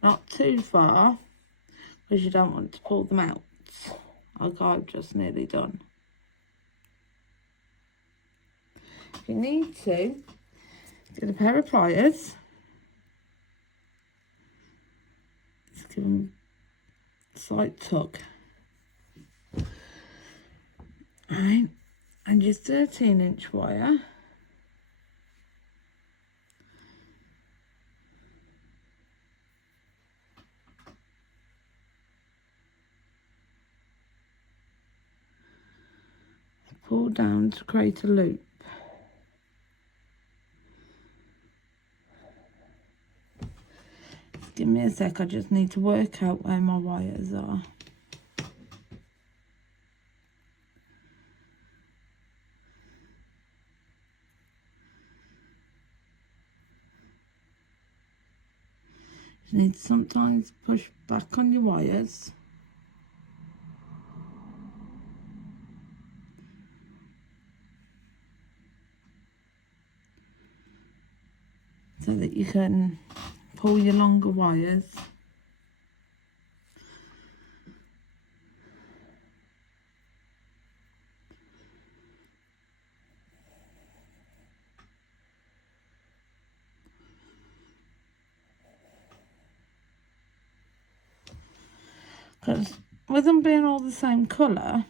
Not too far, because you don't want to pull them out, like I've just nearly done. If you need to, get a pair of pliers. Just give them a slight tug. Alright, and your 13-inch wire. Pull down to create a loop. Give me a sec, I just need to work out where my wires are. You need to sometimes push back on your wires. So that you can pull your longer wires. Because with them being all the same colour,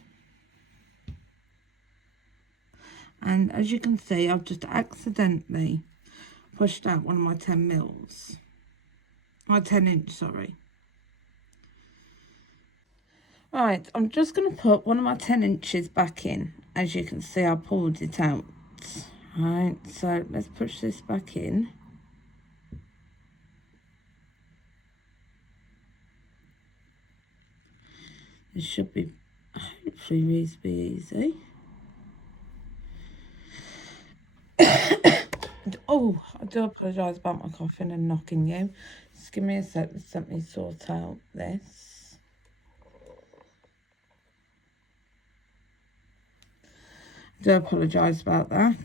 and as you can see, I've just accidentally pushed out one of my 10 mils. My 10-inch, sorry. Right, I'm just going to put one of my 10 inches back in. As you can see, I pulled it out. Right, so let's push this back in. This should be hopefully reasonably easy. Oh, I do apologise about my coughing and knocking you. Just give me a sec, let me sort out this. I do apologise about that.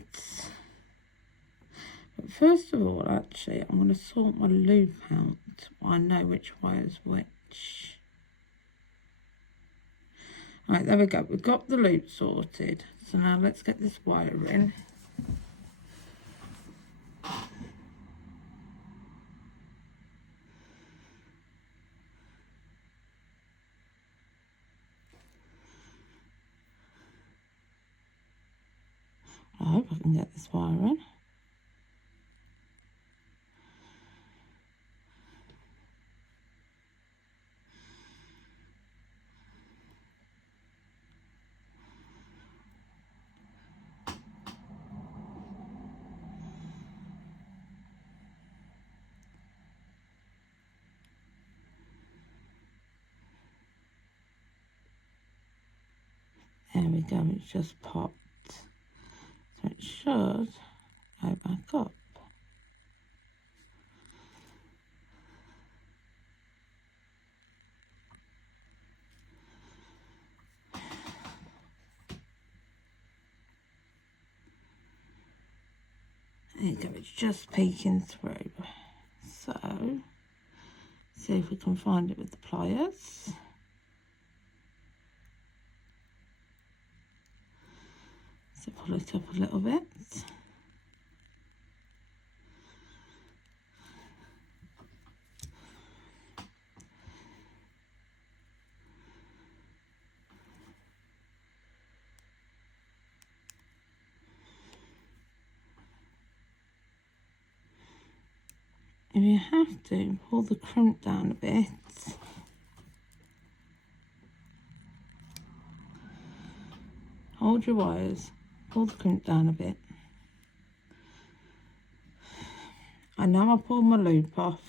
But first of all, actually, I'm going to sort my loop out so I know which wire's which. Right, there we go. We've got the loop sorted. So now let's get this wire in. I hope I can get this wire in. There we go, it's just popped. So it should go back up. There you go, it's just peeking through. So, see if we can find it with the pliers. So pull it up a little bit. if you have to, pull the crimp down a bit. Hold your wires, pull the crimp down a bit. I know I pulled my loop off.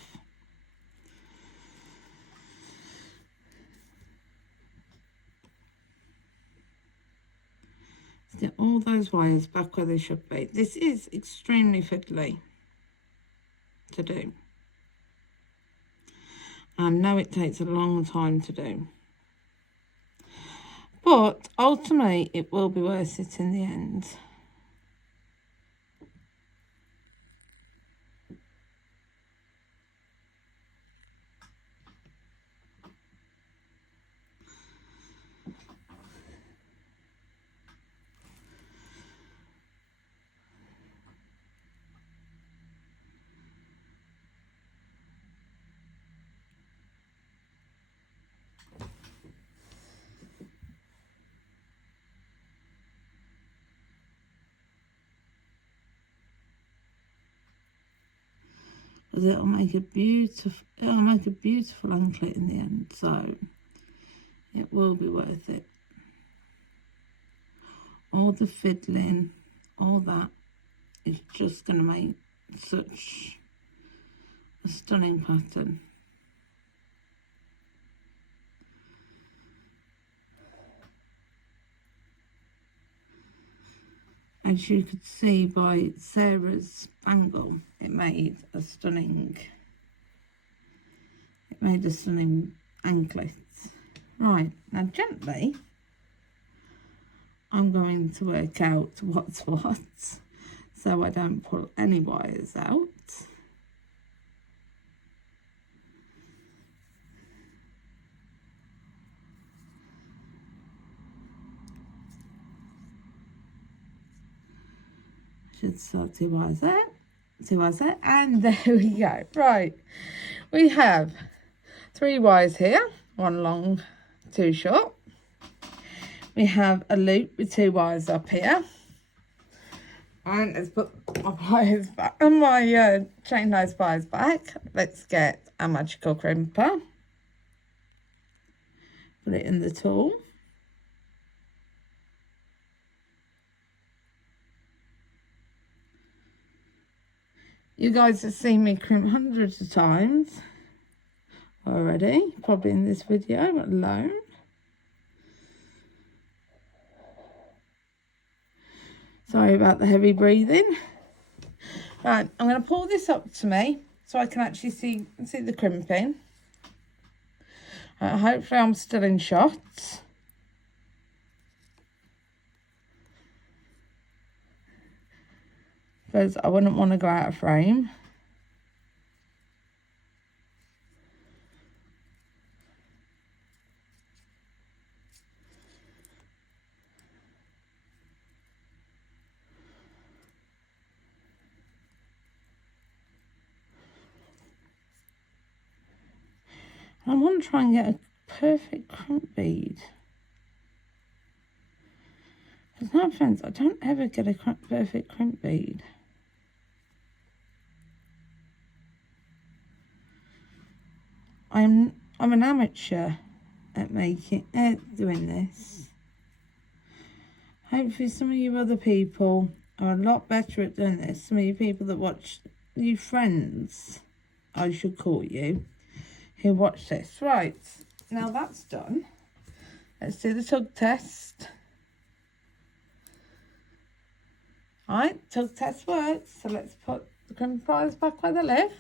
Get all those wires back where they should be. This is extremely fiddly to do. I know it takes a long time to do. But ultimately it will be worth it in the end. It'll make a beautiful anklet in the end, so it will be worth it. All the fiddling, all that is just going to make such a stunning pattern. As you could see by Sara's bangle, it made a stunning anklet. Right, now gently, I'm going to work out what's what, so I don't pull any wires out. Should start 2 wires there, 2 wires there, and there we go. Right, we have 3 wires here, 1 long, 2 short. We have a loop with 2 wires up here. And let's put my pliers back and my chain nose pliers back. Let's get a magical crimper. Put it in the tool. You guys have seen me crimp hundreds of times already, probably in this video alone. Sorry about the heavy breathing. Right, I'm going to pull this up to me so I can actually see the crimping. Hopefully I'm still in shot. Because I wouldn't want to go out of frame. I want to try and get a perfect crimp bead. Because no offence, I don't ever get a perfect crimp bead. I'm an amateur at doing this. Hopefully some of you other people are a lot better at doing this. Some of you people that watch, you friends, I should call you, who watch this. Right, now that's done. Let's do the tug test. Right, tug test works. So let's put the crimp pliers back where they live.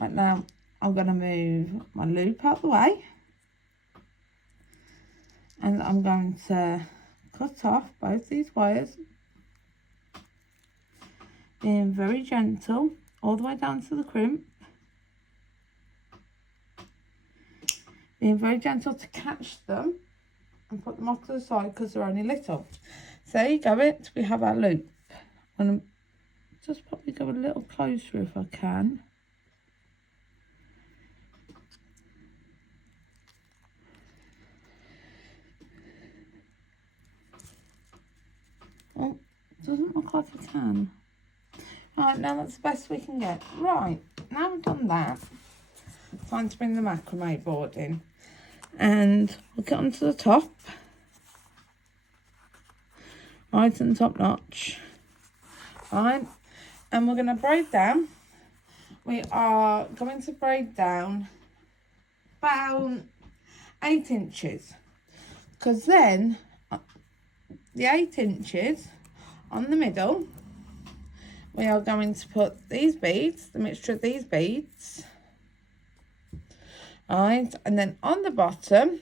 Right, now I'm going to move my loop out the way. And I'm going to cut off both these wires. Being very gentle all the way down to the crimp. Being very gentle to catch them and put them off to the side because they're only little. So there you go, we have our loop. I'm going to just probably go a little closer if I can. Doesn't look like I can. Right, now that's the best we can get. Right, now we've done that, time to bring the macrame board in. And we'll get onto the top. Right in the top notch. Right. And we're going to braid down. We are going to braid down about 8 inches. Because then the 8 inches on the middle, we are going to put these beads, the mixture of these beads, right, and then on the bottom,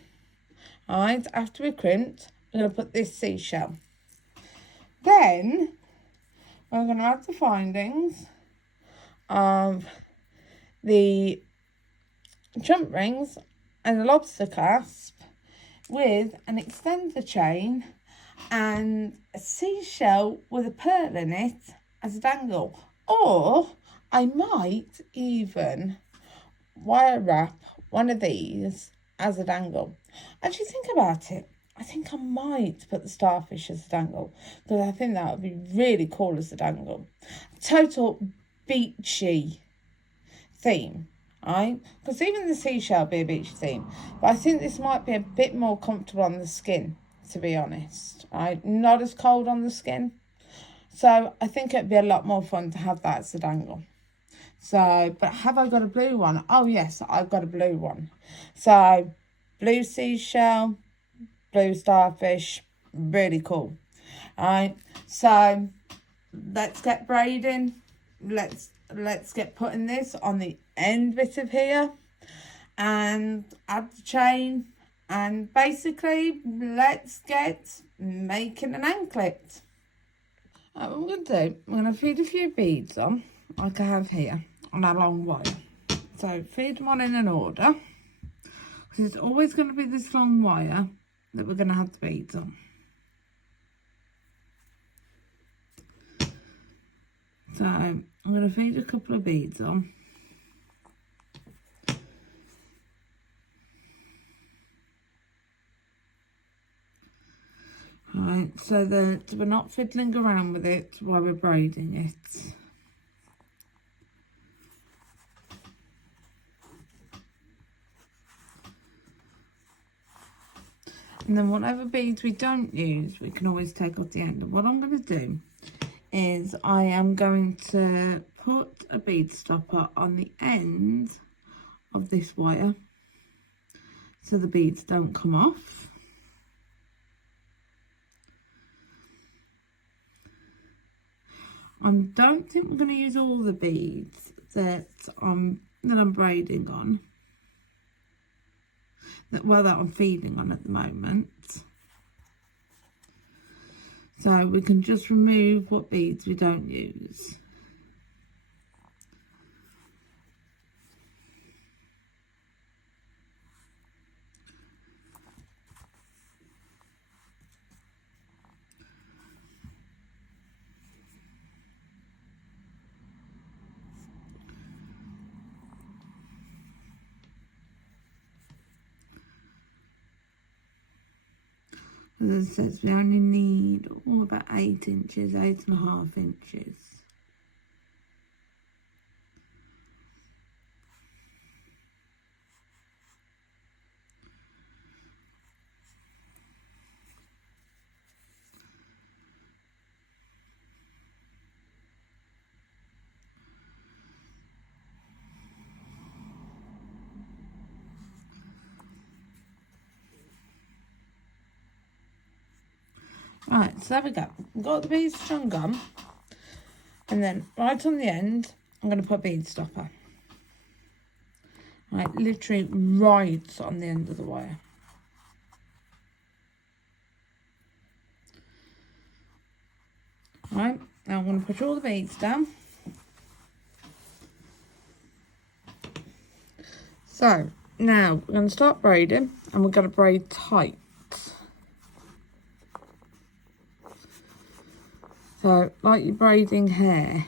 right, after we crimped, we're going to put this seashell. Then we're going to add the findings of the jump rings and the lobster clasp with an extender chain and a seashell with a pearl in it as a dangle. Or I might even wire wrap one of these as a dangle. Actually, think about it. I think I might put the starfish as a dangle because I think that would be really cool as a dangle. Total beachy theme, right? Because even the seashell would be a beachy theme. But I think this might be a bit more comfortable on the skin, to be honest. Right? Not as cold on the skin. So I think it'd be a lot more fun to have that as a dangle. So, but have I got a blue one? Oh yes, I've got a blue one. So, blue seashell, blue starfish, really cool. Alright, so let's get braiding. Let's get putting this on the end bit of here and add the chain, and basically let's get making an anklet. What I'm going to do, I'm going to feed a few beads on, like I have here, on our long wire. So feed them on in an order, because it's always going to be this long wire that we're going to have the beads on. So I'm going to feed a couple of beads on. Right, so that we're not fiddling around with it while we're braiding it. And then whatever beads we don't use, we can always take off the end. And what I'm going to do is I am going to put a bead stopper on the end of this wire so the beads don't come off. I don't think we're going to use all the beads that I'm braiding on. That I'm feeding on at the moment. So we can just remove what beads we don't use. As it says, we only need about 8 inches, 8.5 inches. Right, so there we go. We've got the beads strung on. And then right on the end, I'm going to put a bead stopper. Right, literally right on the end of the wire. Right, now I'm going to push all the beads down. So, now we're going to start braiding, and we're going to braid tight. So, like you're braiding hair.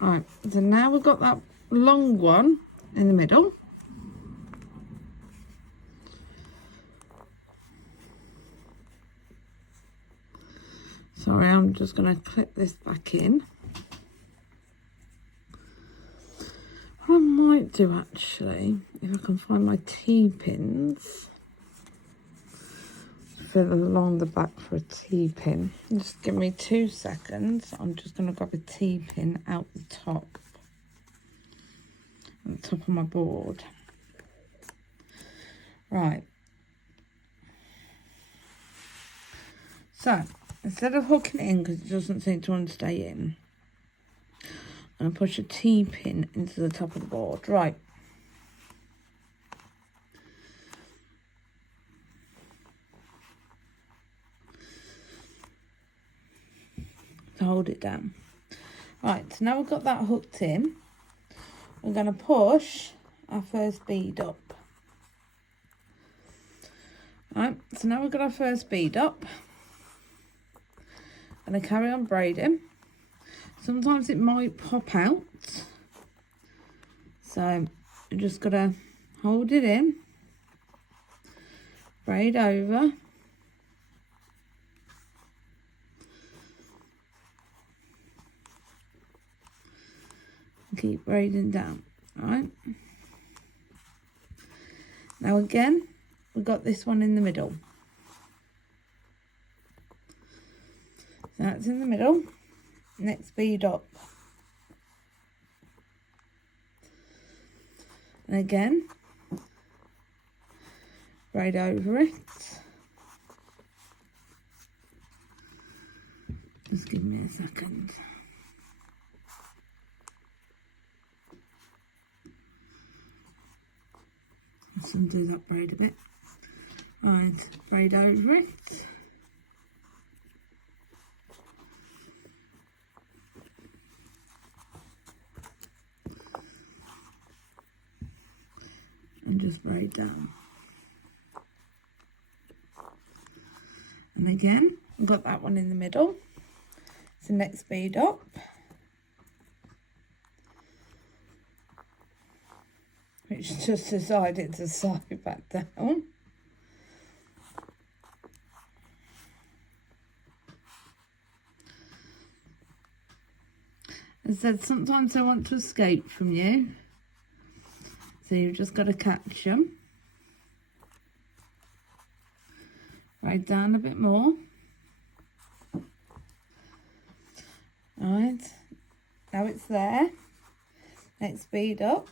Right, so now we've got that long one in the middle. I'm just going to clip this back in. What I might do actually, if I can find my T-pins, fill along the back for a T-pin. Just give me 2 seconds. I'm just going to grab a T-pin out the top, on the top of my board. Right. So, instead of hooking it in, because it doesn't seem to want to stay in, I'm going to push a T-pin into the top of the board. Right. To hold it down. Right, so now we've got that hooked in, we're going to push our first bead up. Right, so now we've got our first bead up. I'm going to carry on braiding. Sometimes it might pop out, so you just got to hold it in, braid over, and keep braiding down. Right, now again we've got this one in the middle, so that's in the middle. Next bead up, and again braid over it. Just give me a second. Let's undo that braid a bit. Right, braid over it. And just braid down. And again, I've got that one in the middle. So next bead up. Which just decided to slide back down. As I said, sometimes they want to escape from you. So you've just got to catch them. Right down a bit more. Right, now it's there. Next bead up.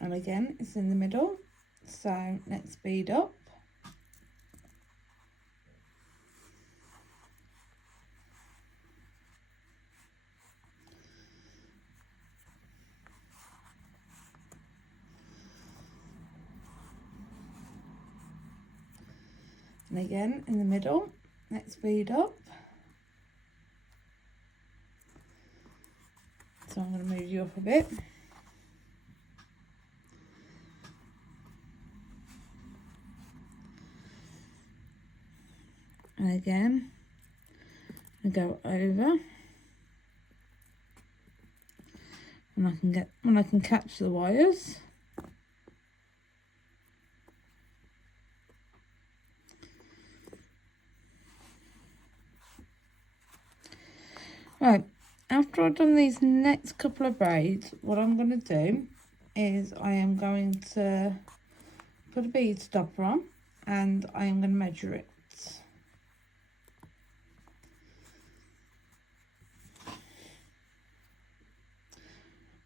And again, it's in the middle, so next bead up. And again, in the middle, next bead up. So I'm going to move you up a bit. And again, I go over, and I can catch the wires. Right, after I've done these next couple of braids, what I'm going to do is I am going to put a bead stopper on, and I am going to measure it.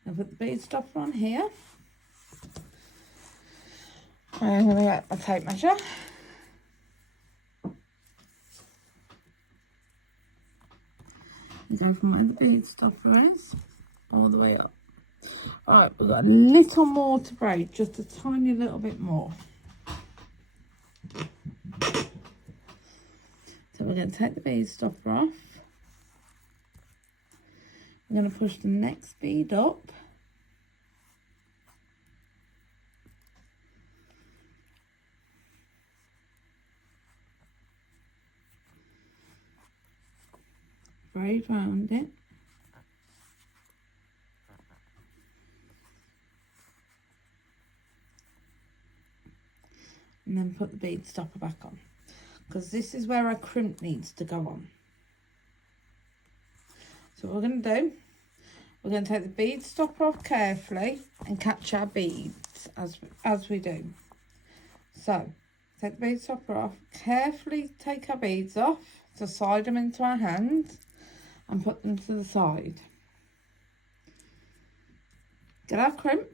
I'll put the bead stopper on here. I'm going to get a tape measure. And go from where the bead stopper is all the way up. Alright, we've got a little more to braid, just a tiny little bit more. So we're going to take the bead stopper off. I'm going to push the next bead up. braid round it. And then put the bead stopper back on, because this is where our crimp needs to go on. So what we're going to do, we're going to take the bead stopper off carefully and catch our beads as we do. So take the bead stopper off, carefully take our beads off, to slide them into our hand and put them to the side. Get our crimp.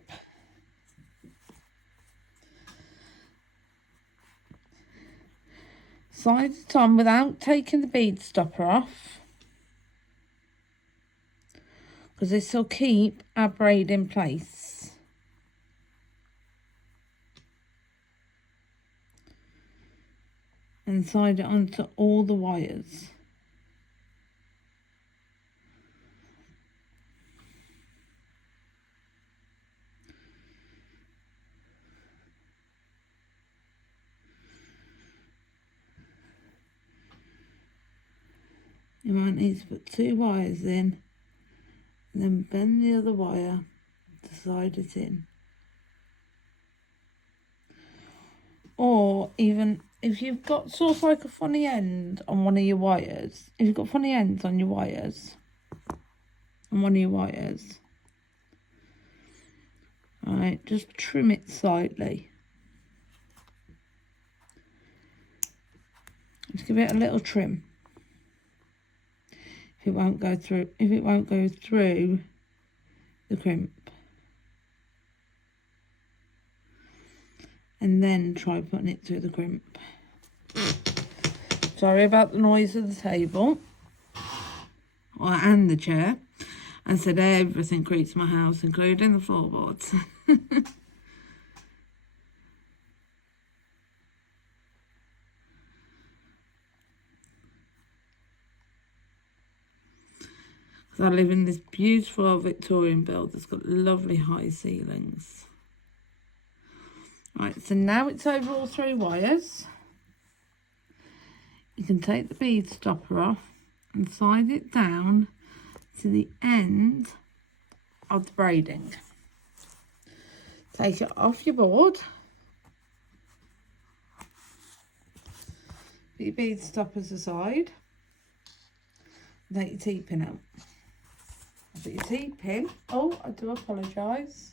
Slide it on without taking the bead stopper off, because this will keep our braid in place. And slide it onto all the wires. You might need to put 2 wires in, and then bend the other wire to slide it in. Or even if you've got sort of like a funny end on one of your wires, if you've got funny ends on your wires, on one of your wires, alright, just trim it slightly. Just give it a little trim. If it won't go through the crimp. And then try putting it through the crimp. Sorry about the noise of the table and the chair. I said everything creaks my house, including the floorboards. I live in this beautiful Victorian build that's got lovely high ceilings. Right, so now it's over all 3 wires. You can take the bead stopper off and slide it down to the end of the braiding. Take it off your board. Put your bead stoppers aside. Take your T-pin out. Put your T-pin, oh, I do apologise.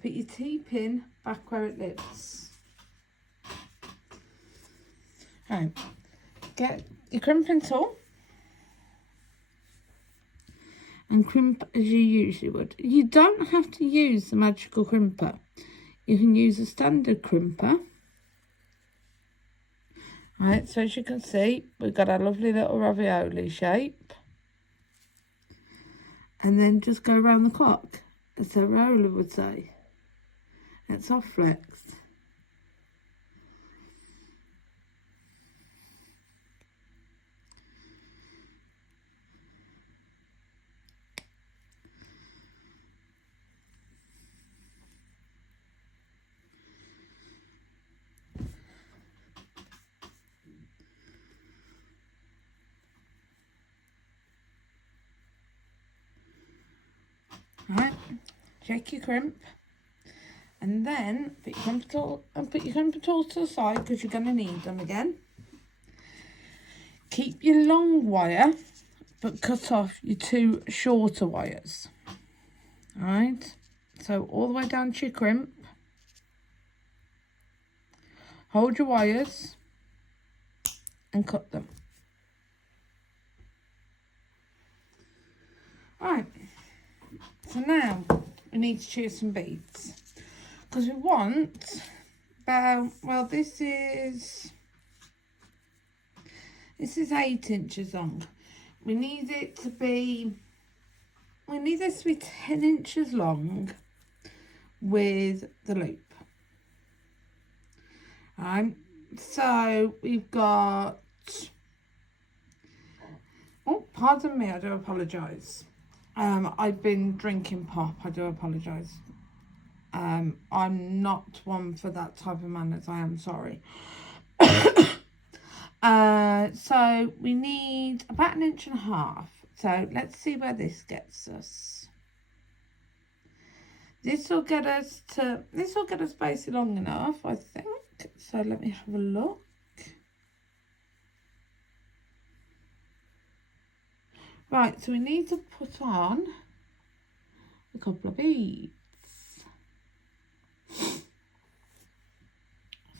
Put your T-pin back where it lives. Right, get your crimping tool and crimp as you usually would. You don't have to use the magical crimper. You can use a standard crimper. Right, so as you can see, we've got our lovely little ravioli shape. And then just go around the clock, as Sara Ohler would say, at Softflex. Right, check your crimp, and then put your crimp tool to the side, because you're going to need them again. Keep your long wire, but cut off your 2 shorter wires. Alright, so all the way down to your crimp. Hold your wires and cut them. Right. So now we need to choose some beads, because we want about, well, this is 8 inches long. We need this to be 10 inches long with the loop. So we've got, oh, pardon me, I do apologise. I've been drinking pop, I do apologise. I'm not one for that type of manners, I am sorry. So we need about 1.5 inches. So let's see where this gets us. This will get us basically long enough, I think. So let me have a look. Right, so we need to put on a couple of beads.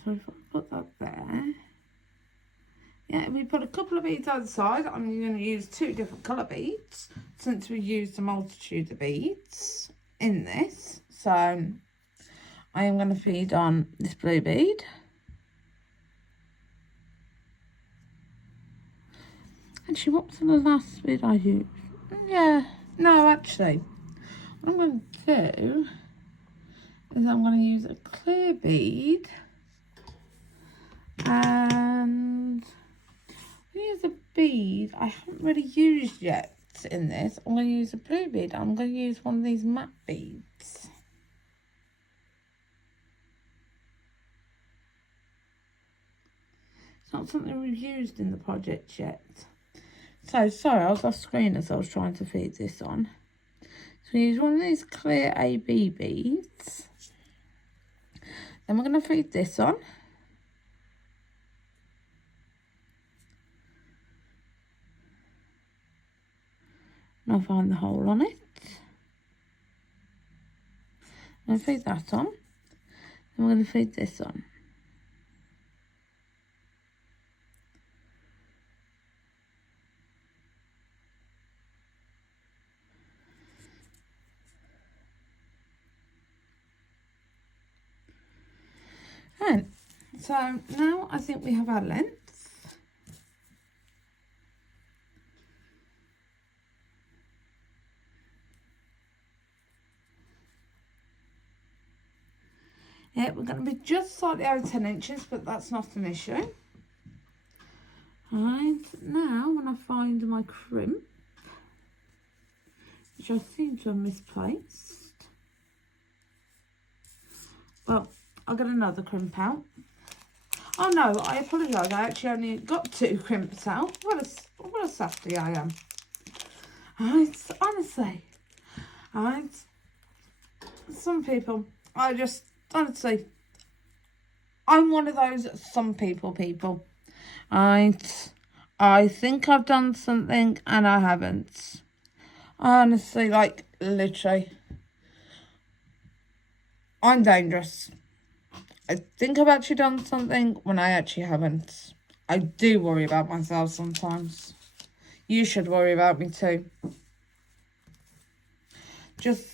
So if I put that there, yeah, we put a couple of beads either side. I'm going to use 2 different colour beads since we used a multitude of beads in this. So I am going to feed on this blue bead. Actually, what was the last bead I used? Yeah, no, actually, what I'm going to do is I'm going to use a clear bead and use a bead I haven't really used yet in this. I'm going to use a blue bead. I'm going to use one of these matte beads. It's not something we've used in the project yet. So, sorry, I was off screen as I was trying to feed this on. So we use one of these clear AB beads. Then we're going to feed this on. And I'll find the hole on it. I'm going to feed that on. Then we're going to feed this on. And so now I think we have our length. Yeah, we're going to be just slightly over 10 inches, but that's not an issue. Right, now when I find my crimp, which I seem to have misplaced. Well, I'll get another crimp out. Oh no, I apologise. I actually only got 2 crimps out. What a softie I am. Right, honestly. Right. Some people, honestly, I'm one of those some people. Right. I think I've done something and I haven't. Honestly, like, literally. I'm dangerous. I think I've actually done something when I actually haven't. I do worry about myself sometimes. You should worry about me too. Just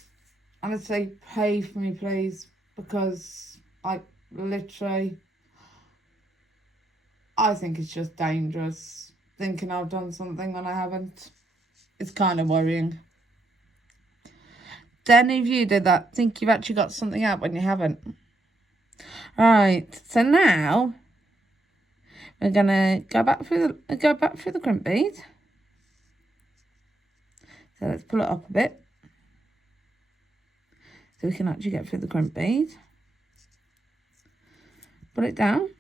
honestly pray for me, please, because I think it's just dangerous thinking I've done something when I haven't. It's kind of worrying. Do any of you did that? Think you've actually got something out when you haven't? Right, so now we're gonna go back through the crimp bead. So let's pull it up a bit so we can actually get through the crimp bead. Pull it down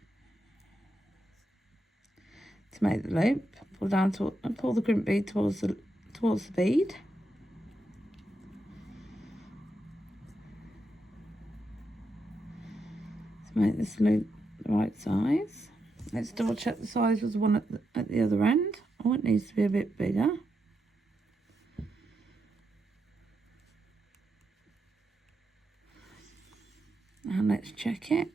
to make the loop. Pull down to and pull the crimp bead towards the bead. To make this loop the right size. Let's double check the size was the one at the other end. Oh, it needs to be a bit bigger. And let's check it.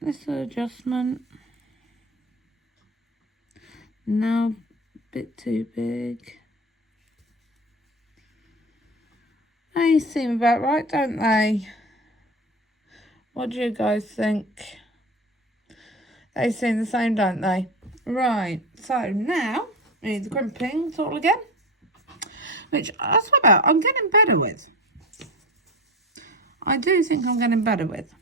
This adjustment. Now a bit too big. They seem about right, don't they? What do you guys think? They seem the same, don't they? Right, so now we need the crimping tool again, which that's what about I'm getting better with. I do think I'm getting better with.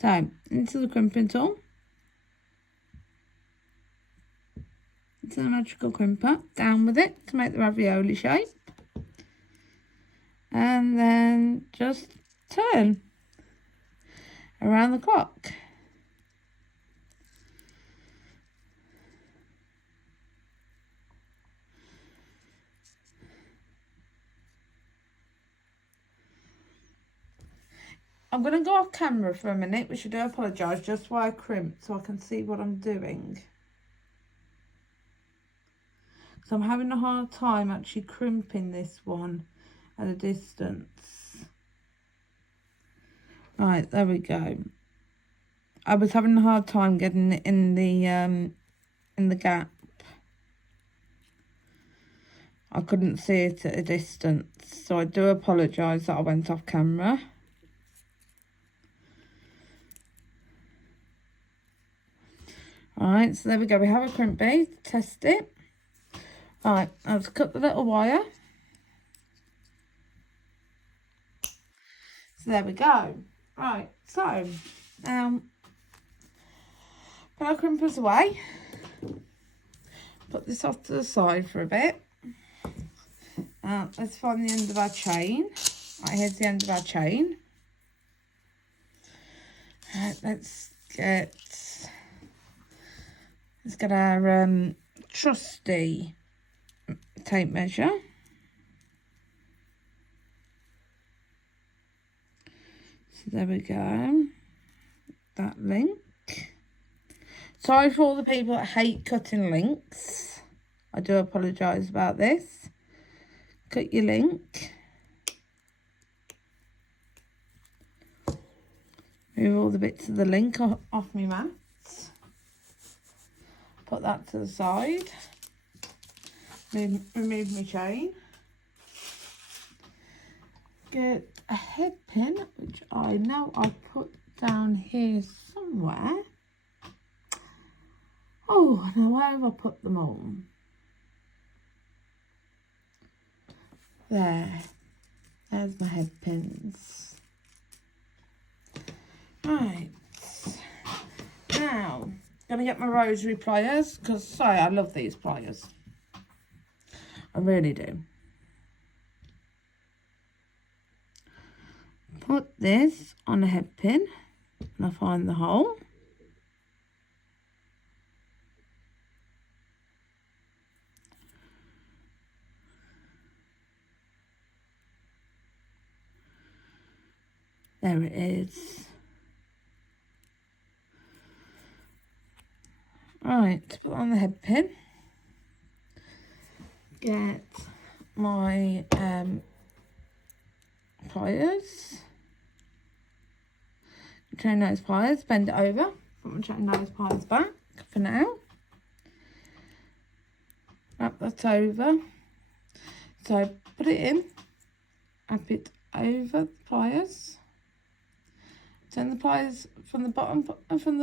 So, into the crimping tool. Into the magical crimper, down with it to make the ravioli shape. And then just turn around the clock. I'm going to go off camera for a minute, which I do apologise, just while I crimp so I can see what I'm doing. So I'm having a hard time actually crimping this one at a distance. Right, there we go. I was having a hard time getting it in the gap. I couldn't see it at a distance, so I do apologise that I went off camera. Alright, so there we go. We have a crimp bead. Test it. Right, I'll just cut the little wire. So there we go. Right, so now put our crimpers away. Put this off to the side for a bit. Let's find the end of our chain. Right, here's the end of our chain. Right, let's get our trusty tape measure. So there we go. That link. Sorry for all the people that hate cutting links. I do apologise about this. Cut your link. Move all the bits of the link off me mats. Put that to the side. Remove my chain. Get a head pin, which I know I put down here somewhere. Oh, now where have I put them all? There's my head pins. Right. Now, gonna get my rosary pliers, because sorry, I love these pliers. I really do. Put this on a head pin and I find the hole. There it is. Right, put on the head pin. Get my pliers. Chain nose pliers, bend it over. Put my chain nose pliers back for now. Wrap that over. So put it in. Wrap it over the pliers. Turn the pliers from the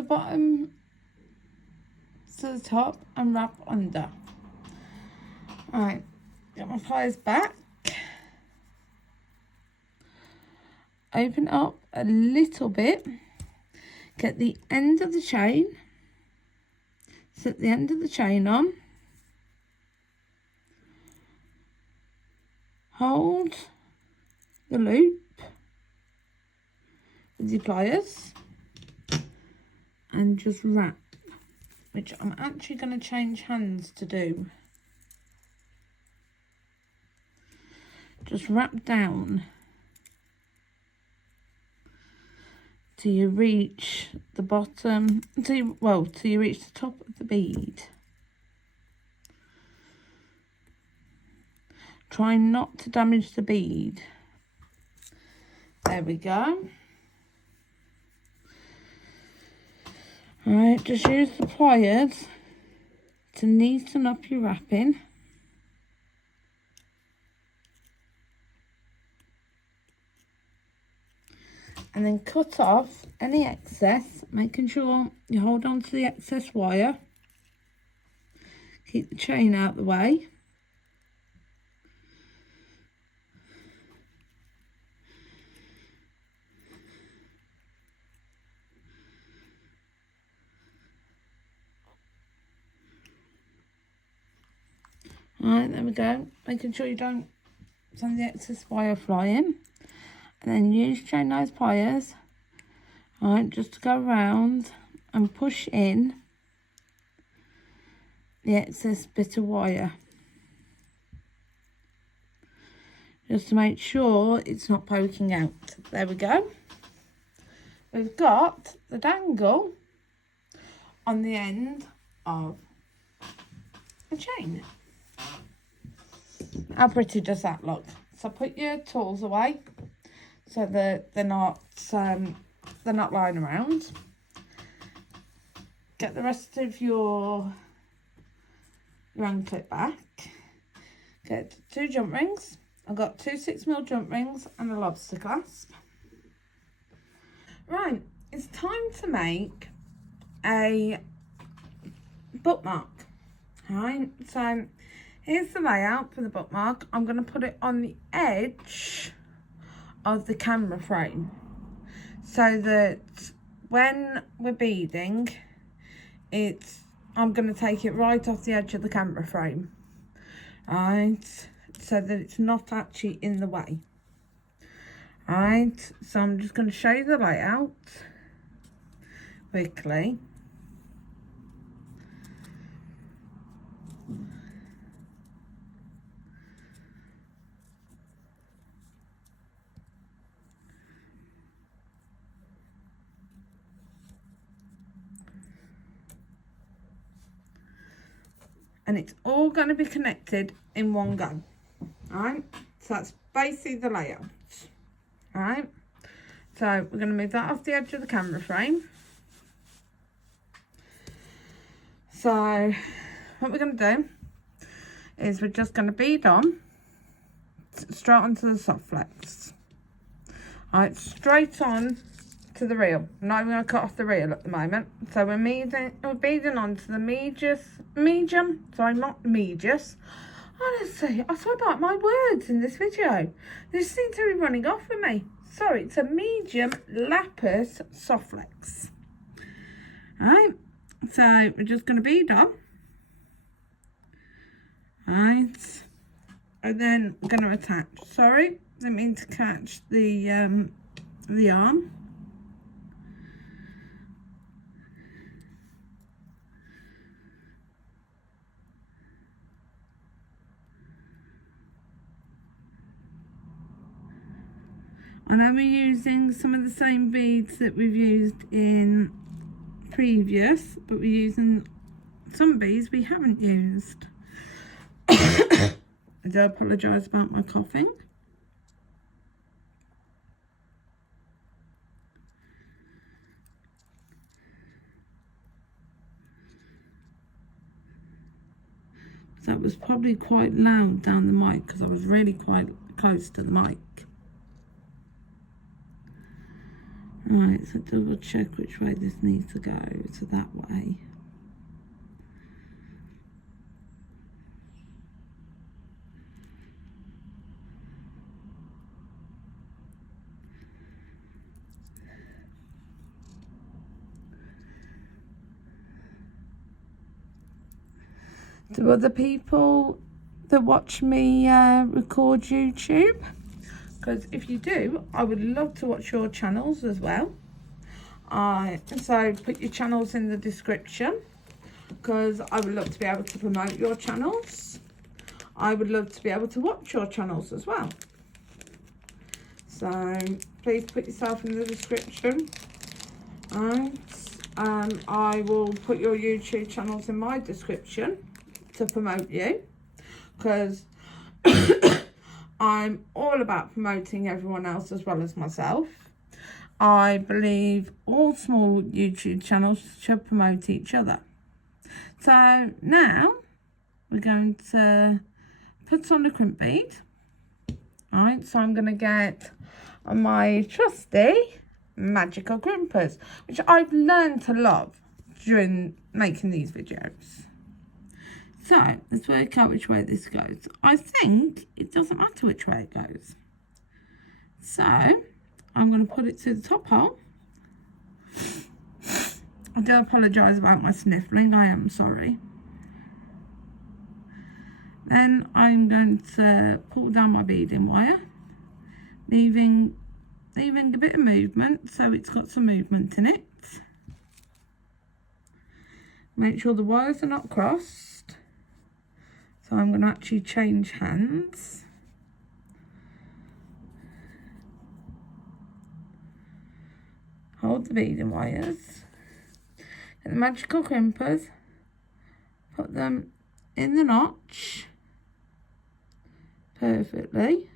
bottom to the top and wrap under. Right, get my pliers back. Open up a little bit. Get the end of the chain. Set the end of the chain on. Hold the loop with your pliers and just wrap, which I'm actually going to change hands to do. Just wrap down till you reach the bottom, till you reach the top of the bead. Try not to damage the bead. There we go. Alright, just use the pliers to neaten up your wrapping. And then cut off any excess, making sure you hold on to the excess wire. Keep the chain out of the way. Alright, there we go. Making sure you don't send the excess wire flying. and then use chain nose pliers, right, just to go around and push in the excess bit of wire, just to make sure it's not poking out. There we go. We've got the dangle on the end of the chain. How pretty does that look? So put your tools away so that they're not lying around. Get the rest of your anklet back. Get 2 jump rings. I've got 2 6mm jump rings and a lobster clasp. Right, it's time to make a bookmark. Alright, so here's the layout for the bookmark. I'm going to put it on the edge of the camera frame so that when we're beading, I'm going to take it right off the edge of the camera frame. Right, so that it's not actually in the way. Right, so I'm just going to show you the layout quickly. And it's all going to be connected in one go. Alright, so that's basically the layout. Alright, so we're going to move that off the edge of the camera frame. So what we're going to do is we're just going to bead on straight onto the Softflex. Alright, straight on to the reel. I'm not even going to cut off the reel at the moment. So we're beading onto the medium. Honestly, I swear about my words in this video. They seem to be running off with me. So it's a medium Lapis Softflex. Alright, so we're just going to bead on. Alright, and then we're going to attach. Sorry, didn't mean to catch the arm. I know we're using some of the same beads that we've used in previous, but we're using some beads we haven't used. I do apologise about my coughing. That was probably quite loud down the mic because I was really quite close to the mic. Right, so double check which way this needs to go. So that way. To other people that watch me record YouTube, because if you do, I would love to watch your channels as well. So put your channels in the description, because I would love to be able to promote your channels. I would love to be able to watch your channels as well. So please put yourself in the description. And I will put your YouTube channels in my description to promote you, because I'm all about promoting everyone else as well as myself. I believe all small YouTube channels should promote each other. So now we're going to put on the crimp bead. Alright, so I'm going to get my trusty magical crimpers, which I've learned to love during making these videos. So let's work out which way this goes. I think it doesn't matter which way it goes. So I'm going to put it to the top hole. I do apologise about my sniffling, I am sorry. Then I'm going to pull down my beading wire, leaving leaving a bit of movement so it's got some movement in it. Make sure the wires are not crossed. So I'm going to actually change hands. Hold the beading wires. Get the magical crimpers. Put them in the notch perfectly.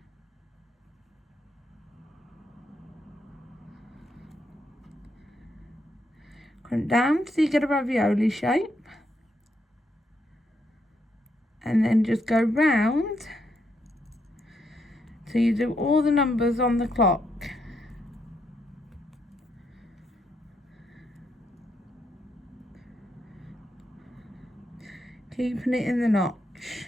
Crimp down so you get a ravioli shape, and then just go round so you do all the numbers on the clock. Keeping it in the notch.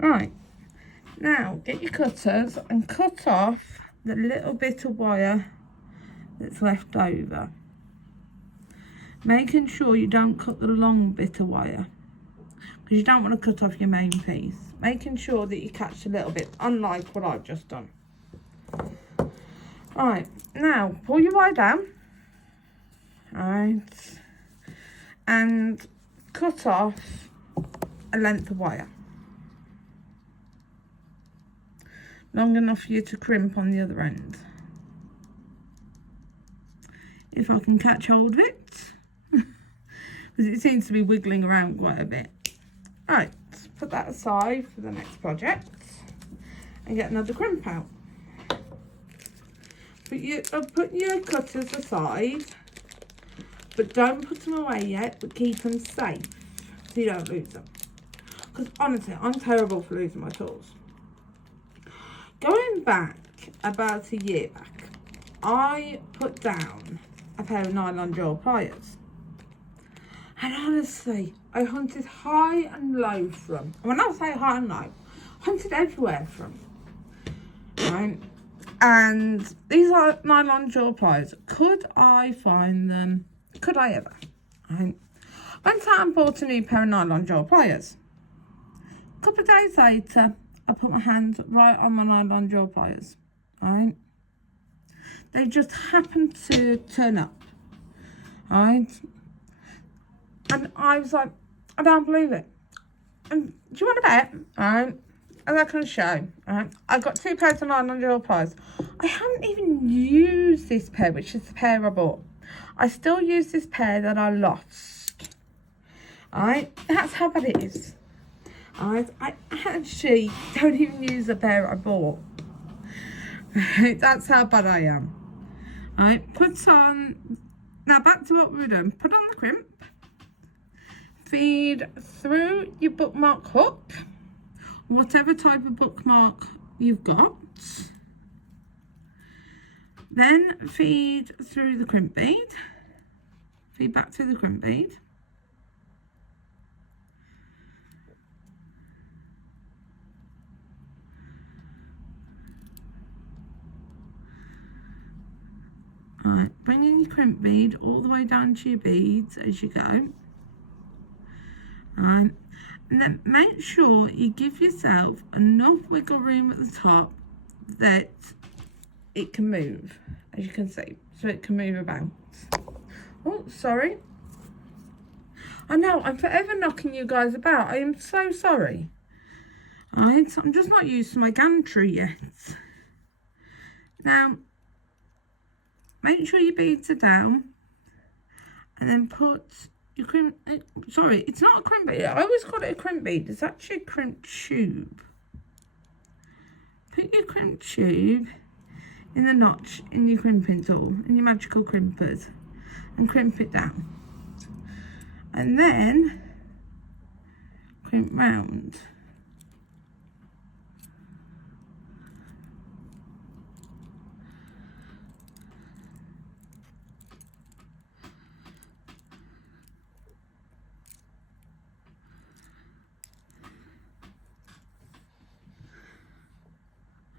Right, now get your cutters and cut off the little bit of wire that's left over. Making sure you don't cut the long bit of wire, because you don't want to cut off your main piece. Making sure that you catch a little bit, unlike what I've just done. Right, now pull your wire down. Right, and cut off a length of wire. Long enough for you to crimp on the other end. If I can catch hold of it, because it seems to be wiggling around quite a bit. Right, put that aside for the next project and get another crimp out. Put your cutters aside, but don't put them away yet, but keep them safe so you don't lose them. Because honestly, I'm terrible for losing my tools. Going back about a year back, I put down a pair of nylon jaw pliers. And honestly, I hunted high and low for them. And when I say high and low, hunted everywhere for them. Right? And these are nylon jaw pliers. Could I find them? Could I ever? Right? Went out and bought a new pair of nylon jaw pliers. A couple of days later, I put my hand right on my nylon jaw pliers. Right? They just happened to turn up. Right? And I was like, I don't believe it. And do you want to bet? Right? And I can show. Right? I've got 2 pairs of nylon jaw pliers. I haven't even used this pair, which is the pair I bought. I still use this pair that I lost. Right? That's how bad it is. Right? I actually don't even use the pair I bought. Right? That's how bad I am. Right? Put on. Now back to what we were doing. Put on the crimp. Feed through your bookmark hook, whatever type of bookmark you've got. Then feed through the crimp bead. Feed back through the crimp bead. Right, bring in your crimp bead all the way down to your beads as you go. Right, and then make sure you give yourself enough wiggle room at the top that it can move, as you can see, so it can move about. Oh, sorry. I know, I'm forever knocking you guys about. I am so sorry. Right, I'm just not used to my gantry yet. Now, make sure your beads are down, and then put your crimp. Sorry, it's not a crimp bead. I always call it a crimp bead. It's actually a crimp tube. Put your crimp tube in the notch in your crimping tool, in your magical crimpers, and crimp it down. And then crimp round.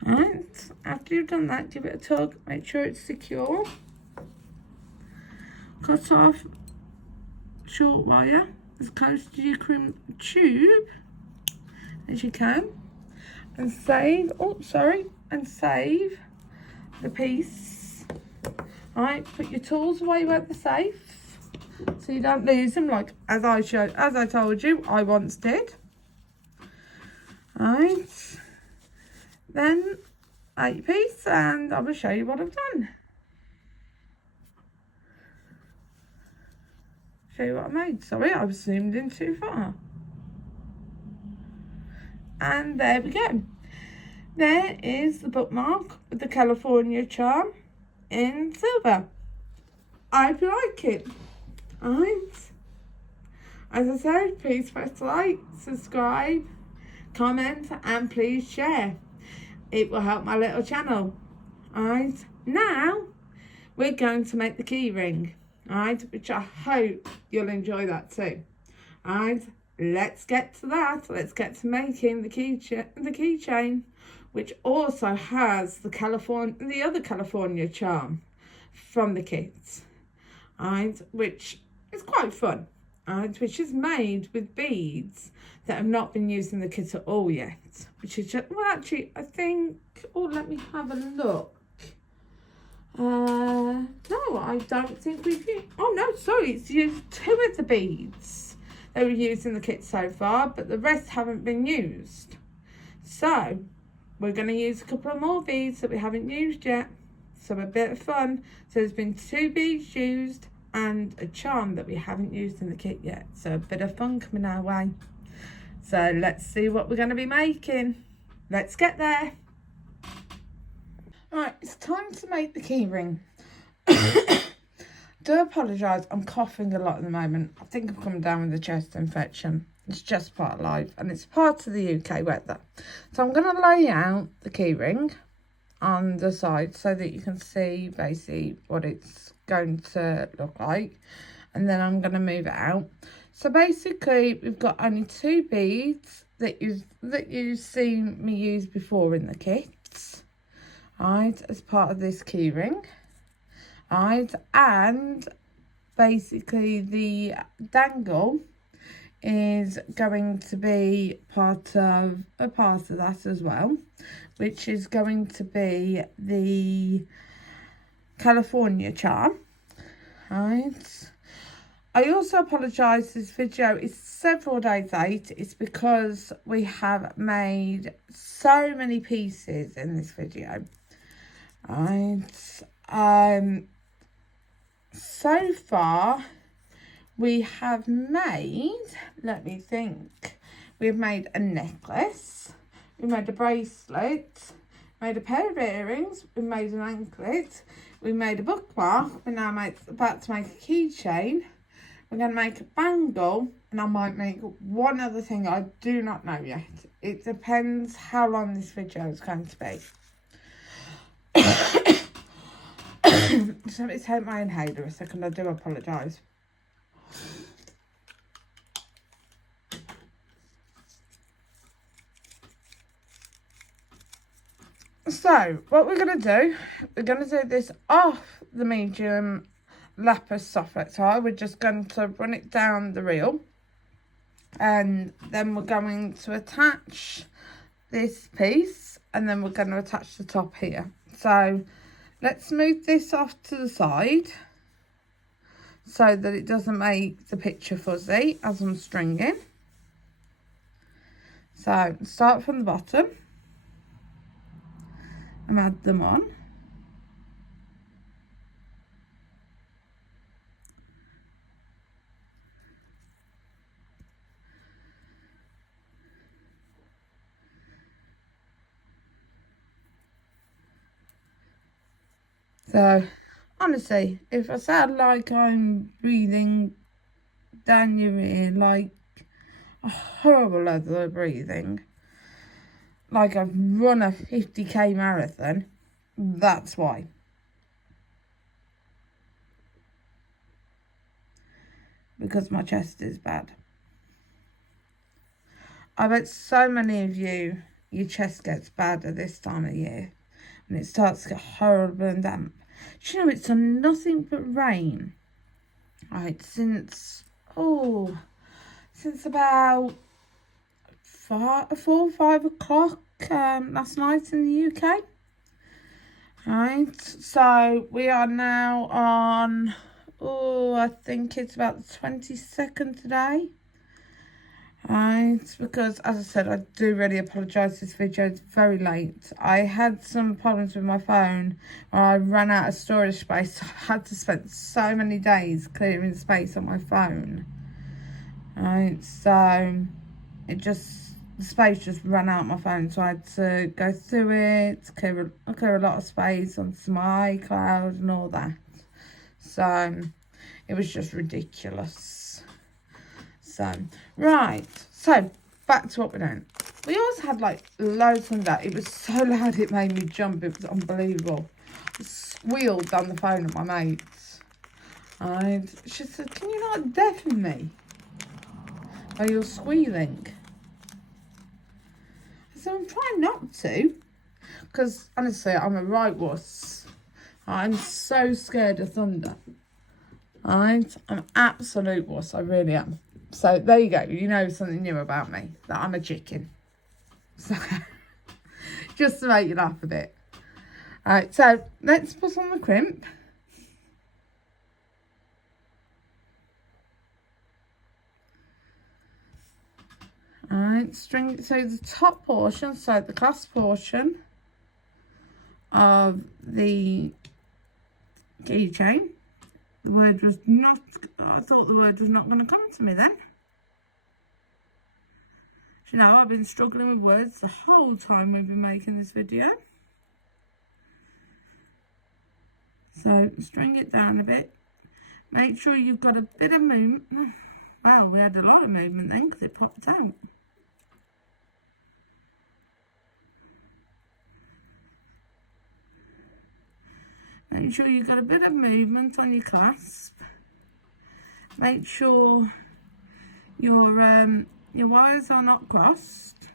And after you've done that, give it a tug, make sure it's secure. Cut off short wire as close to your crimp tube as you can, and save, and save the piece. Alright, put your tools away at the safe so you don't lose them, like as I told you I once did. Alright, then out your piece and I will show you what I've done. Show you what I made. Sorry, I've zoomed in too far. And there we go. There is the bookmark with the California charm in silver. I hope you like it. Alright. As I said, please press like, subscribe, comment, and please share. It will help my little channel. Alright. Now, we're going to make the keyring. Alright, which I hope you'll enjoy that too. Alright. Let's get to that. Let's get to making the keychain, which also has the other California charm from the kits, right? Which is quite fun, right? Which is made with beads that have not been used in the kit at all yet. Which is just, well, actually, I think. Oh, let me have a look. No, I don't think we've used. Oh no, sorry, it's used 2 of the beads they were used in the kit so far, but the rest haven't been used. So we're going to use a couple of more beads that we haven't used yet. So a bit of fun. So there's been 2 beads used and a charm that we haven't used in the kit yet. So a bit of fun coming our way. So let's see what we're going to be making. Let's get there. Right, it's time to make the keyring. Do apologise, I'm coughing a lot at the moment. I think I'm coming down with a chest infection. It's just part of life and it's part of the UK weather. So I'm going to lay out the keyring on the side so that you can see basically what it's going to look like. And then I'm going to move it out. So basically we've got only 2 beads that you've seen me use before in the kits. Right, as part of this keyring. Right, and basically the dangle is going to be part of that as well, which is going to be the California charm. Right. I also apologise, this video is several days late. It's because we have made so many pieces in this video. Right. So far we have made, let me think, we've made a necklace, we made a bracelet, made a pair of earrings, we made an anklet, we made a bookmark, we're now about to make a keychain, we're going to make a bangle, and I might make one other thing. I do not know yet. It depends how long this video is going to be. Just let me take my inhaler a second. I do apologise. So what we're going to do this off the medium Lapis Softflex wire. We're just going to run it down the reel, and then we're going to attach this piece, and then we're going to attach the top here. So let's move this off to the side so that it doesn't make the picture fuzzy as I'm stringing. So start from the bottom and add them on. So, honestly, if I sound like I'm breathing down your ear like a horrible level of breathing, like I've run a 50k marathon, that's why. Because my chest is bad. I bet so many of you your chest gets bad at this time of year. And it starts to get horrible and damp. Do you know, it's done nothing but rain. Right, since about 4 or 5 o'clock last night in the UK. Right, so we are now on, I think it's about the 22nd today. Right, because as I said, I do really apologise, this video is very late. I had some problems with my phone where I ran out of storage space. I had to spend so many days clearing space on my phone. Right, so the space just ran out of my phone, so I had to go through it, clear a lot of space onto my iCloud and all that. So it was just ridiculous. So, right, so back to what we're doing. We also had like loads of that. It was so loud it made me jump. It was unbelievable. I squealed down the phone at my mates. And she said, "Can you not deafen me while you're squealing?" I said, "I'm trying not to." Because honestly, I'm a right wuss. I'm so scared of thunder. Right? I'm absolute wuss. I really am. So there you go, you know something new about me, that I'm a chicken. So, just to make you laugh a bit. Alright, so let's put on the crimp. Alright, string it so the top portion, so the clasp portion of the keychain. The word was not, I thought the word was not going to come to me then. You know, I've been struggling with words the whole time we've been making this video. So, string it down a bit. Make sure you've got a bit of movement. Wow, we had a lot of movement then because it popped out. Make sure you've got a bit of movement on your clasp. Make sure your wires are not crossed.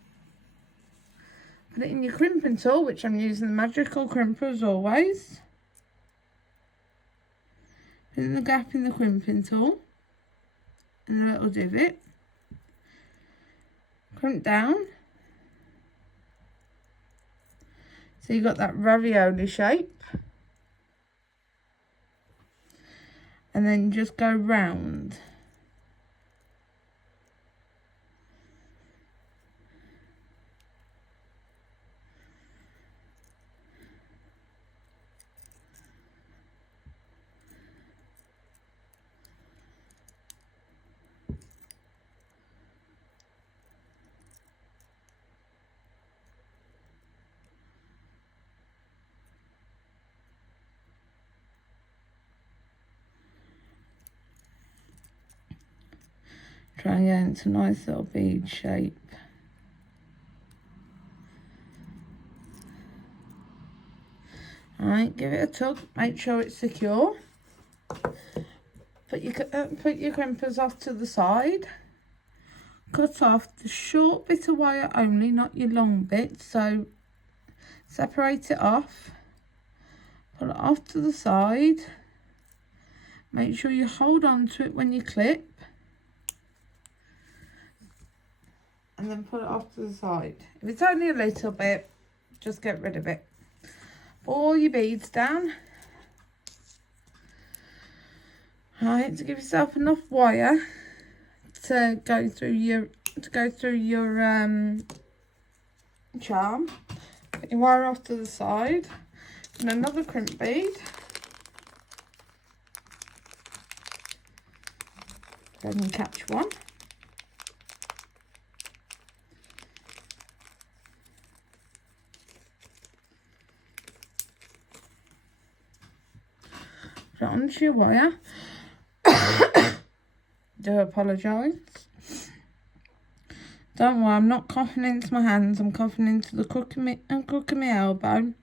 Put it in your crimping tool, which I'm using the magical crimper as always. Put in the gap in the crimping tool and the little divot. Crimp down. So you've got that ravioli shape. And then just go round. Try and get into a nice little bead shape. Alright, give it a tug, make sure it's secure. Put your crimpers off to the side. Cut off the short bit of wire only, not your long bit. So separate it off. Pull it off to the side. Make sure you hold on to it when you clip. And then put it off to the side. If it's only a little bit, just get rid of it. Put all your beads down. Right, to give yourself enough wire to go through your charm. Put your wire off to the side. And another crimp bead. Then catch one. Put it onto your wire. Do apologise. Don't worry, I'm not coughing into my hands. I'm coughing into the crook of my elbow.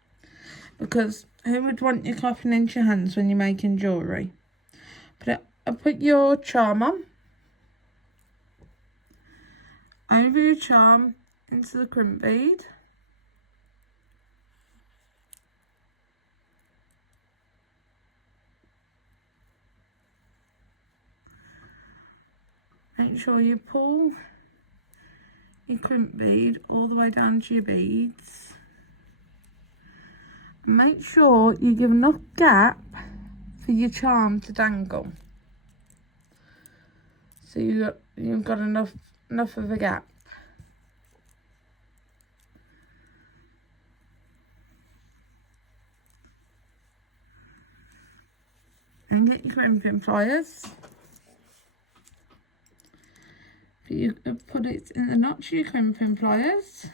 Because who would want you coughing into your hands when you're making jewellery? Put your charm on. Over your charm into the crimp bead. make sure you pull your crimp bead all the way down to your beads. Make sure you give enough gap for your charm to dangle. So you've got enough of a gap. And get your crimping pliers. You put it in the notch of your crimping pliers.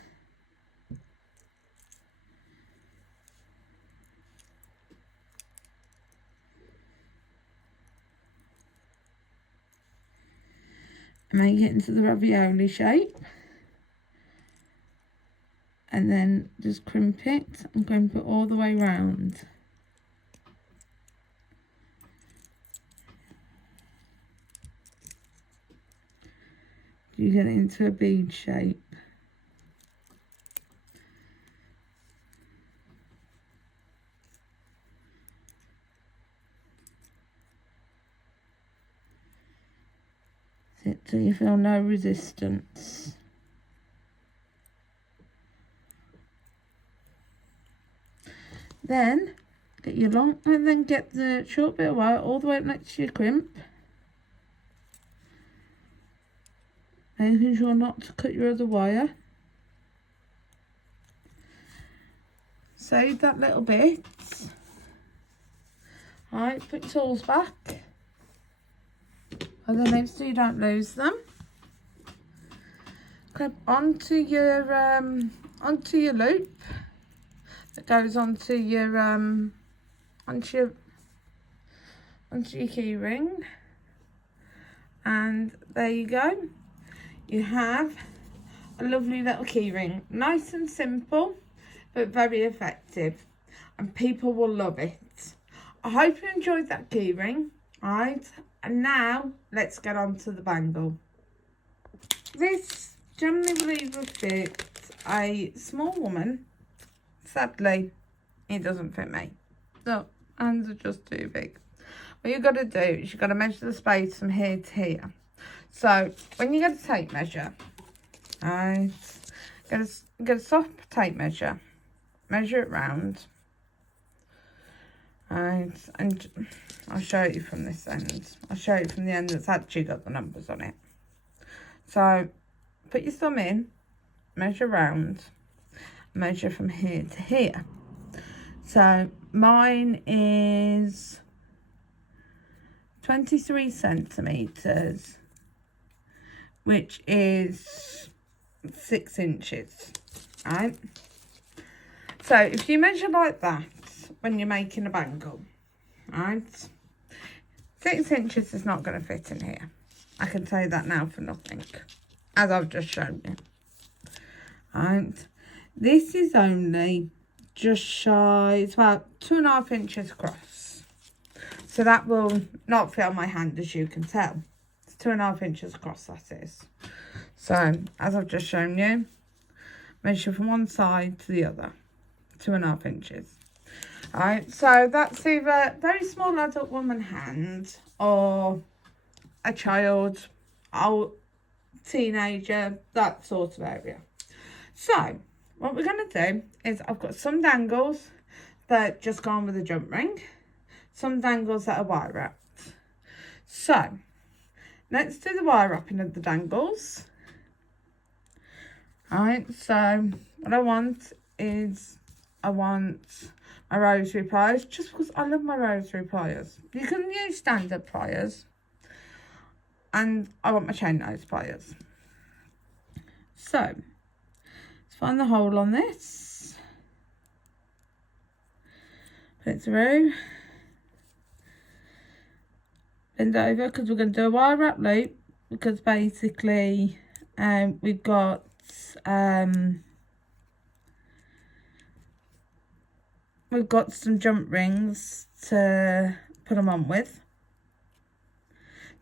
And make it into the ravioli shape. And then just crimp it and crimp it all the way round. You get it into a bead shape. Sit till you feel no resistance. Then get your long, and then get the short bit of wire all the way up next to your crimp. Making sure not to cut your other wire. Save that little bit. Alright, put your tools back. And then so you don't lose them. Clip onto your loop that goes onto your key ring. And there you go. You have a lovely little key ring. Nice and simple, but very effective. And people will love it. I hope you enjoyed that key ring. Right, and now let's get on to the bangle. This generally will either fit a small woman. Sadly, it doesn't fit me. So, hands are just too big. What you've got to do is you've got to measure the space from here to here. So when you get a tape measure, right, get a soft tape measure, measure it round, right, and I'll show you from this end. I'll show you from the end that's actually got the numbers on it. So put your thumb in, measure round, measure from here to here. So mine is 23 centimetres, which is 6 inches, right? So if you measure like that when you're making a bangle, right, 6 inches is not going to fit in here. I can tell you that now for nothing, as I've just shown you. Right, this is only just shy, it's about 2.5 inches across. So that will not fit on my hand, as you can tell. It's 2.5 inches across, that is. So, as I've just shown you, measure from one side to the other, 2.5 inches. Alright, so that's either a very small adult woman hand or a child, old teenager, that sort of area. So, what we're going to do is I've got some dangles that just go on with a jump ring, some dangles that are wire wrapped. So, let's do the wire wrapping of the dangles. Alright, so what I want is, I want my rosary pliers, just because I love my rosary pliers. You can use standard pliers. And I want my chain nose pliers. So, let's find the hole on this. Put it through. Bend over, because we're going to do a wire wrap loop, because basically we've got some jump rings to put them on with.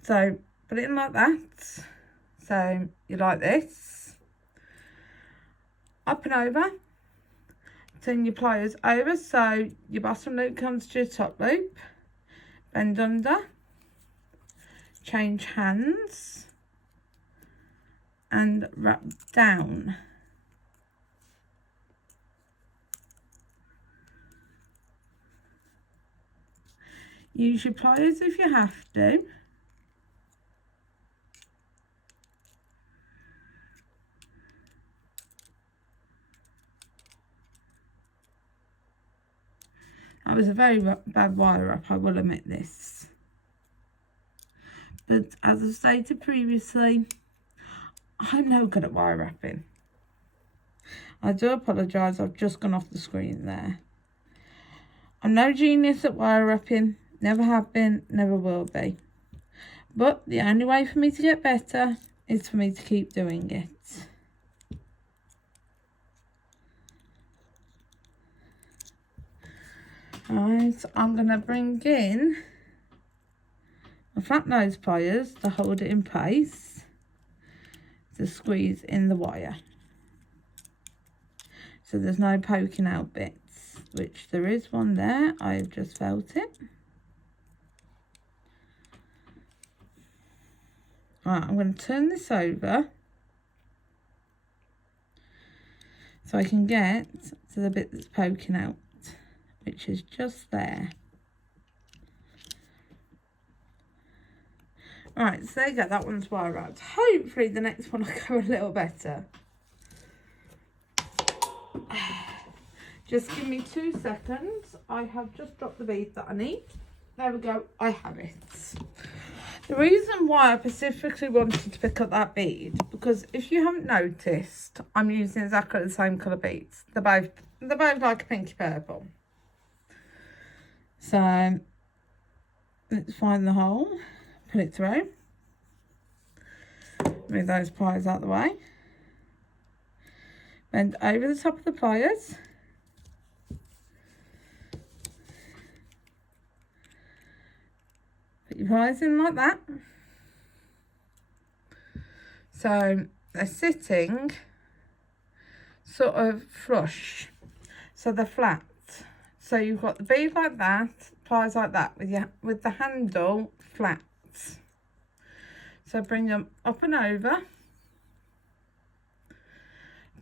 So put it in like that. So you like this. Up and over. Turn your pliers over so your bottom loop comes to your top loop. Bend under. Change hands. and wrap down. Use your pliers if you have to. That was a very bad wire wrap, I will admit this. But as I stated previously, I'm no good at wire wrapping. I do apologise, I've just gone off the screen there. I'm no genius at wire wrapping, never have been, never will be. But the only way for me to get better is for me to keep doing it. Right, I'm going to bring in my flat nose pliers to hold it in place, to squeeze in the wire. So there's no poking out bits, which there is one there, I've just felt it. Right, I'm going to turn this over so I can get to the bit that's poking out, which is just there. Right, so there you go, that one's wire wrapped. Hopefully the next one will go a little better. Just give me 2 seconds. I have just dropped the bead that I need. There we go, I have it. The reason why I specifically wanted to pick up that bead, because if you haven't noticed, I'm using exactly the same colour beads. They're both like a pinky purple. So let's find the hole, put it through, move those pliers out of the way, bend over the top of the pliers, put your pliers in like that. So they're sitting sort of flush, so they're flat. So you've got the bead like that, pliers like that, with the handle flat. So bring them up and over,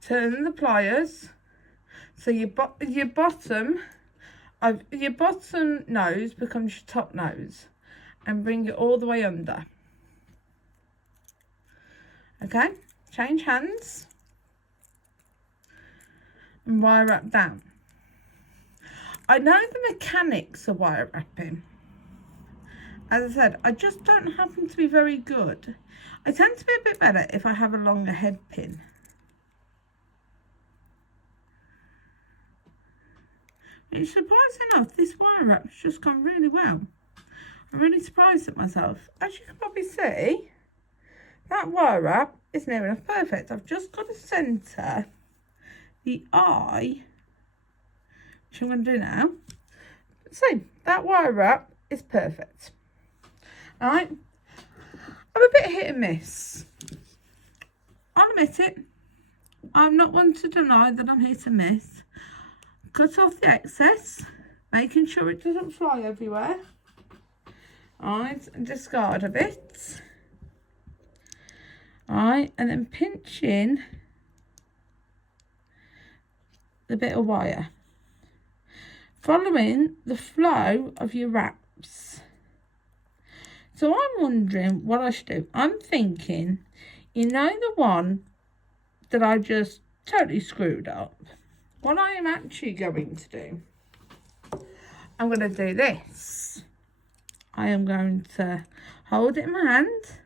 turn the pliers, so your bottom nose becomes your top nose, and bring it all the way under. Okay, change hands, and wire wrap down. I know the mechanics of wire wrapping. As I said, I just don't happen to be very good. I tend to be a bit better if I have a longer head pin. It's surprising enough, this wire wrap's just gone really well. I'm really surprised at myself. As you can probably see, that wire wrap is near enough perfect. I've just got to centre the eye, which I'm going to do now. So that wire wrap is perfect. Alright, I'm a bit hit and miss. I'll admit it. I'm not one to deny that I'm hit and miss. Cut off the excess, making sure it doesn't fly everywhere. Alright, and discard a bit. Alright, and then pinch in the bit of wire, following the flow of your wraps. So I'm wondering what I should do. I'm thinking, you know, the one that I just totally screwed up, what I am actually going to do, I'm going to do this. I am going to hold it in my hand,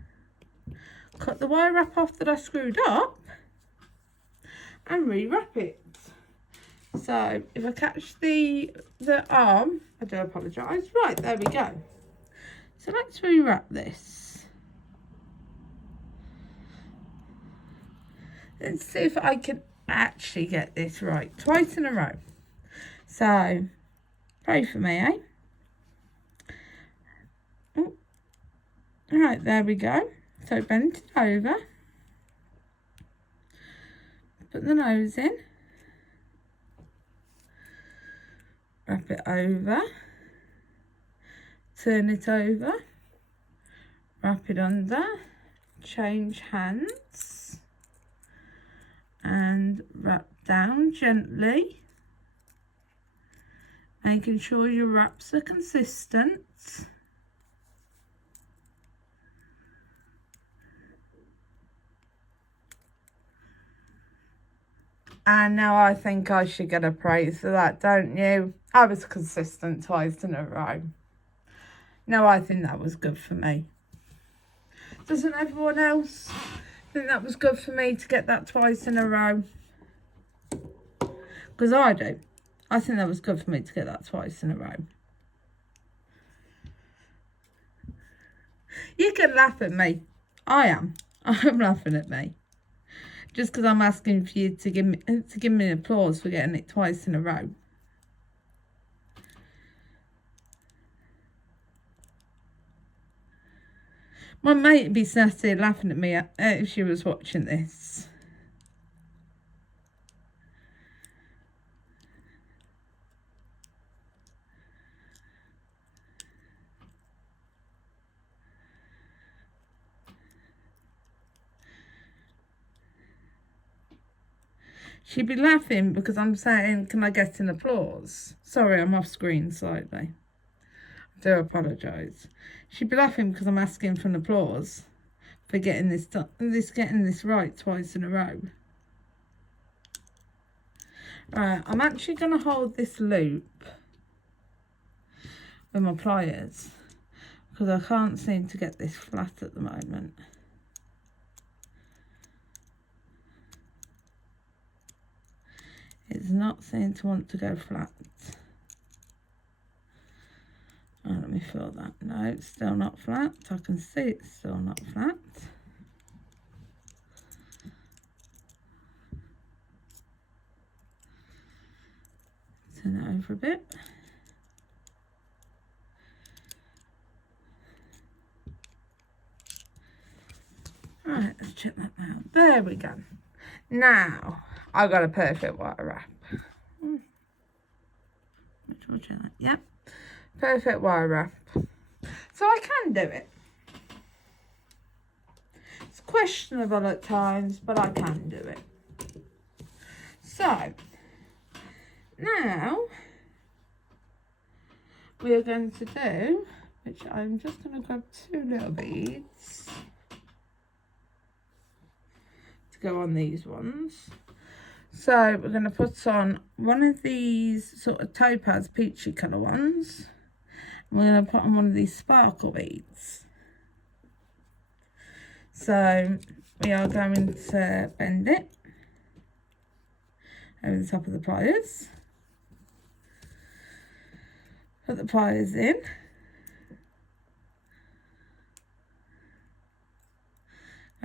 cut the wire wrap off that I screwed up, and re-wrap it. So if I catch the arm, I do apologise. Right, there we go. So let's re-wrap this. Let's see if I can actually get this right. Twice in a row. So pray for me, eh? Oh. All right, there we go. So bend it over. Put the nose in. Wrap it over. Turn it over. Wrap it under. Change hands. and wrap down gently, making sure your wraps are consistent. And now I think I should get a praise for that, don't you? I was consistent twice in a row. No, I think that was good for me. Doesn't everyone else think that was good for me to get that twice in a row? Because I do. I think that was good for me to get that twice in a row. You can laugh at me. I am. I'm laughing at me. Just because I'm asking for you to give me applause for getting it twice in a row. My mate would be sat here laughing at me if she was watching this. She'd be laughing because I'm saying, can I get an applause? Sorry, I'm off screen slightly. I do apologise. She'd be laughing because I'm asking for an applause for getting this right twice in a row. Right, I'm actually going to hold this loop with my pliers because I can't seem to get this flat at the moment. It's not seeming to want to go flat. Oh, let me feel that. No, it's still not flat. I can see it's still not flat. Turn it over a bit. Right, let's check that out. There we go. Now, I've got a perfect wire wrap. Which will check that. Yep. Perfect wire wrap. So I can do it. It's questionable at times, but I can do it. So, now, we are going to do, which I'm just going to grab 2 little beads to go on these ones. So we're going to put on one of these sort of topaz peachy colour ones. And we're going to put on one of these sparkle beads. So we are going to bend it over the top of the pliers. Put the pliers in.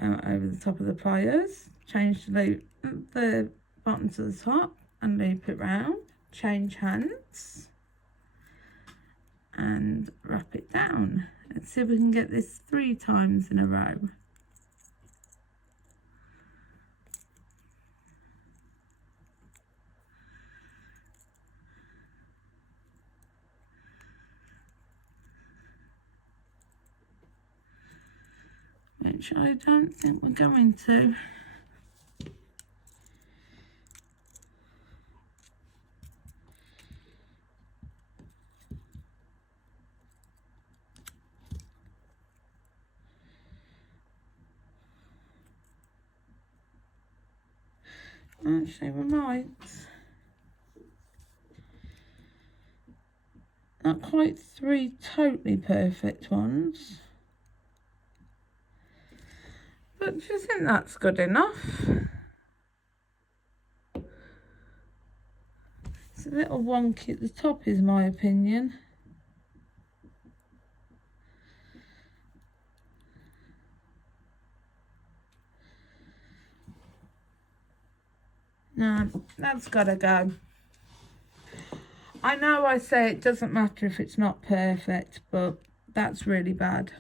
Over the top of the pliers. Change the bottom to the top and loop it round. Change hands. And wrap it down. Let's see if we can get this 3 times in a row. Which I don't think we're going to. Actually, we might. Not quite 3 totally perfect ones. But do you think that's good enough? It's a little wonky at the top, is my opinion. No, that's gotta go. I know I say it doesn't matter if it's not perfect, but that's really bad.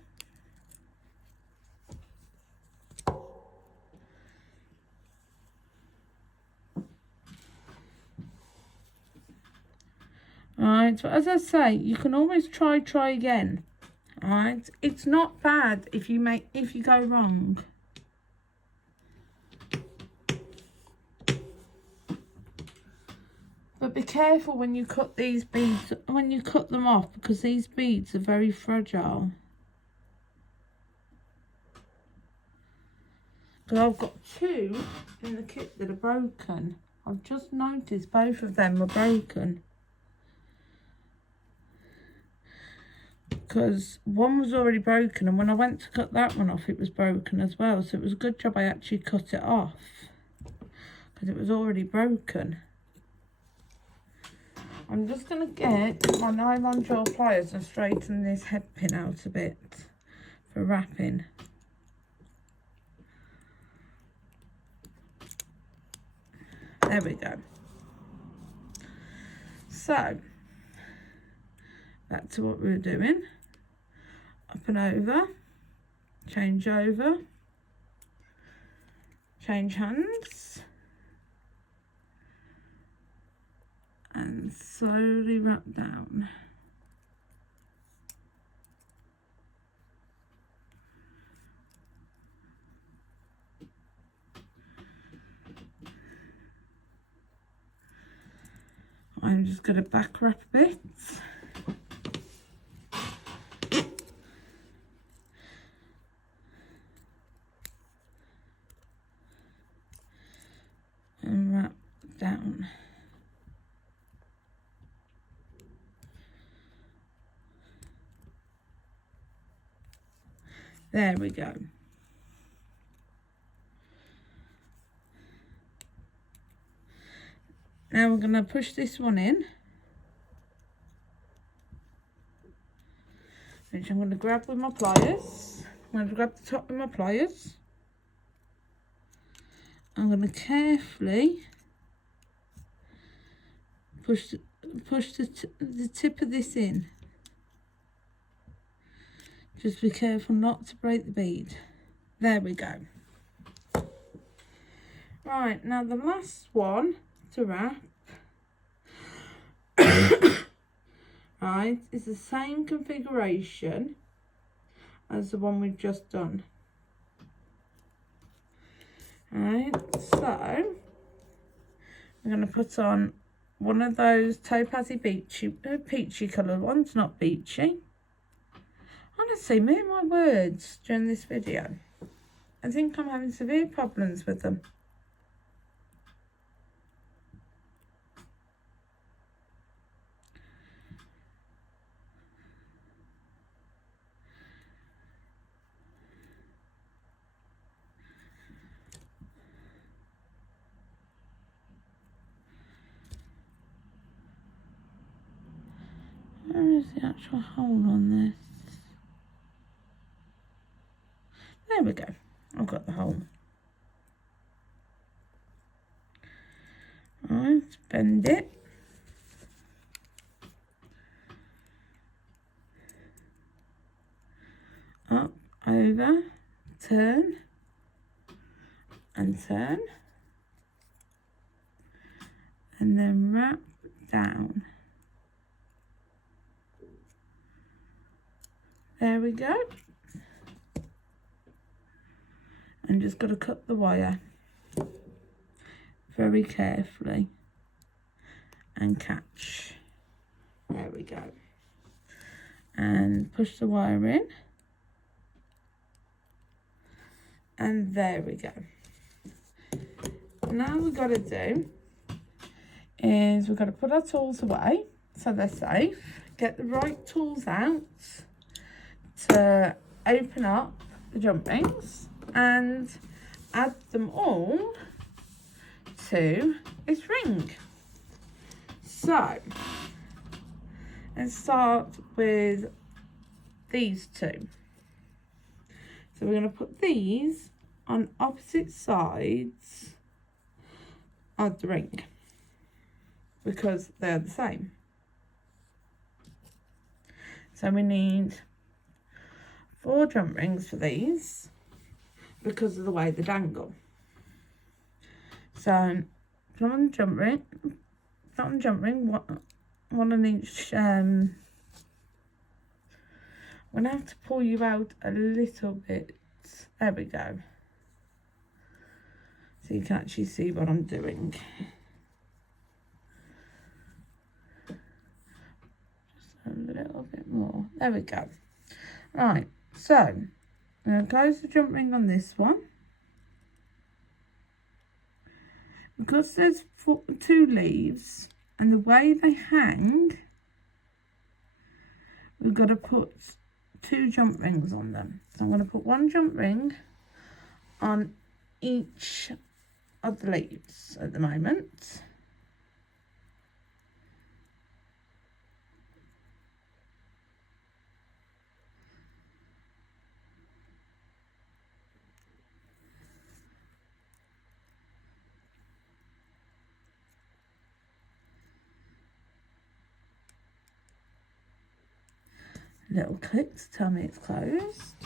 Alright, but as I say, you can always try again. Alright, it's not bad if you go wrong. But be careful when you cut these beads, when you cut them off, because these beads are very fragile. Because I've got 2 in the kit that are broken. I've just noticed both of them are broken. Because one was already broken, and when I went to cut that one off, it was broken as well. So it was a good job I actually cut it off, because it was already broken. I'm just going to get my nylon jaw pliers and straighten this head pin out a bit for wrapping. There we go. So, back to what we were doing. Up and over, change over, change hands, and slowly wrap down. I'm just going to back wrap a bit. And wrap down. There we go. Now we're going to push this one in, which I'm going to grab with my pliers. I'm going to grab the top with my pliers. I'm going to carefully push the tip of this in. Just be careful not to break the bead. There we go. Right, now the last one to wrap, right, is the same configuration as the one we've just done. Right, so I'm going to put on one of those topazzy peachy coloured ones, not beachy. Honestly, me and my words during this video, I think I'm having severe problems with them. Where is the actual hole on this? There we go. I've got the hole. Right, bend it. Up, over, turn, and turn. And then wrap down. There we go. I'm just going to cut the wire very carefully and catch. There we go. And push the wire in. And there we go. Now we've got to do is we've got to put our tools away so they're safe. Get the right tools out to open up the jump rings and add them all to this ring. So let's start with these two. So we're going to put these on opposite sides of the ring because they're the same. So we need 4 jump rings for these because of the way they dangle. So put on the jump ring, one on each. I'm going to have to pull you out a little bit. There we go. So you can actually see what I'm doing. A little bit more. There we go. Right, so I'm going to close the jump ring on this one. Because there's 2 leaves and the way they hang, we've got to put 2 jump rings on them. So I'm going to put 1 jump ring on each of the leaves at the moment. Little clicks tell me it's closed.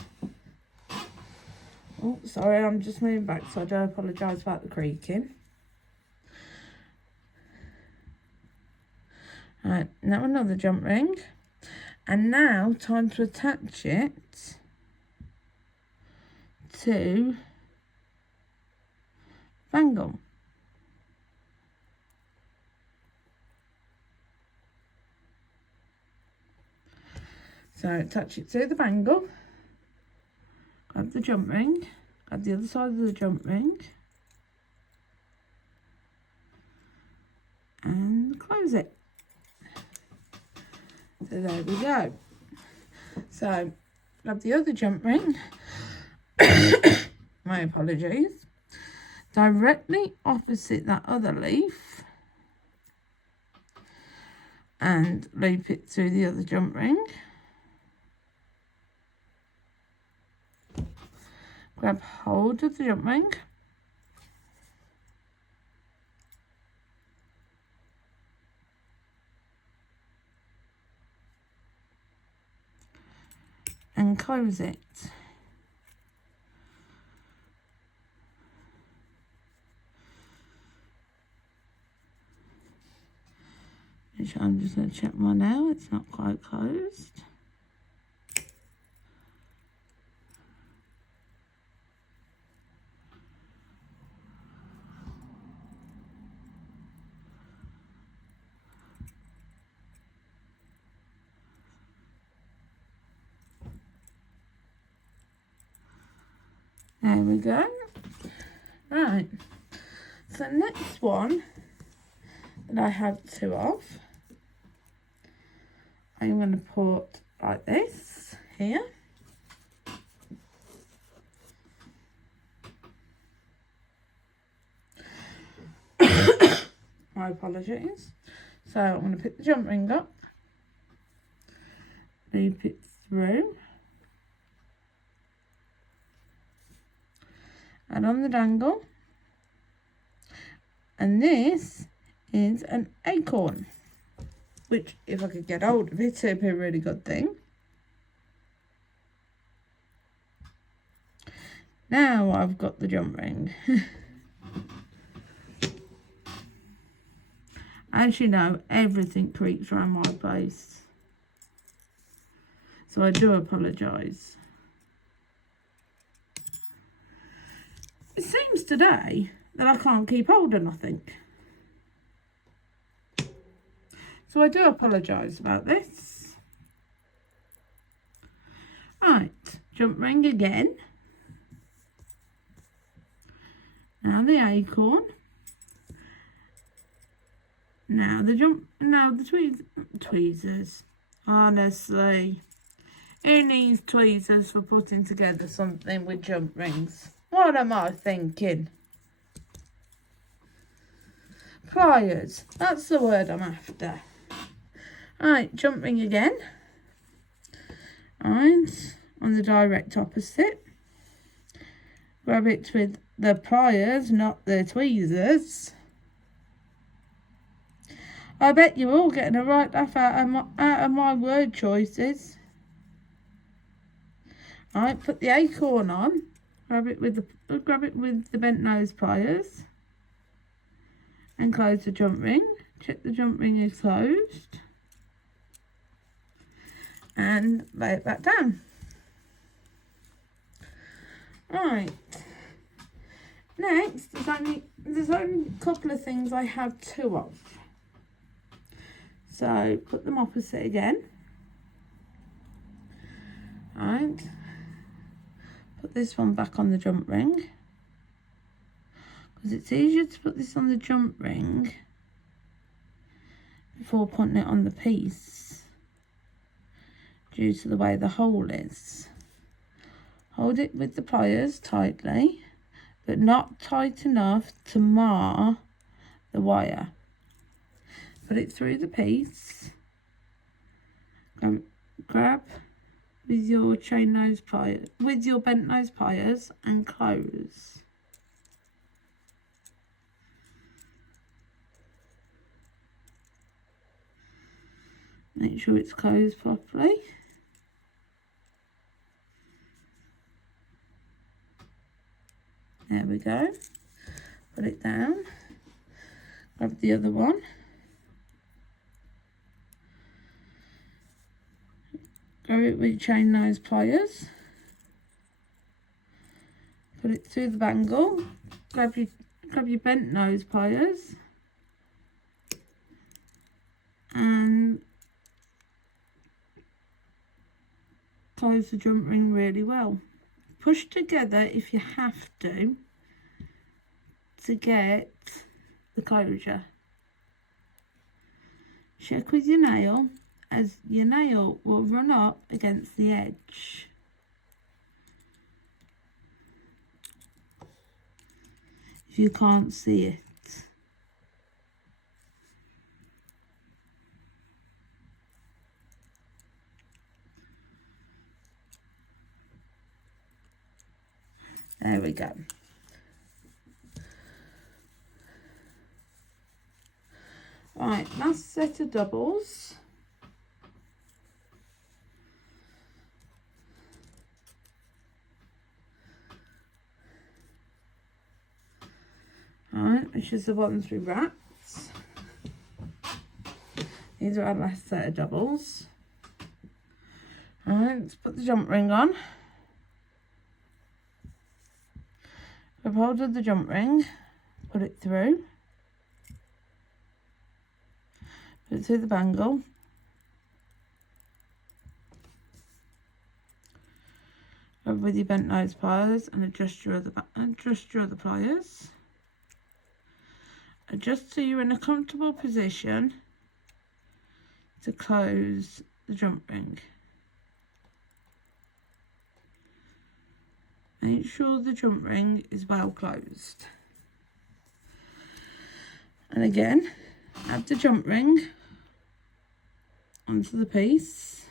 Oh, sorry, I'm just moving back, so I do apologise about the creaking. Right, now another jump ring. And now time to attach it to bangle. So attach it to the bangle, grab the jump ring, grab the other side of the jump ring, and close it. So there we go. So grab the other jump ring, my apologies, directly opposite that other leaf, and loop it through the other jump ring. Grab hold of the jump ring, and close it. Which I'm just going to check my nail, it's not quite closed. There we go. Right, so the next one that I have 2 of, I'm going to put like this here. My apologies. So I'm going to pick the jump ring up, loop it through, and on the dangle, and this is an acorn, which if I could get hold of it, it'd be a really good thing. Now I've got the jump ring. As you know, everything creaks around my place, so I do apologise. It seems today that I can't keep hold of nothing. So I do apologise about this. Right, jump ring again. Now the acorn. Now the tweezers. Honestly, who needs tweezers for putting together something with jump rings? What am I thinking? Pliers, that's the word I'm after. Right, jump ring again. Right, on the direct opposite. Grab it with the pliers, not the tweezers. I bet you're all getting a right laugh out of my word choices. Right, put the acorn on. Grab it with the bent nose pliers, and close the jump ring. Check the jump ring is closed, and lay it back down. Right. Next, there's only a couple of things I have 2 of. So put them opposite again. Right, put this one back on the jump ring, because it's easier to put this on the jump ring before putting it on the piece, due to the way the hole is. Hold it with the pliers tightly, but not tight enough to mar the wire. Put it through the piece, grab with your chain nose pliers, with your bent nose pliers, and close. Make sure it's closed properly. There we go. Put it down. Grab the other one. Grab it with chain nose pliers. Put it through the bangle. Grab your bent nose pliers. And close the jump ring really well. Push together if you have to get the closure. Check with your nail, as your nail will run up against the edge. If you can't see it. There we go. Right, last set of doubles. Alright, which is the ones we wrapped. These are our last set of doubles. Alright, let's put the jump ring on. Grab hold of the jump ring, put it through. Put it through the bangle. Grab with your bent nose pliers and adjust your other pliers. Adjust so you're in a comfortable position to close the jump ring. Make sure the jump ring is well closed. And again, add the jump ring onto the piece.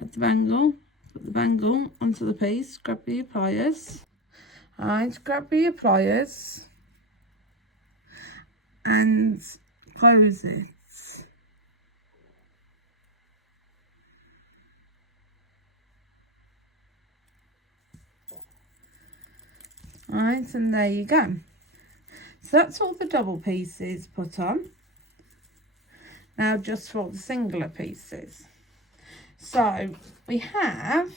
Add the bangle, put the bangle onto the piece, grab with your pliers. Alright, grab with your pliers and close it. Alright, and there you go. So that's all the double pieces put on. Now just for the singular pieces. So we have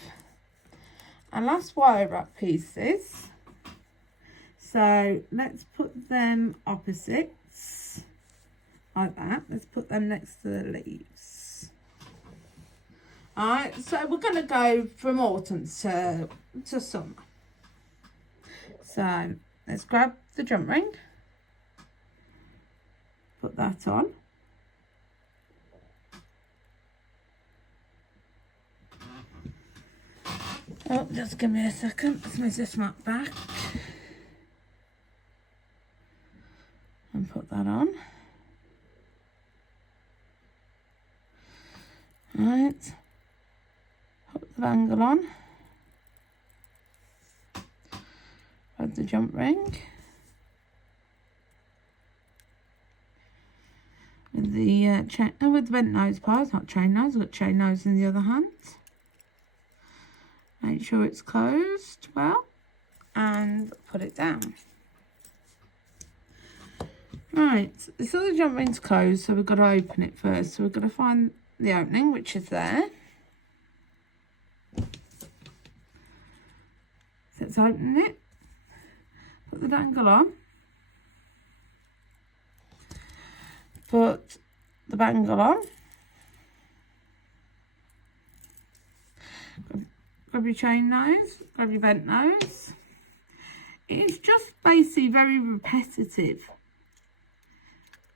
our last wire wrap pieces. So let's put them opposites, like that. Let's put them next to the leaves. Alright, so we're going to go from autumn to summer. So let's grab the jump ring, put that on. Oh, just give me a second. Let's move this mat back and put that on. Right, put the bangle on. Add the jump ring with the with the bent nose pliers, not chain nose. I've got chain nose in the other hand. Make sure it's closed well and put it down. Right, this other jump ring's closed, so we've got to open it first. So we've got to find the opening, which is there. So let's open it. Put the dangle on. Put the bangle on. Grab your chain nose, grab your bent nose. It's just basically very repetitive,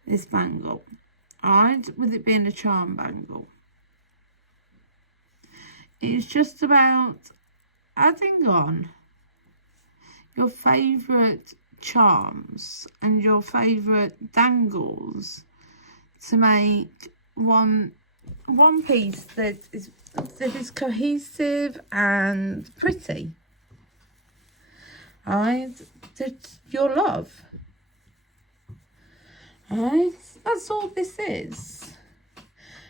this bangle, alright, with it being a charm bangle. It's just about adding on your favourite charms and your favourite dangles to make one piece that is cohesive and pretty. Alright, that you'll love. Alright, that's all this is.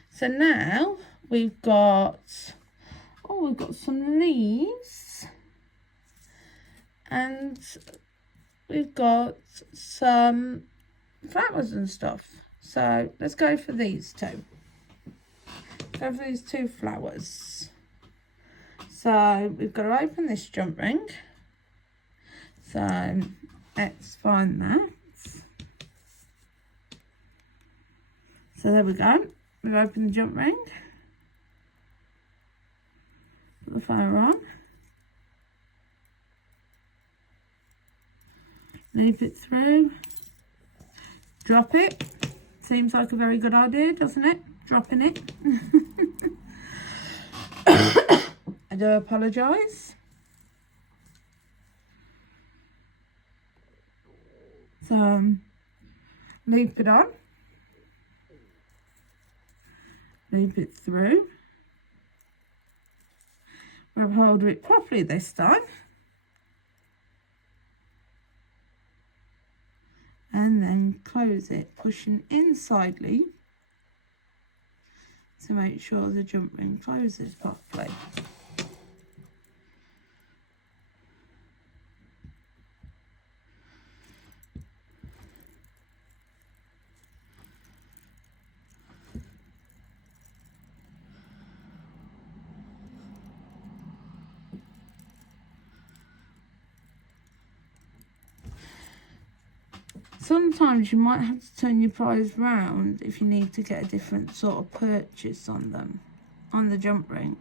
So now we've got some leaves and we've got some flowers and stuff. So let's go for these two. Go for these two flowers. So we've got to open this jump ring. So let's find that. So there we go. We've opened the jump ring. Put the flower on. Loop it through. Drop it. Seems like a very good idea, doesn't it? Dropping it. I do apologise. So, loop it on. Loop it through. We'll hold it properly this time. And then close it, pushing inside loop to make sure the jump ring closes properly. Sometimes you might have to turn your pliers round if you need to get a different sort of purchase on them, on the jump ring.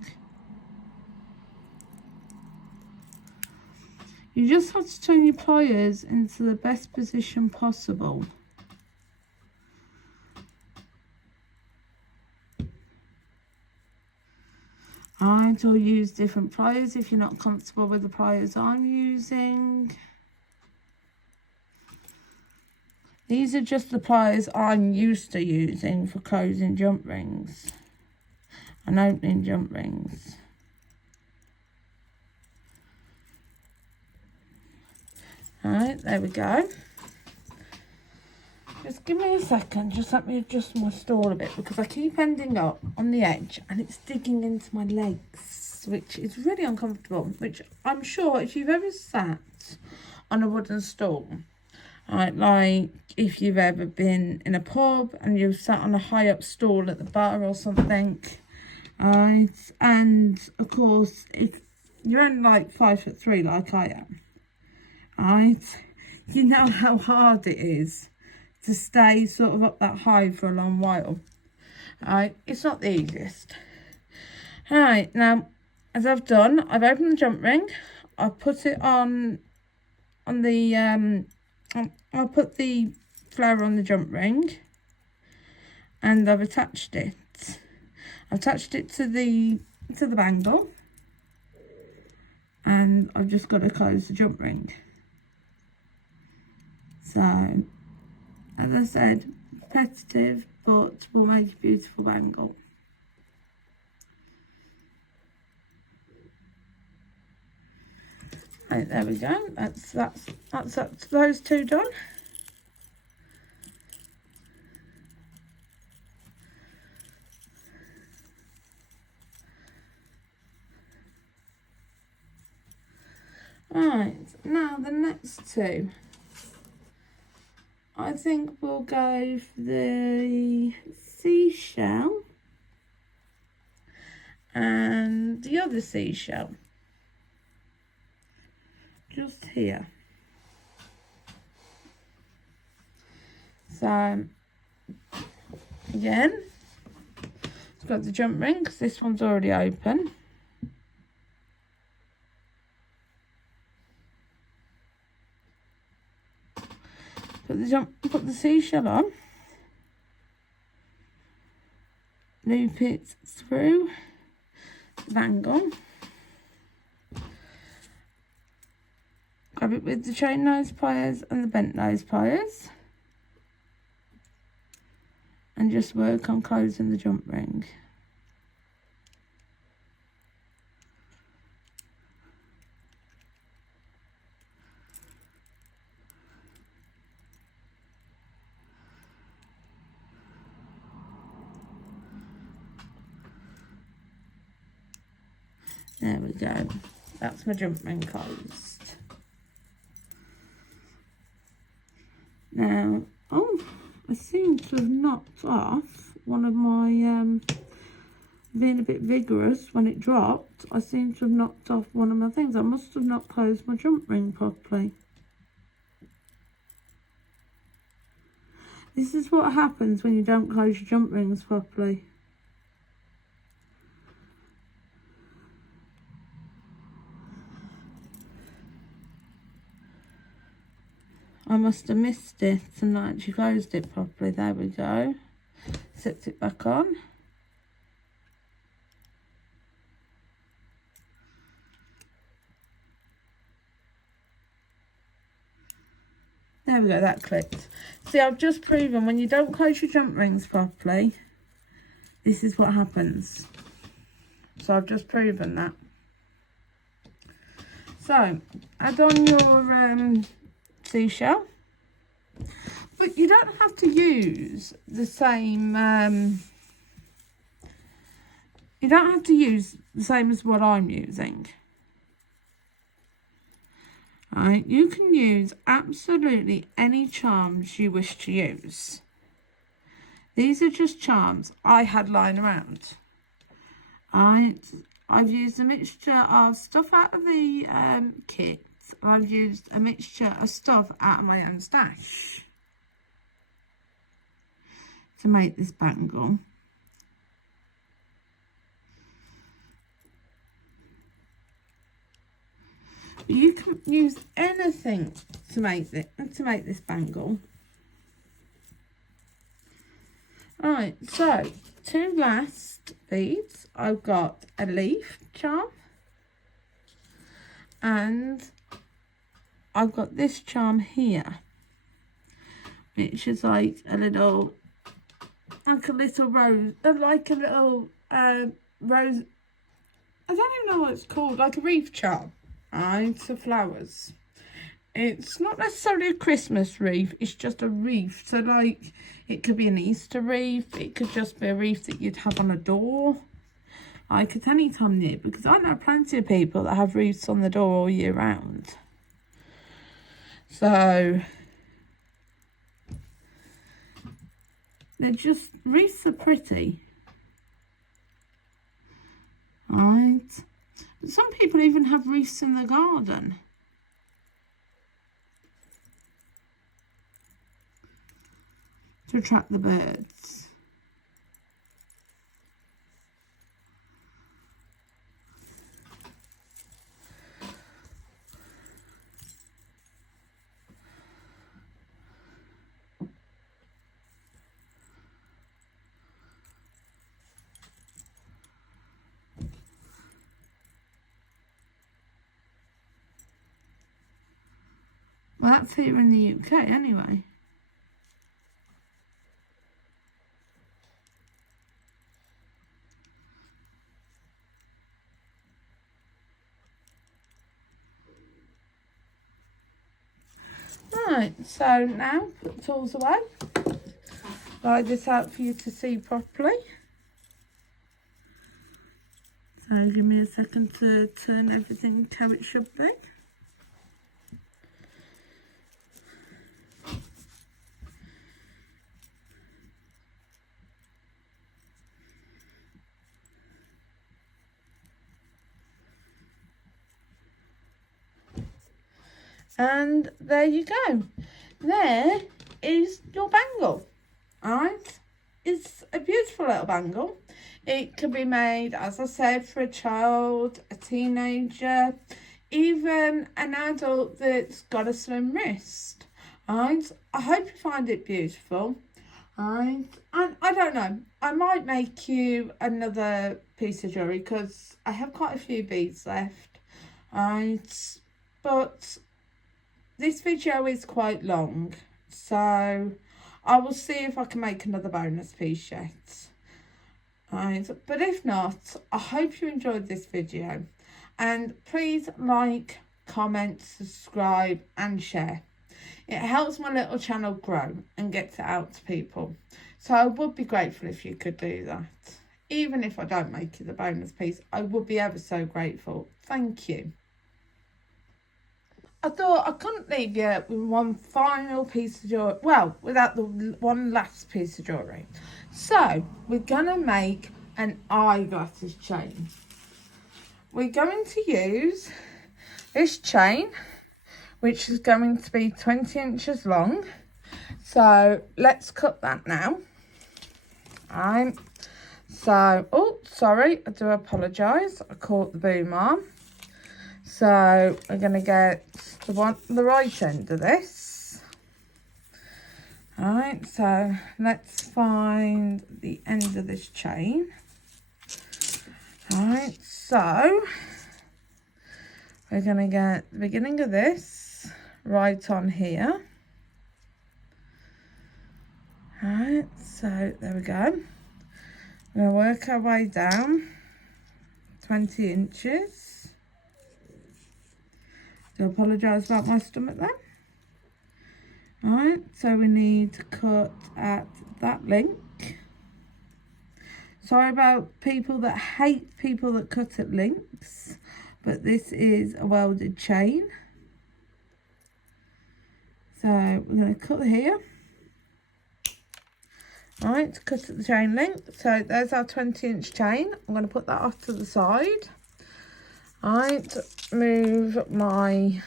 You just have to turn your pliers into the best position possible. I'll use different pliers if you're not comfortable with the pliers I'm using. These are just the pliers I'm used to using for closing jump rings and opening jump rings. Alright, there we go. Just give me a second, just let me adjust my stall a bit because I keep ending up on the edge and it's digging into my legs, which is really uncomfortable, which I'm sure if you've ever sat on a wooden stool, like if you've ever been in a pub and you've sat on a high up stool at the bar or something, and of course if you're only like 5'3" like I am, you know how hard it is to stay sort of up that high for a long while. It's not the easiest. Now as I've done, I've opened the jump ring, I've put it on the I'll put the flower on the jump ring and I've attached it. I've attached it to the bangle and I've just got to close the jump ring. So, as I said, repetitive but will make a beautiful bangle. Right, there we go. That's those two done. Right, now the next two. I think we'll go for the seashell and the other seashell. Just here. So again, it's got the jump ring because this one's already open. put the seashell on, loop it through the bangle, grab it with the chain nose pliers and the bent nose pliers, and just work on closing the jump ring. There we go. That's my jump ring closed. Now, oh, I seem to have knocked off one of my, being a bit vigorous when it dropped, I seem to have knocked off one of my things. I must have not closed my jump ring properly. This is what happens when you don't close your jump rings properly. I must have missed it and not actually closed it properly. There we go. Set it back on. There we go, that clicked. See, I've just proven when you don't close your jump rings properly, this is what happens. So I've just proven that. So, add on your seashell, but you don't have to use the same you don't have to use the same as what I'm using. Right, you can use absolutely any charms you wish to use. These are just charms I had lying around. I've used a mixture of stuff out of the kit. I've used a mixture of stuff out of my own stash to make this bangle. You can use anything to make this bangle. Alright, so two last beads. I've got a leaf charm and I've got this charm here, which is like a little rose, like a little rose. I don't even know what it's called, like a wreath charm, right? So flowers. It's not necessarily a Christmas wreath, it's just a wreath. So like, it could be an Easter wreath, it could just be a wreath that you'd have on a door. Like at any time of year, because I know plenty of people that have wreaths on the door all year round. So, they're just, wreaths are pretty. Right. But some people even have wreaths in the garden. To attract the birds. Well, that's here in the UK anyway. Right, so now put the tools away. Lay this out for you to see properly. So give me a second to turn everything how it should be. And there you go. There is your bangle. Alright? It's a beautiful little bangle. It can be made, as I said, for a child, a teenager, even an adult that's got a slim wrist. And I hope you find it beautiful. And I don't know, I might make you another piece of jewellery because I have quite a few beads left. But this video is quite long, so I will see if I can make another bonus piece yet. But if not, I hope you enjoyed this video, and please like, comment, subscribe and share. It helps my little channel grow and gets it out to people. So I would be grateful if you could do that. Even if I don't make you the bonus piece, I would be ever so grateful. Thank you. I thought I couldn't leave you with one final piece of jewellery. Well, without the one last piece of jewellery. So we're going to make an eyeglasses chain. We're going to use this chain, which is going to be 20 inches long. So let's cut that now. So, oh, sorry, I do apologise. I caught the boom arm. So we're going to get the right end of this. Alright, so let's find the end of this chain. Alright, so we're going to get the beginning of this right on here. Alright, so there we go. We're going to work our way down 20 inches. I apologise about my stomach there. Alright, so we need to cut at that link. Sorry about people that hate people that cut at links, but this is a welded chain. So we're going to cut here. Alright, to cut at the chain length. So there's our 20-inch chain. I'm going to put that off to the side. Alright, move my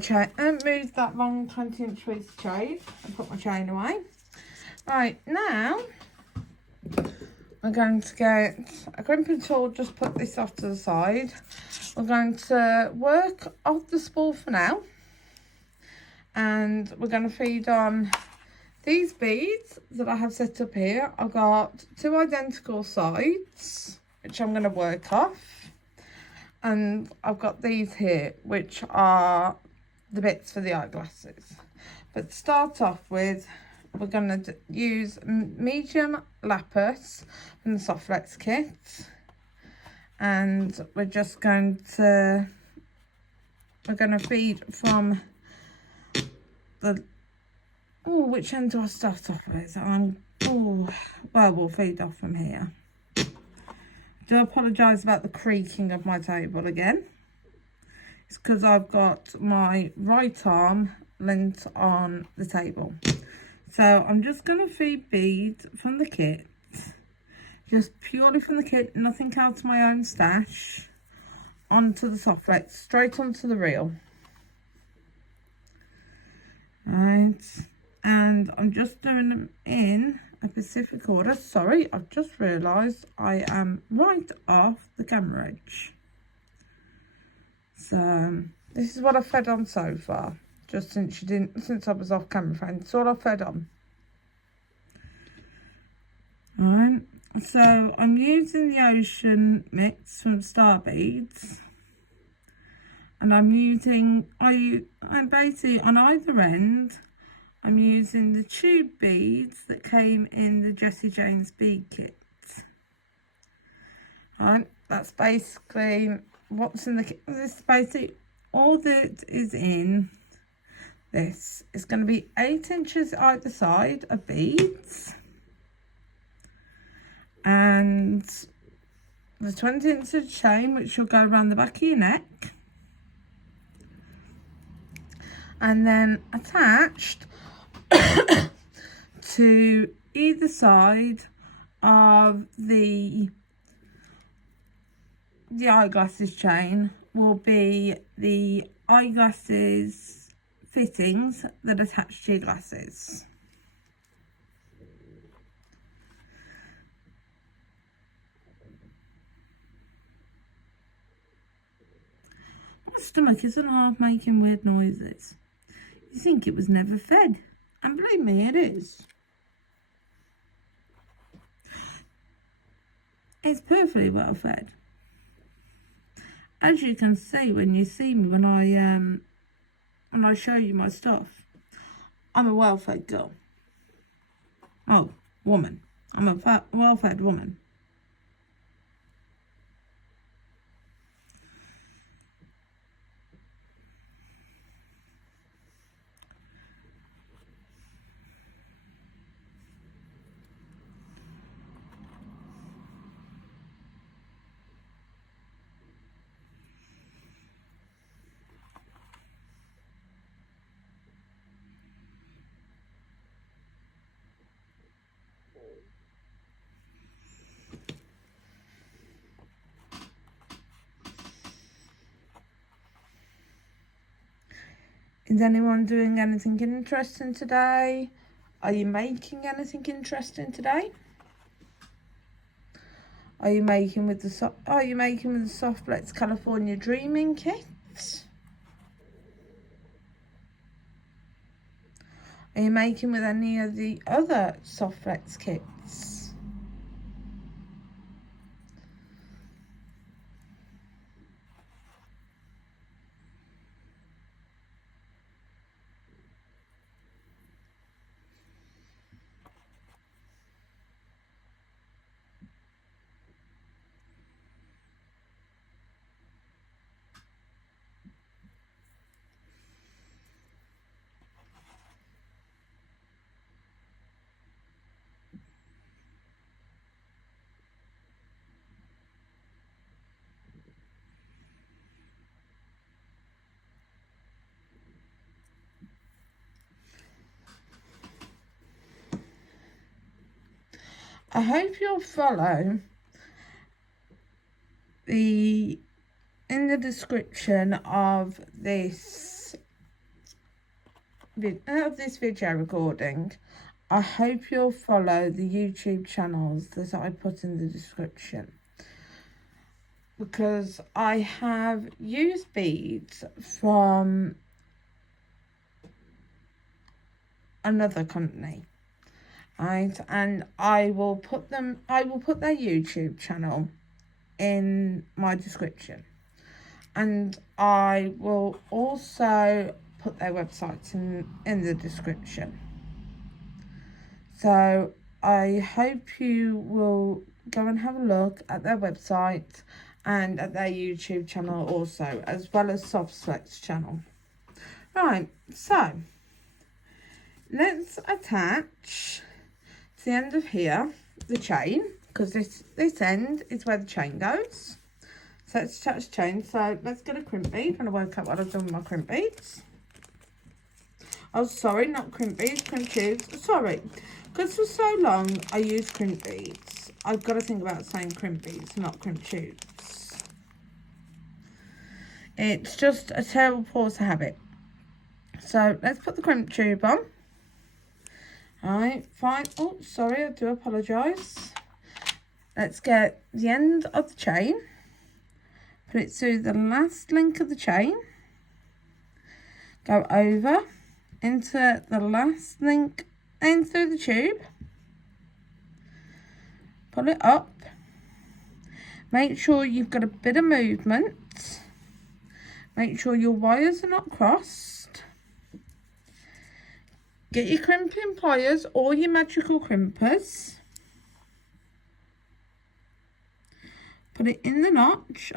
chain and move that long 20-inch piece of chain and put my chain away. Right, now we're going to get a crimping tool, just put this off to the side. We're going to work off the spool for now, and we're going to feed on these beads that I have set up here. I've got two identical sides, which I'm going to work off, and I've got these here, which are the bits for the eyeglasses. But to start off with, we're going to use medium lapis from the Softflex kit, and we're going to feed from the, oh, which end do I start off with? Well, we'll feed off from here. Do apologise about the creaking of my table again. It's because I've got my right arm leant on the table. So I'm just going to feed beads from the kit, just purely from the kit, nothing out of my own stash, onto the Softflex, straight onto the reel. Right, and I'm just doing them in a specific order. Sorry, I've just realised I am right off the camera edge. So this is what I've fed on so far, just since I was off camera, friends. It's all I've fed on. Alright, so I'm using the Ocean mix from Star Beads, and I'm basically on either end, I'm using the tube beads that came in the Jessie James bead kit. Alright, that's basically what's in the kit. This is basically all that is in this. It's going to be 8 inches either side of beads, and the 20-inch chain, which will go around the back of your neck, and then attached to either side of the eyeglasses chain will be the eyeglasses fittings that attach to your glasses. My stomach isn't half making weird noises. You think it was never fed, and believe me, it is. It's perfectly well fed. As you can see when you see me when I show you my stuff, I'm a well-fed girl. Oh, woman. I'm a well-fed woman. Is anyone doing anything interesting today? Are you making anything interesting today? Are you making with the Softflex California Dreaming kit? Are you making with any of the other Softflex kits? I hope you'll follow in the description of this video recording. I hope you'll follow the YouTube channels that I put in the description, because I have used beads from another company. Right, and I will put their YouTube channel in my description, and I will also put their websites in the description. So I hope you will go and have a look at their website and at their YouTube channel also, as well as Softflex channel. Right, so let's attach to the end of here the chain, because this end is where the chain goes. So let's attach the chain. So let's get a crimp bead. When I work out what I've done with my crimp beads. Oh, sorry, not crimp beads, crimp tubes. Sorry, because for so long I used crimp beads. I've got to think about saying crimp beads, not crimp tubes. It's just a terrible pause to habit. So let's put the crimp tube on. Alright, fine. Oh, sorry, I do apologise. Let's get the end of the chain, put it through the last link of the chain, go over into the last link in through the tube, pull it up, make sure you've got a bit of movement, make sure your wires are not crossed. Get your crimping pliers or your magical crimpers. Put it in the notch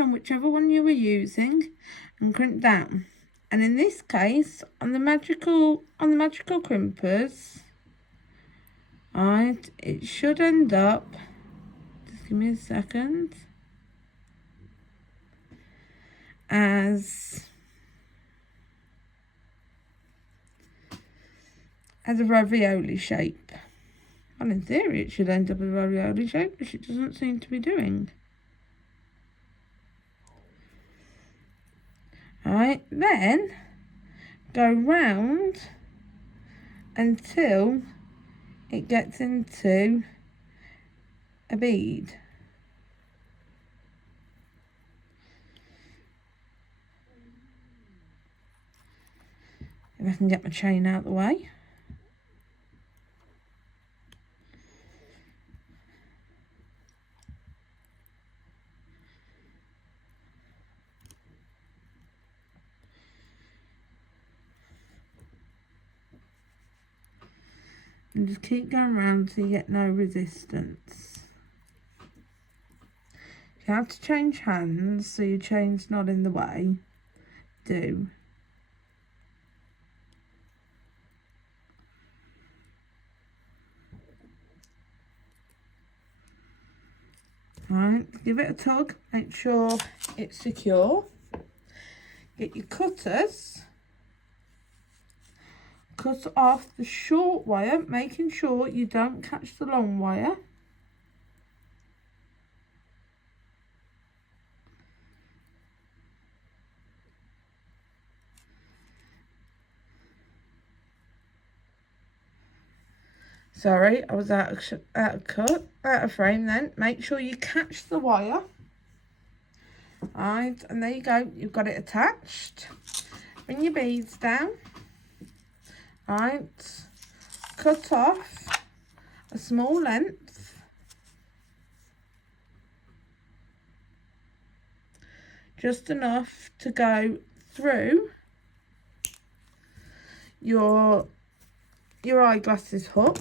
on whichever one you were using, and crimp down. And in this case, on the magical crimpers, right, it should end up. Just give me a second. As a ravioli shape. Well, in theory it should end up as a ravioli shape, which it doesn't seem to be doing. Alright, then go round until it gets into a bead. If I can get my chain out of the way. And just keep going around till you get no resistance. If you have to change hands so your chain's not in the way, do. Right, give it a tug, make sure it's secure. Get your cutters, cut off the short wire, making sure you don't catch the long wire. Sorry, I was out of frame then. Make sure you catch the wire. Right, and there you go, you've got it attached. Bring your beads down. Right, cut off a small length. Just enough to go through your eyeglasses hook,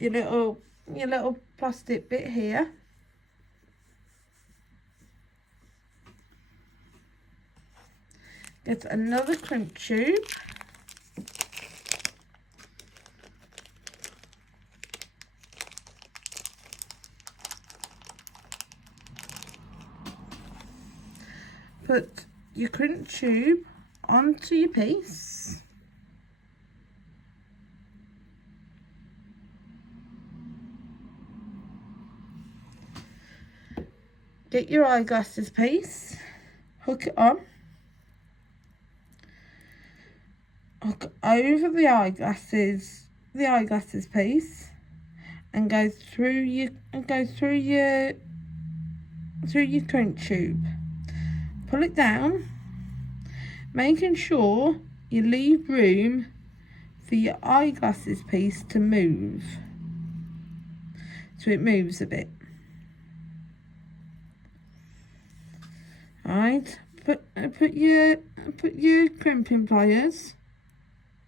your little plastic bit here, get another crimp tube, put your crimp tube onto your piece, get your eyeglasses piece, hook it on, hook over the eyeglasses piece, and go through your crimp tube. Pull it down, making sure you leave room for your eyeglasses piece to move, so it moves a bit. Right, put your crimping pliers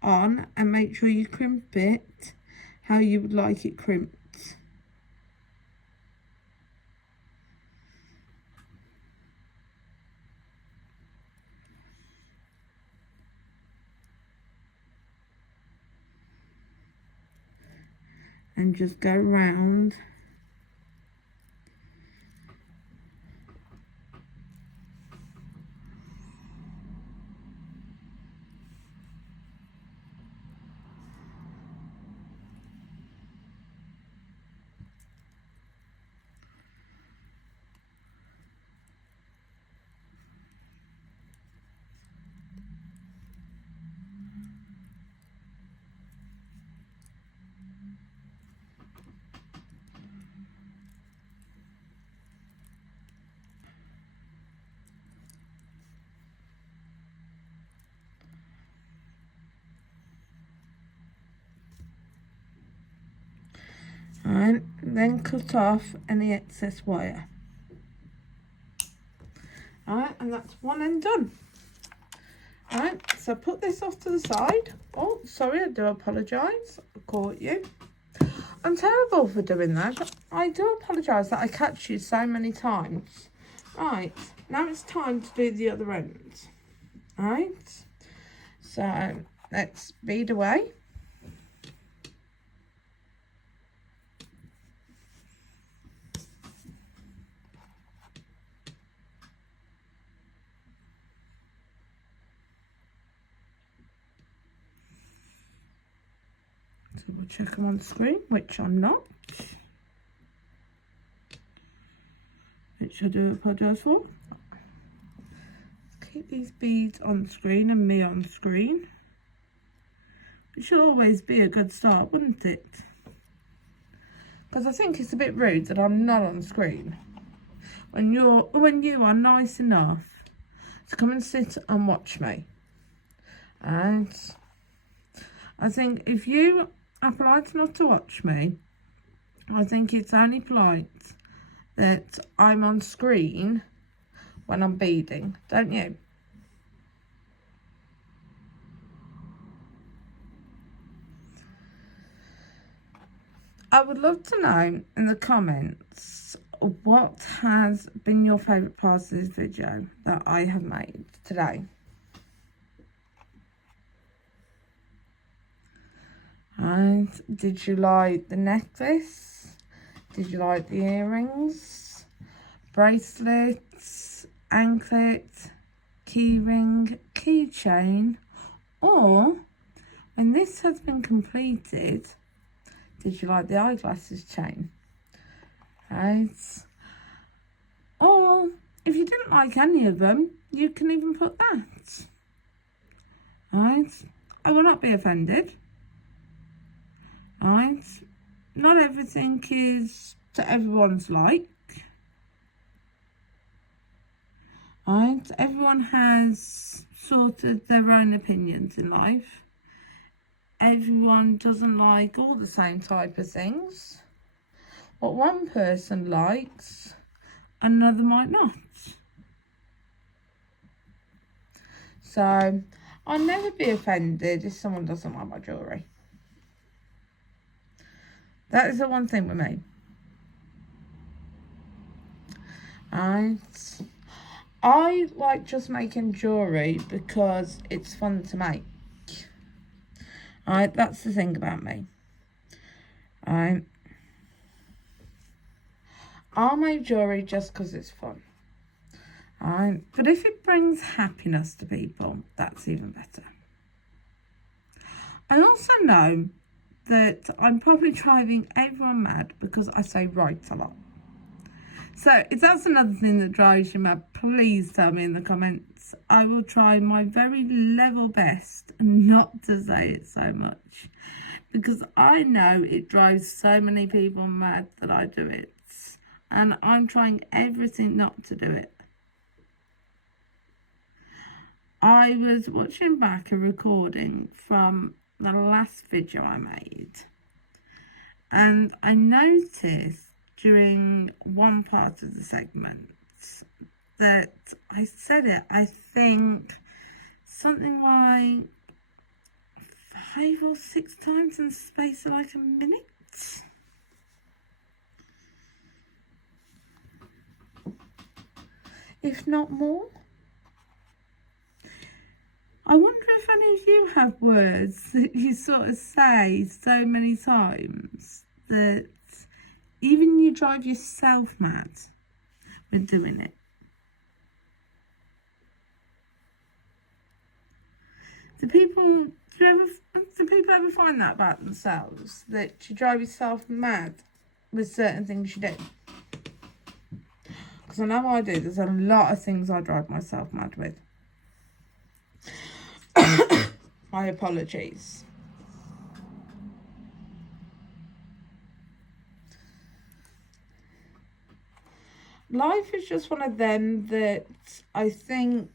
on and make sure you crimp it how you would like it crimped. And just go round. And then cut off any excess wire. Alright, and that's one end done. Alright, so put this off to the side. Oh, sorry, I do apologise. I caught you. I'm terrible for doing that. I do apologise that I catch you so many times. Right, now it's time to do the other end. Alright, so let's bead away. So we'll check them on the screen, which I'm not. Which I do apologise for. Keep these beads on screen and me on screen. It should always be a good start, wouldn't it? Because I think it's a bit rude that I'm not on screen when you are nice enough to come and sit and watch me. And I think if you are polite enough to watch me, I think it's only polite that I'm on screen when I'm beading, don't you? I would love to know in the comments what has been your favourite part of this video that I have made today. And did you like the necklace? Did you like the earrings? Bracelets, anklet, keyring, keychain? Or, when this has been completed, did you like the eyeglasses chain? Right. Or, if you didn't like any of them, you can even put that. Right. I will not be offended. Right. Not everything is to everyone's like. Right. Everyone has sort of their own opinions in life. Everyone doesn't like all the same type of things. What one person likes, another might not. So, I'll never be offended if someone doesn't like my jewellery. That is the one thing with me. Right. I like just making jewellery because it's fun to make. Right, that's the thing about me. Right. I'll make jewellery just because it's fun. Right. But if it brings happiness to people, that's even better. I also know that I'm probably driving everyone mad because I say right a lot. So if that's another thing that drives you mad, please tell me in the comments. I will try my very level best not to say it so much, because I know it drives so many people mad that I do it, and I'm trying everything not to do it. I was watching back a recording from the last video I made, and I noticed during one part of the segment that I said it, I think, something like 5 or 6 times in the space of like a minute. If not more. I wonder if any of you have words that you sort of say so many times that even you drive yourself mad with doing it. Do people ever find that about themselves? That you drive yourself mad with certain things you do? Because I know I do. There's a lot of things I drive myself mad with. My apologies. Life is just one of them that I think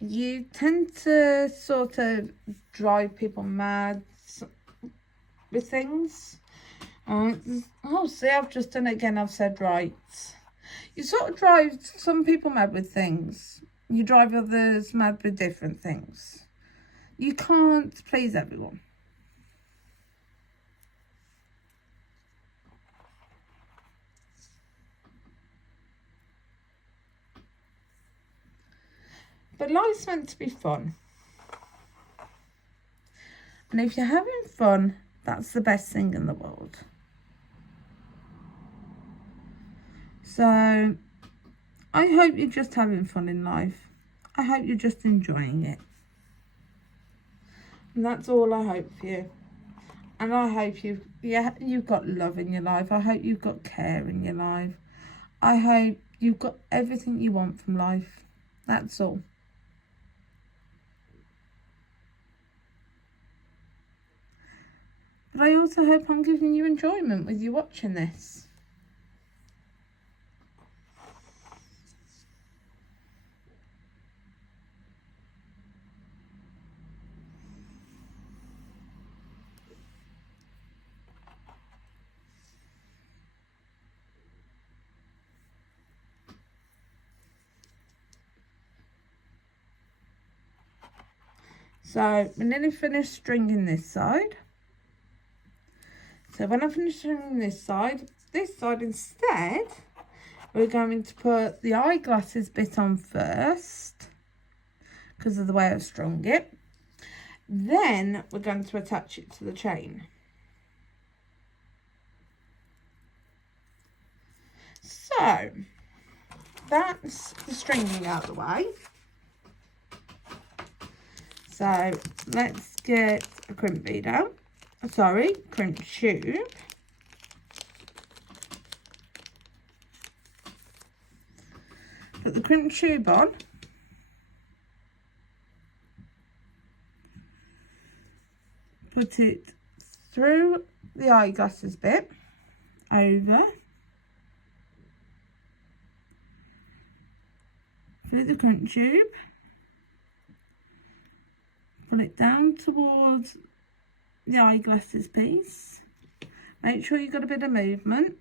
you tend to sort of drive people mad with things. Oh, see, I've just done it again. I've said right. You sort of drive some people mad with things. You drive others mad with different things. You can't please everyone. But life's meant to be fun. And if you're having fun, that's the best thing in the world. So, I hope you're just having fun in life. I hope you're just enjoying it. And that's all I hope for you. And I hope you've got love in your life. I hope you've got care in your life. I hope you've got everything you want from life. That's all. But I also hope I'm giving you enjoyment with you watching this. So we're nearly finished stringing this side. So when I finish stringing this side instead, we're going to put the eyeglasses bit on first because of the way I've strung it. Then we're going to attach it to the chain. So that's the stringing out of the way. So let's get a crimp bead out. Sorry, crimp tube. Put the crimp tube on. Put it through the eyeglasses bit, over, through the crimp tube, pull it down towards the eyeglasses piece. Make sure you've got a bit of movement.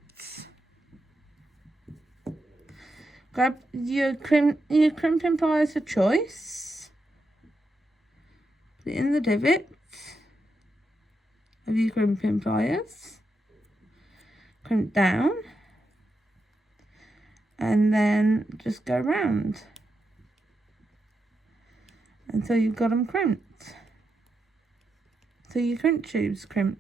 Grab your crimping pliers of choice. Put it in the divot of your crimping pliers. Crimp down. And then just go round until you've got them crimped. So your crimp tube's crimped.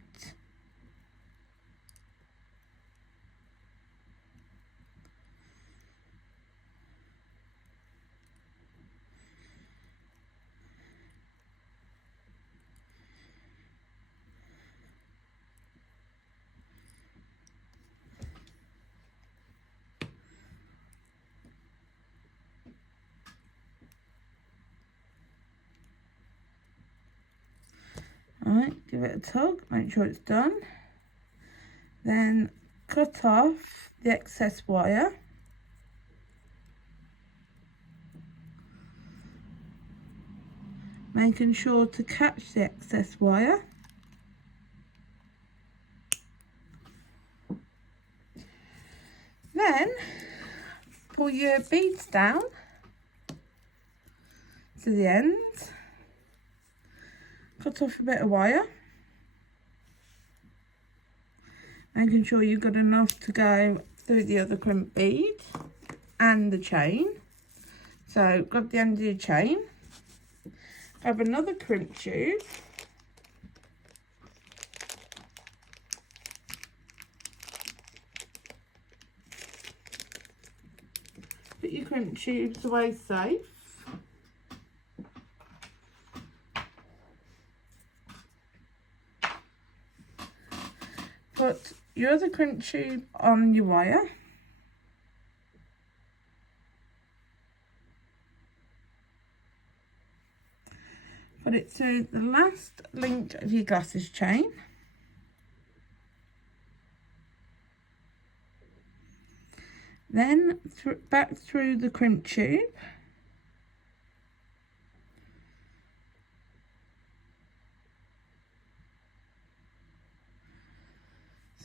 Alright, give it a tug, make sure it's done. Then cut off the excess wire. Making sure to catch the excess wire. Then pull your beads down to the end. Cut off a bit of wire, making sure you've got enough to go through the other crimp bead and the chain. So grab the end of your chain, grab another crimp tube, put your crimp tubes away safe. Put your other crimp tube on your wire. Put it through the last link of your glasses chain. Then back through the crimp tube.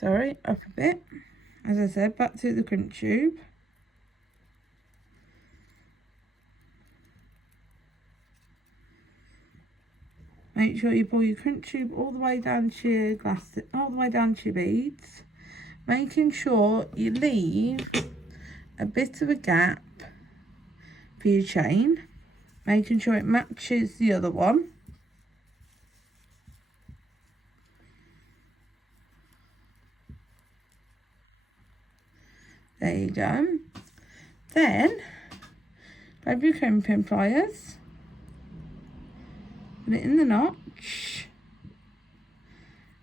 Sorry, up a bit. As I said, back through the crimp tube. Make sure you pull your crimp tube all the way down to your all the way down to your beads, making sure you leave a bit of a gap for your chain, making sure it matches the other one. There you go. Then grab your crimping pliers, put it in the notch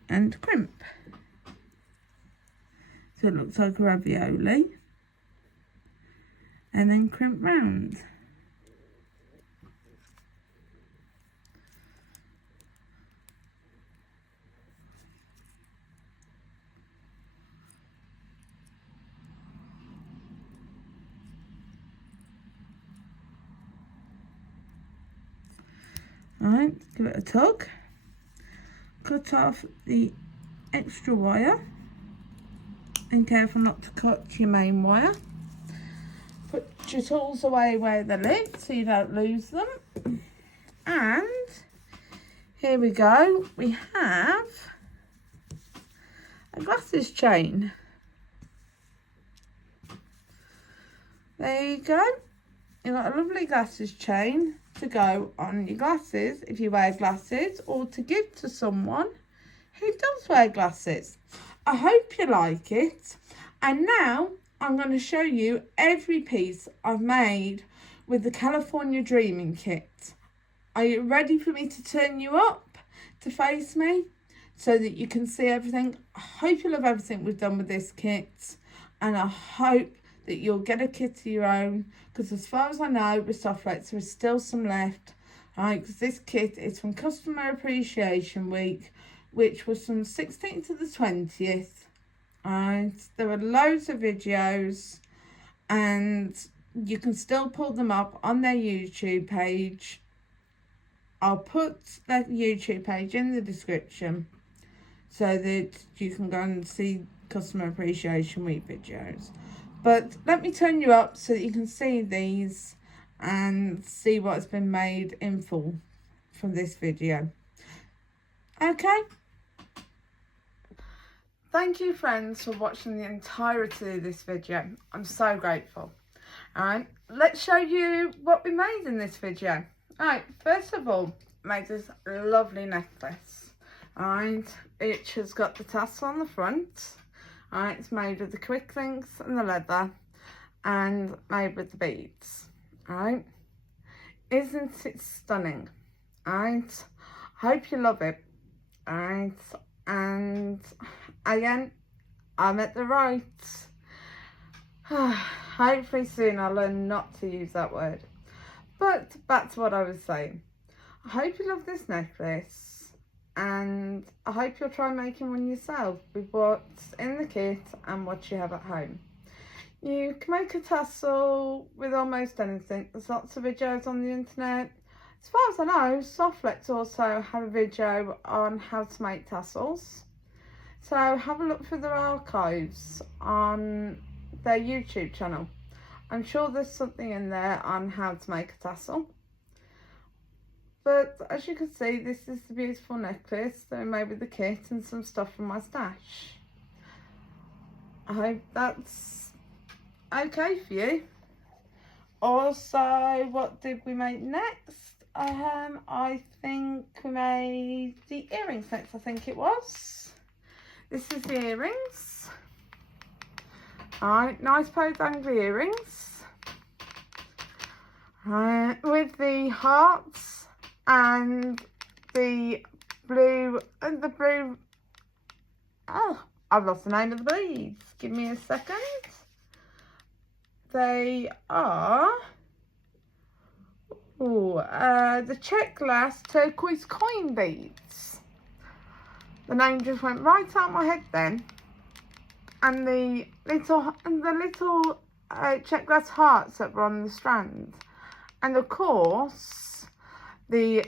and crimp so it looks like a ravioli, and then crimp round. Alright, give it a tug, cut off the extra wire, and careful not to cut your main wire. Put your tools away where they live so you don't lose them, and Here we go. We have a glasses chain. There you go. You've got a lovely glasses chain to go on your glasses if you wear glasses, or to give to someone who does wear glasses. I hope you like it. And now I'm going to show you every piece I've made with the California Dreaming Kit. Are you ready for me to turn you up to face me so that you can see everything? I hope you love everything we've done with this kit, and I hope that you'll get a kit of your own, because as far as I know with Softflex there is still some left. Right, because this kit is from Customer Appreciation Week, which was from 16th to the 20th. Right, there were loads of videos and you can still pull them up on their YouTube page. I'll put that YouTube page in the description so that you can go and see Customer Appreciation Week videos. But let me turn you up so that you can see these and see what's been made in full from this video. Okay. Thank you, friends, for watching the entirety of this video. I'm so grateful. Alright, let's show you what we made in this video. Alright, first of all, made this lovely necklace. Alright, which has got the tassel on the front. Alright, it's made with the quick links and the leather, and made with the beads. Alright, isn't it stunning? Alright, hope you love it. Alright, and again, I'm at the right. Hopefully soon I'll learn not to use that word. But back to what I was saying. I hope you love this necklace, and I hope you'll try making one yourself with what's in the kit and what you have at home. You can make a tassel with almost anything. There's lots of videos on the internet. As far as I know, Softflex also have a video on how to make tassels. So have a look through their archives on their YouTube channel. I'm sure there's something in there on how to make a tassel. But as you can see, this is the beautiful necklace that I made with the kit and some stuff from my stash. I hope that's okay for you. Also, what did we make next? I think we made the earrings next, I think it was. This is the earrings. Alright, nice pair of dangly earrings. With the hearts and the blue, oh, I've lost the name of the beads. Give me a second. They are the check glass turquoise coin beads. The name just went right out of my head then. And the little check glass hearts that were on the strand. And of course, the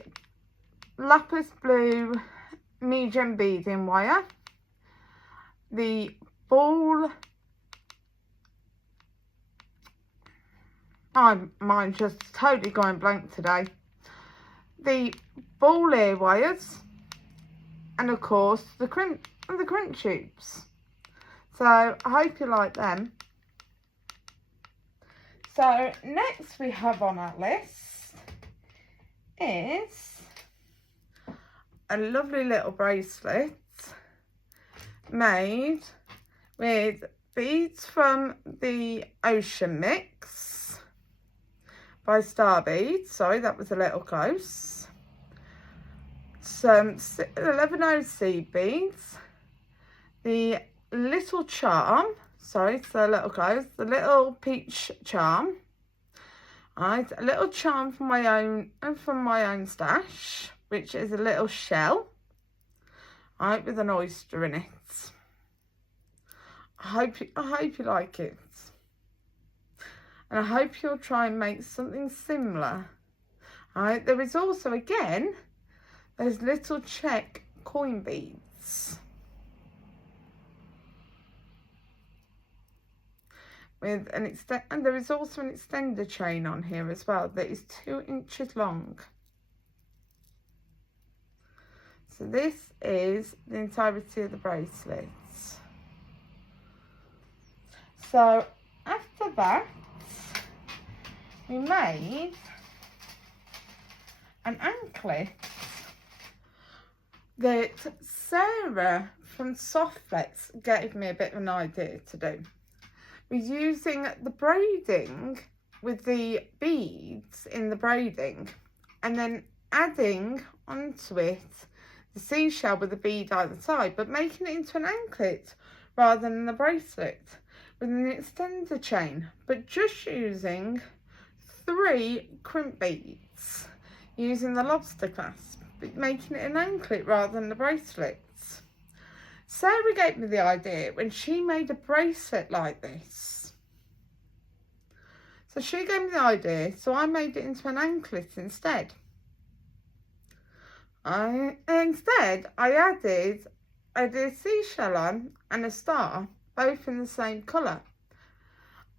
Lapis blue medium beading wire. The ball. Mine's just totally going blank today. The ball ear wires, and of course the crimp and the crimp tubes. So I hope you like them. So next we have on our list is a lovely little bracelet made with beads from the Ocean Mix by Star Beads. Sorry, that was a little close. Some 11 seed beads. The little charm. Sorry, it's a little close. The little peach charm. Alright, a little charm from my own stash, which is a little shell. Alright, with an oyster in it. I hope you like it. And I hope you'll try and make something similar. Alright, there is also, again, those little check coin beads. With an and there is also an extender chain on here as well that is 2 inches long. So this is the entirety of the bracelets. So after that, we made an anklet that Sarah from Softflex gave me a bit of an idea to do. We're using the braiding with the beads in the braiding and then adding onto it the seashell with the bead either side, but making it into an anklet rather than the bracelet with an extender chain, but just using 3 crimp beads using the Lobster clasp, but making it an anklet rather than the bracelets. Sarah gave me the idea when she made a bracelet like this. So she gave me the idea, so I made it into an anklet instead. I added a seashell on and a star, both in the same colour.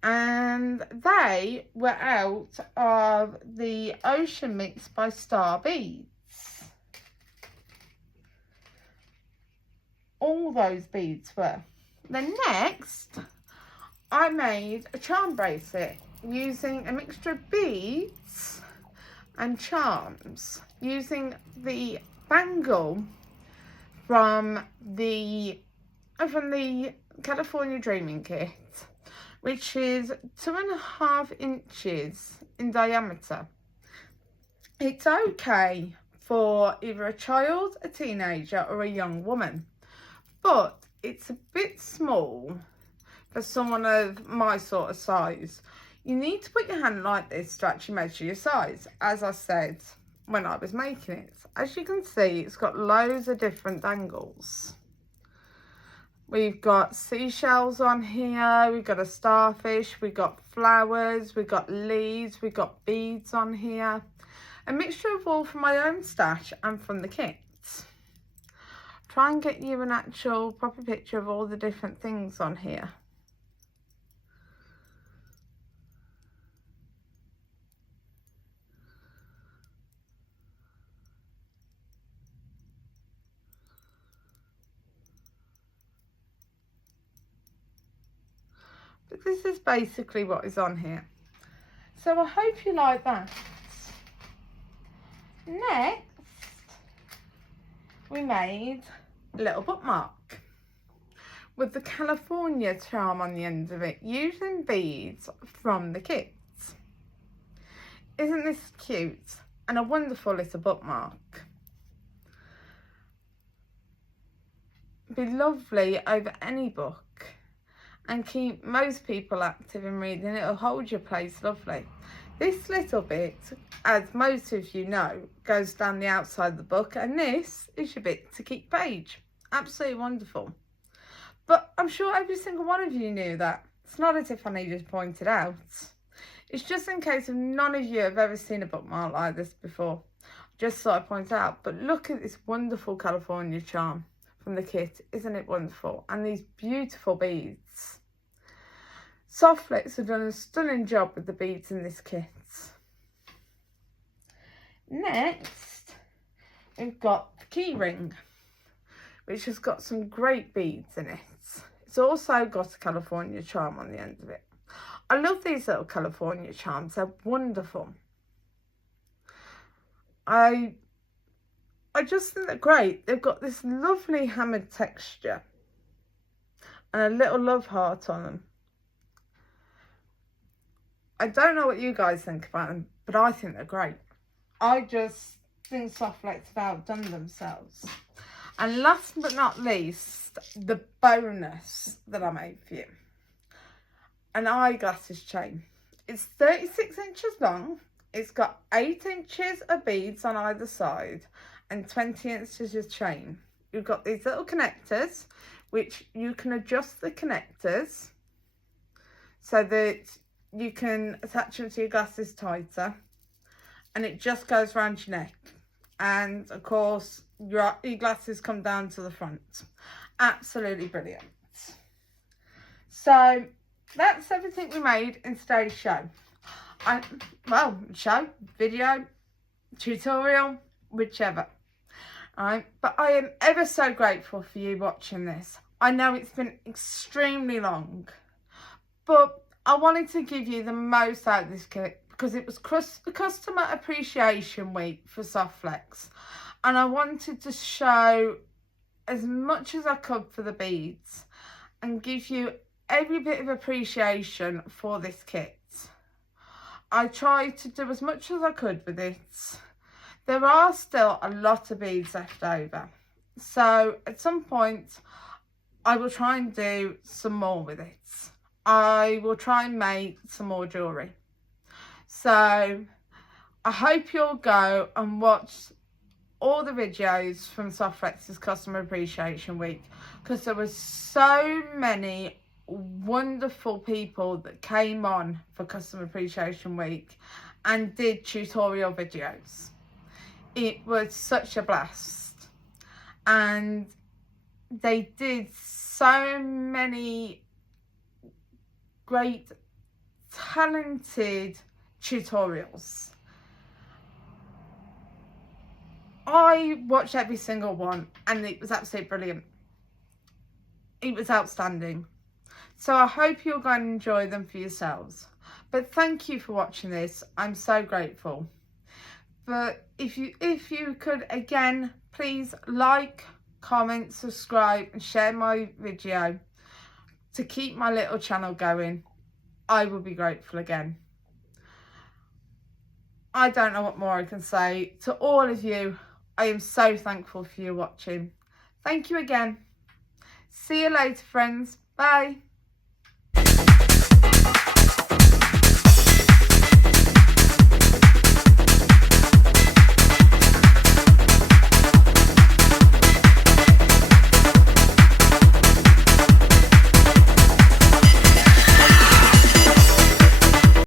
And they were out of the Ocean Mix by Star Beads. All those beads were. Then next, I made a charm bracelet using a mixture of beads and charms, using the bangle from the California Dreaming Kit, which is 2.5 inches in diameter. It's okay for either a child, a teenager or a young woman, but it's a bit small for someone of my sort of size. You need to put your hand like this to actually measure your size, as I said when I was making it. As you can see, it's got loads of different angles. We've got seashells on here, we've got a starfish, we've got flowers, we've got leaves, we've got beads on here. A mixture of all from my own stash and from the kits. Try and get you an actual proper picture of all the different things on here. But this is basically what is on here. So I hope you like that. Next, we made a little bookmark with the California charm on the end of it, using beads from the kits. Isn't this cute? And a wonderful little bookmark. Be lovely over any book and keep most people active in reading. It'll hold your place lovely. This little bit, as most of you know, goes down the outside of the book, and this is your bit to keep page. Absolutely wonderful. But I'm sure every single one of you knew that. It's not as if I needed to point it out. It's just in case none of you have ever seen a bookmark like this before. Just thought I'd point out. But look at this wonderful California charm from the kit. Isn't it wonderful? And these beautiful beads. Softflex have done a stunning job with the beads in this kit. Next, we've got the Keyring, which has got some great beads in it. It's also got a California charm on the end of it. I love these little California charms. They're wonderful. I just think they're great. They've got this lovely hammered texture and a little love heart on them. I don't know what you guys think about them, but I think they're great. I just think Softflex have outdone themselves. And last but not least, the bonus that I made for you. An eyeglasses chain. It's 36 inches long. It's got 8 inches of beads on either side and 20 inches of chain. You've got these little connectors, which you can adjust the connectors so that you can attach them to your glasses tighter, and it just goes around your neck. And of course, your glasses come down to the front. Absolutely brilliant. So that's everything we made in today's show. Show, video, tutorial, whichever. Right, but I am ever so grateful for you watching this. I know it's been extremely long, but I wanted to give you the most out of this kit because it was Customer Appreciation Week for Softflex, and I wanted to show as much as I could for the beads and give you every bit of appreciation for this kit. I tried to do as much as I could with it. There are still a lot of beads left over, so at some point I will try and do some more with it. I will try and make some more jewellery. So I hope you'll go and watch all the videos from Softflex's Customer Appreciation Week, because there were so many wonderful people that came on for Customer Appreciation Week and did tutorial videos. It was such a blast, and they did so many great talented tutorials. I watched every single one and it was absolutely brilliant. It was outstanding. So I hope you're going to enjoy them for yourselves. But thank you for watching this. I'm so grateful. But if you could, again, please like, comment, subscribe and share my video to keep my little channel going, I will be grateful again. I don't know what more I can say. To all of you, I am so thankful for you watching. Thank you again. See you later, friends. Bye.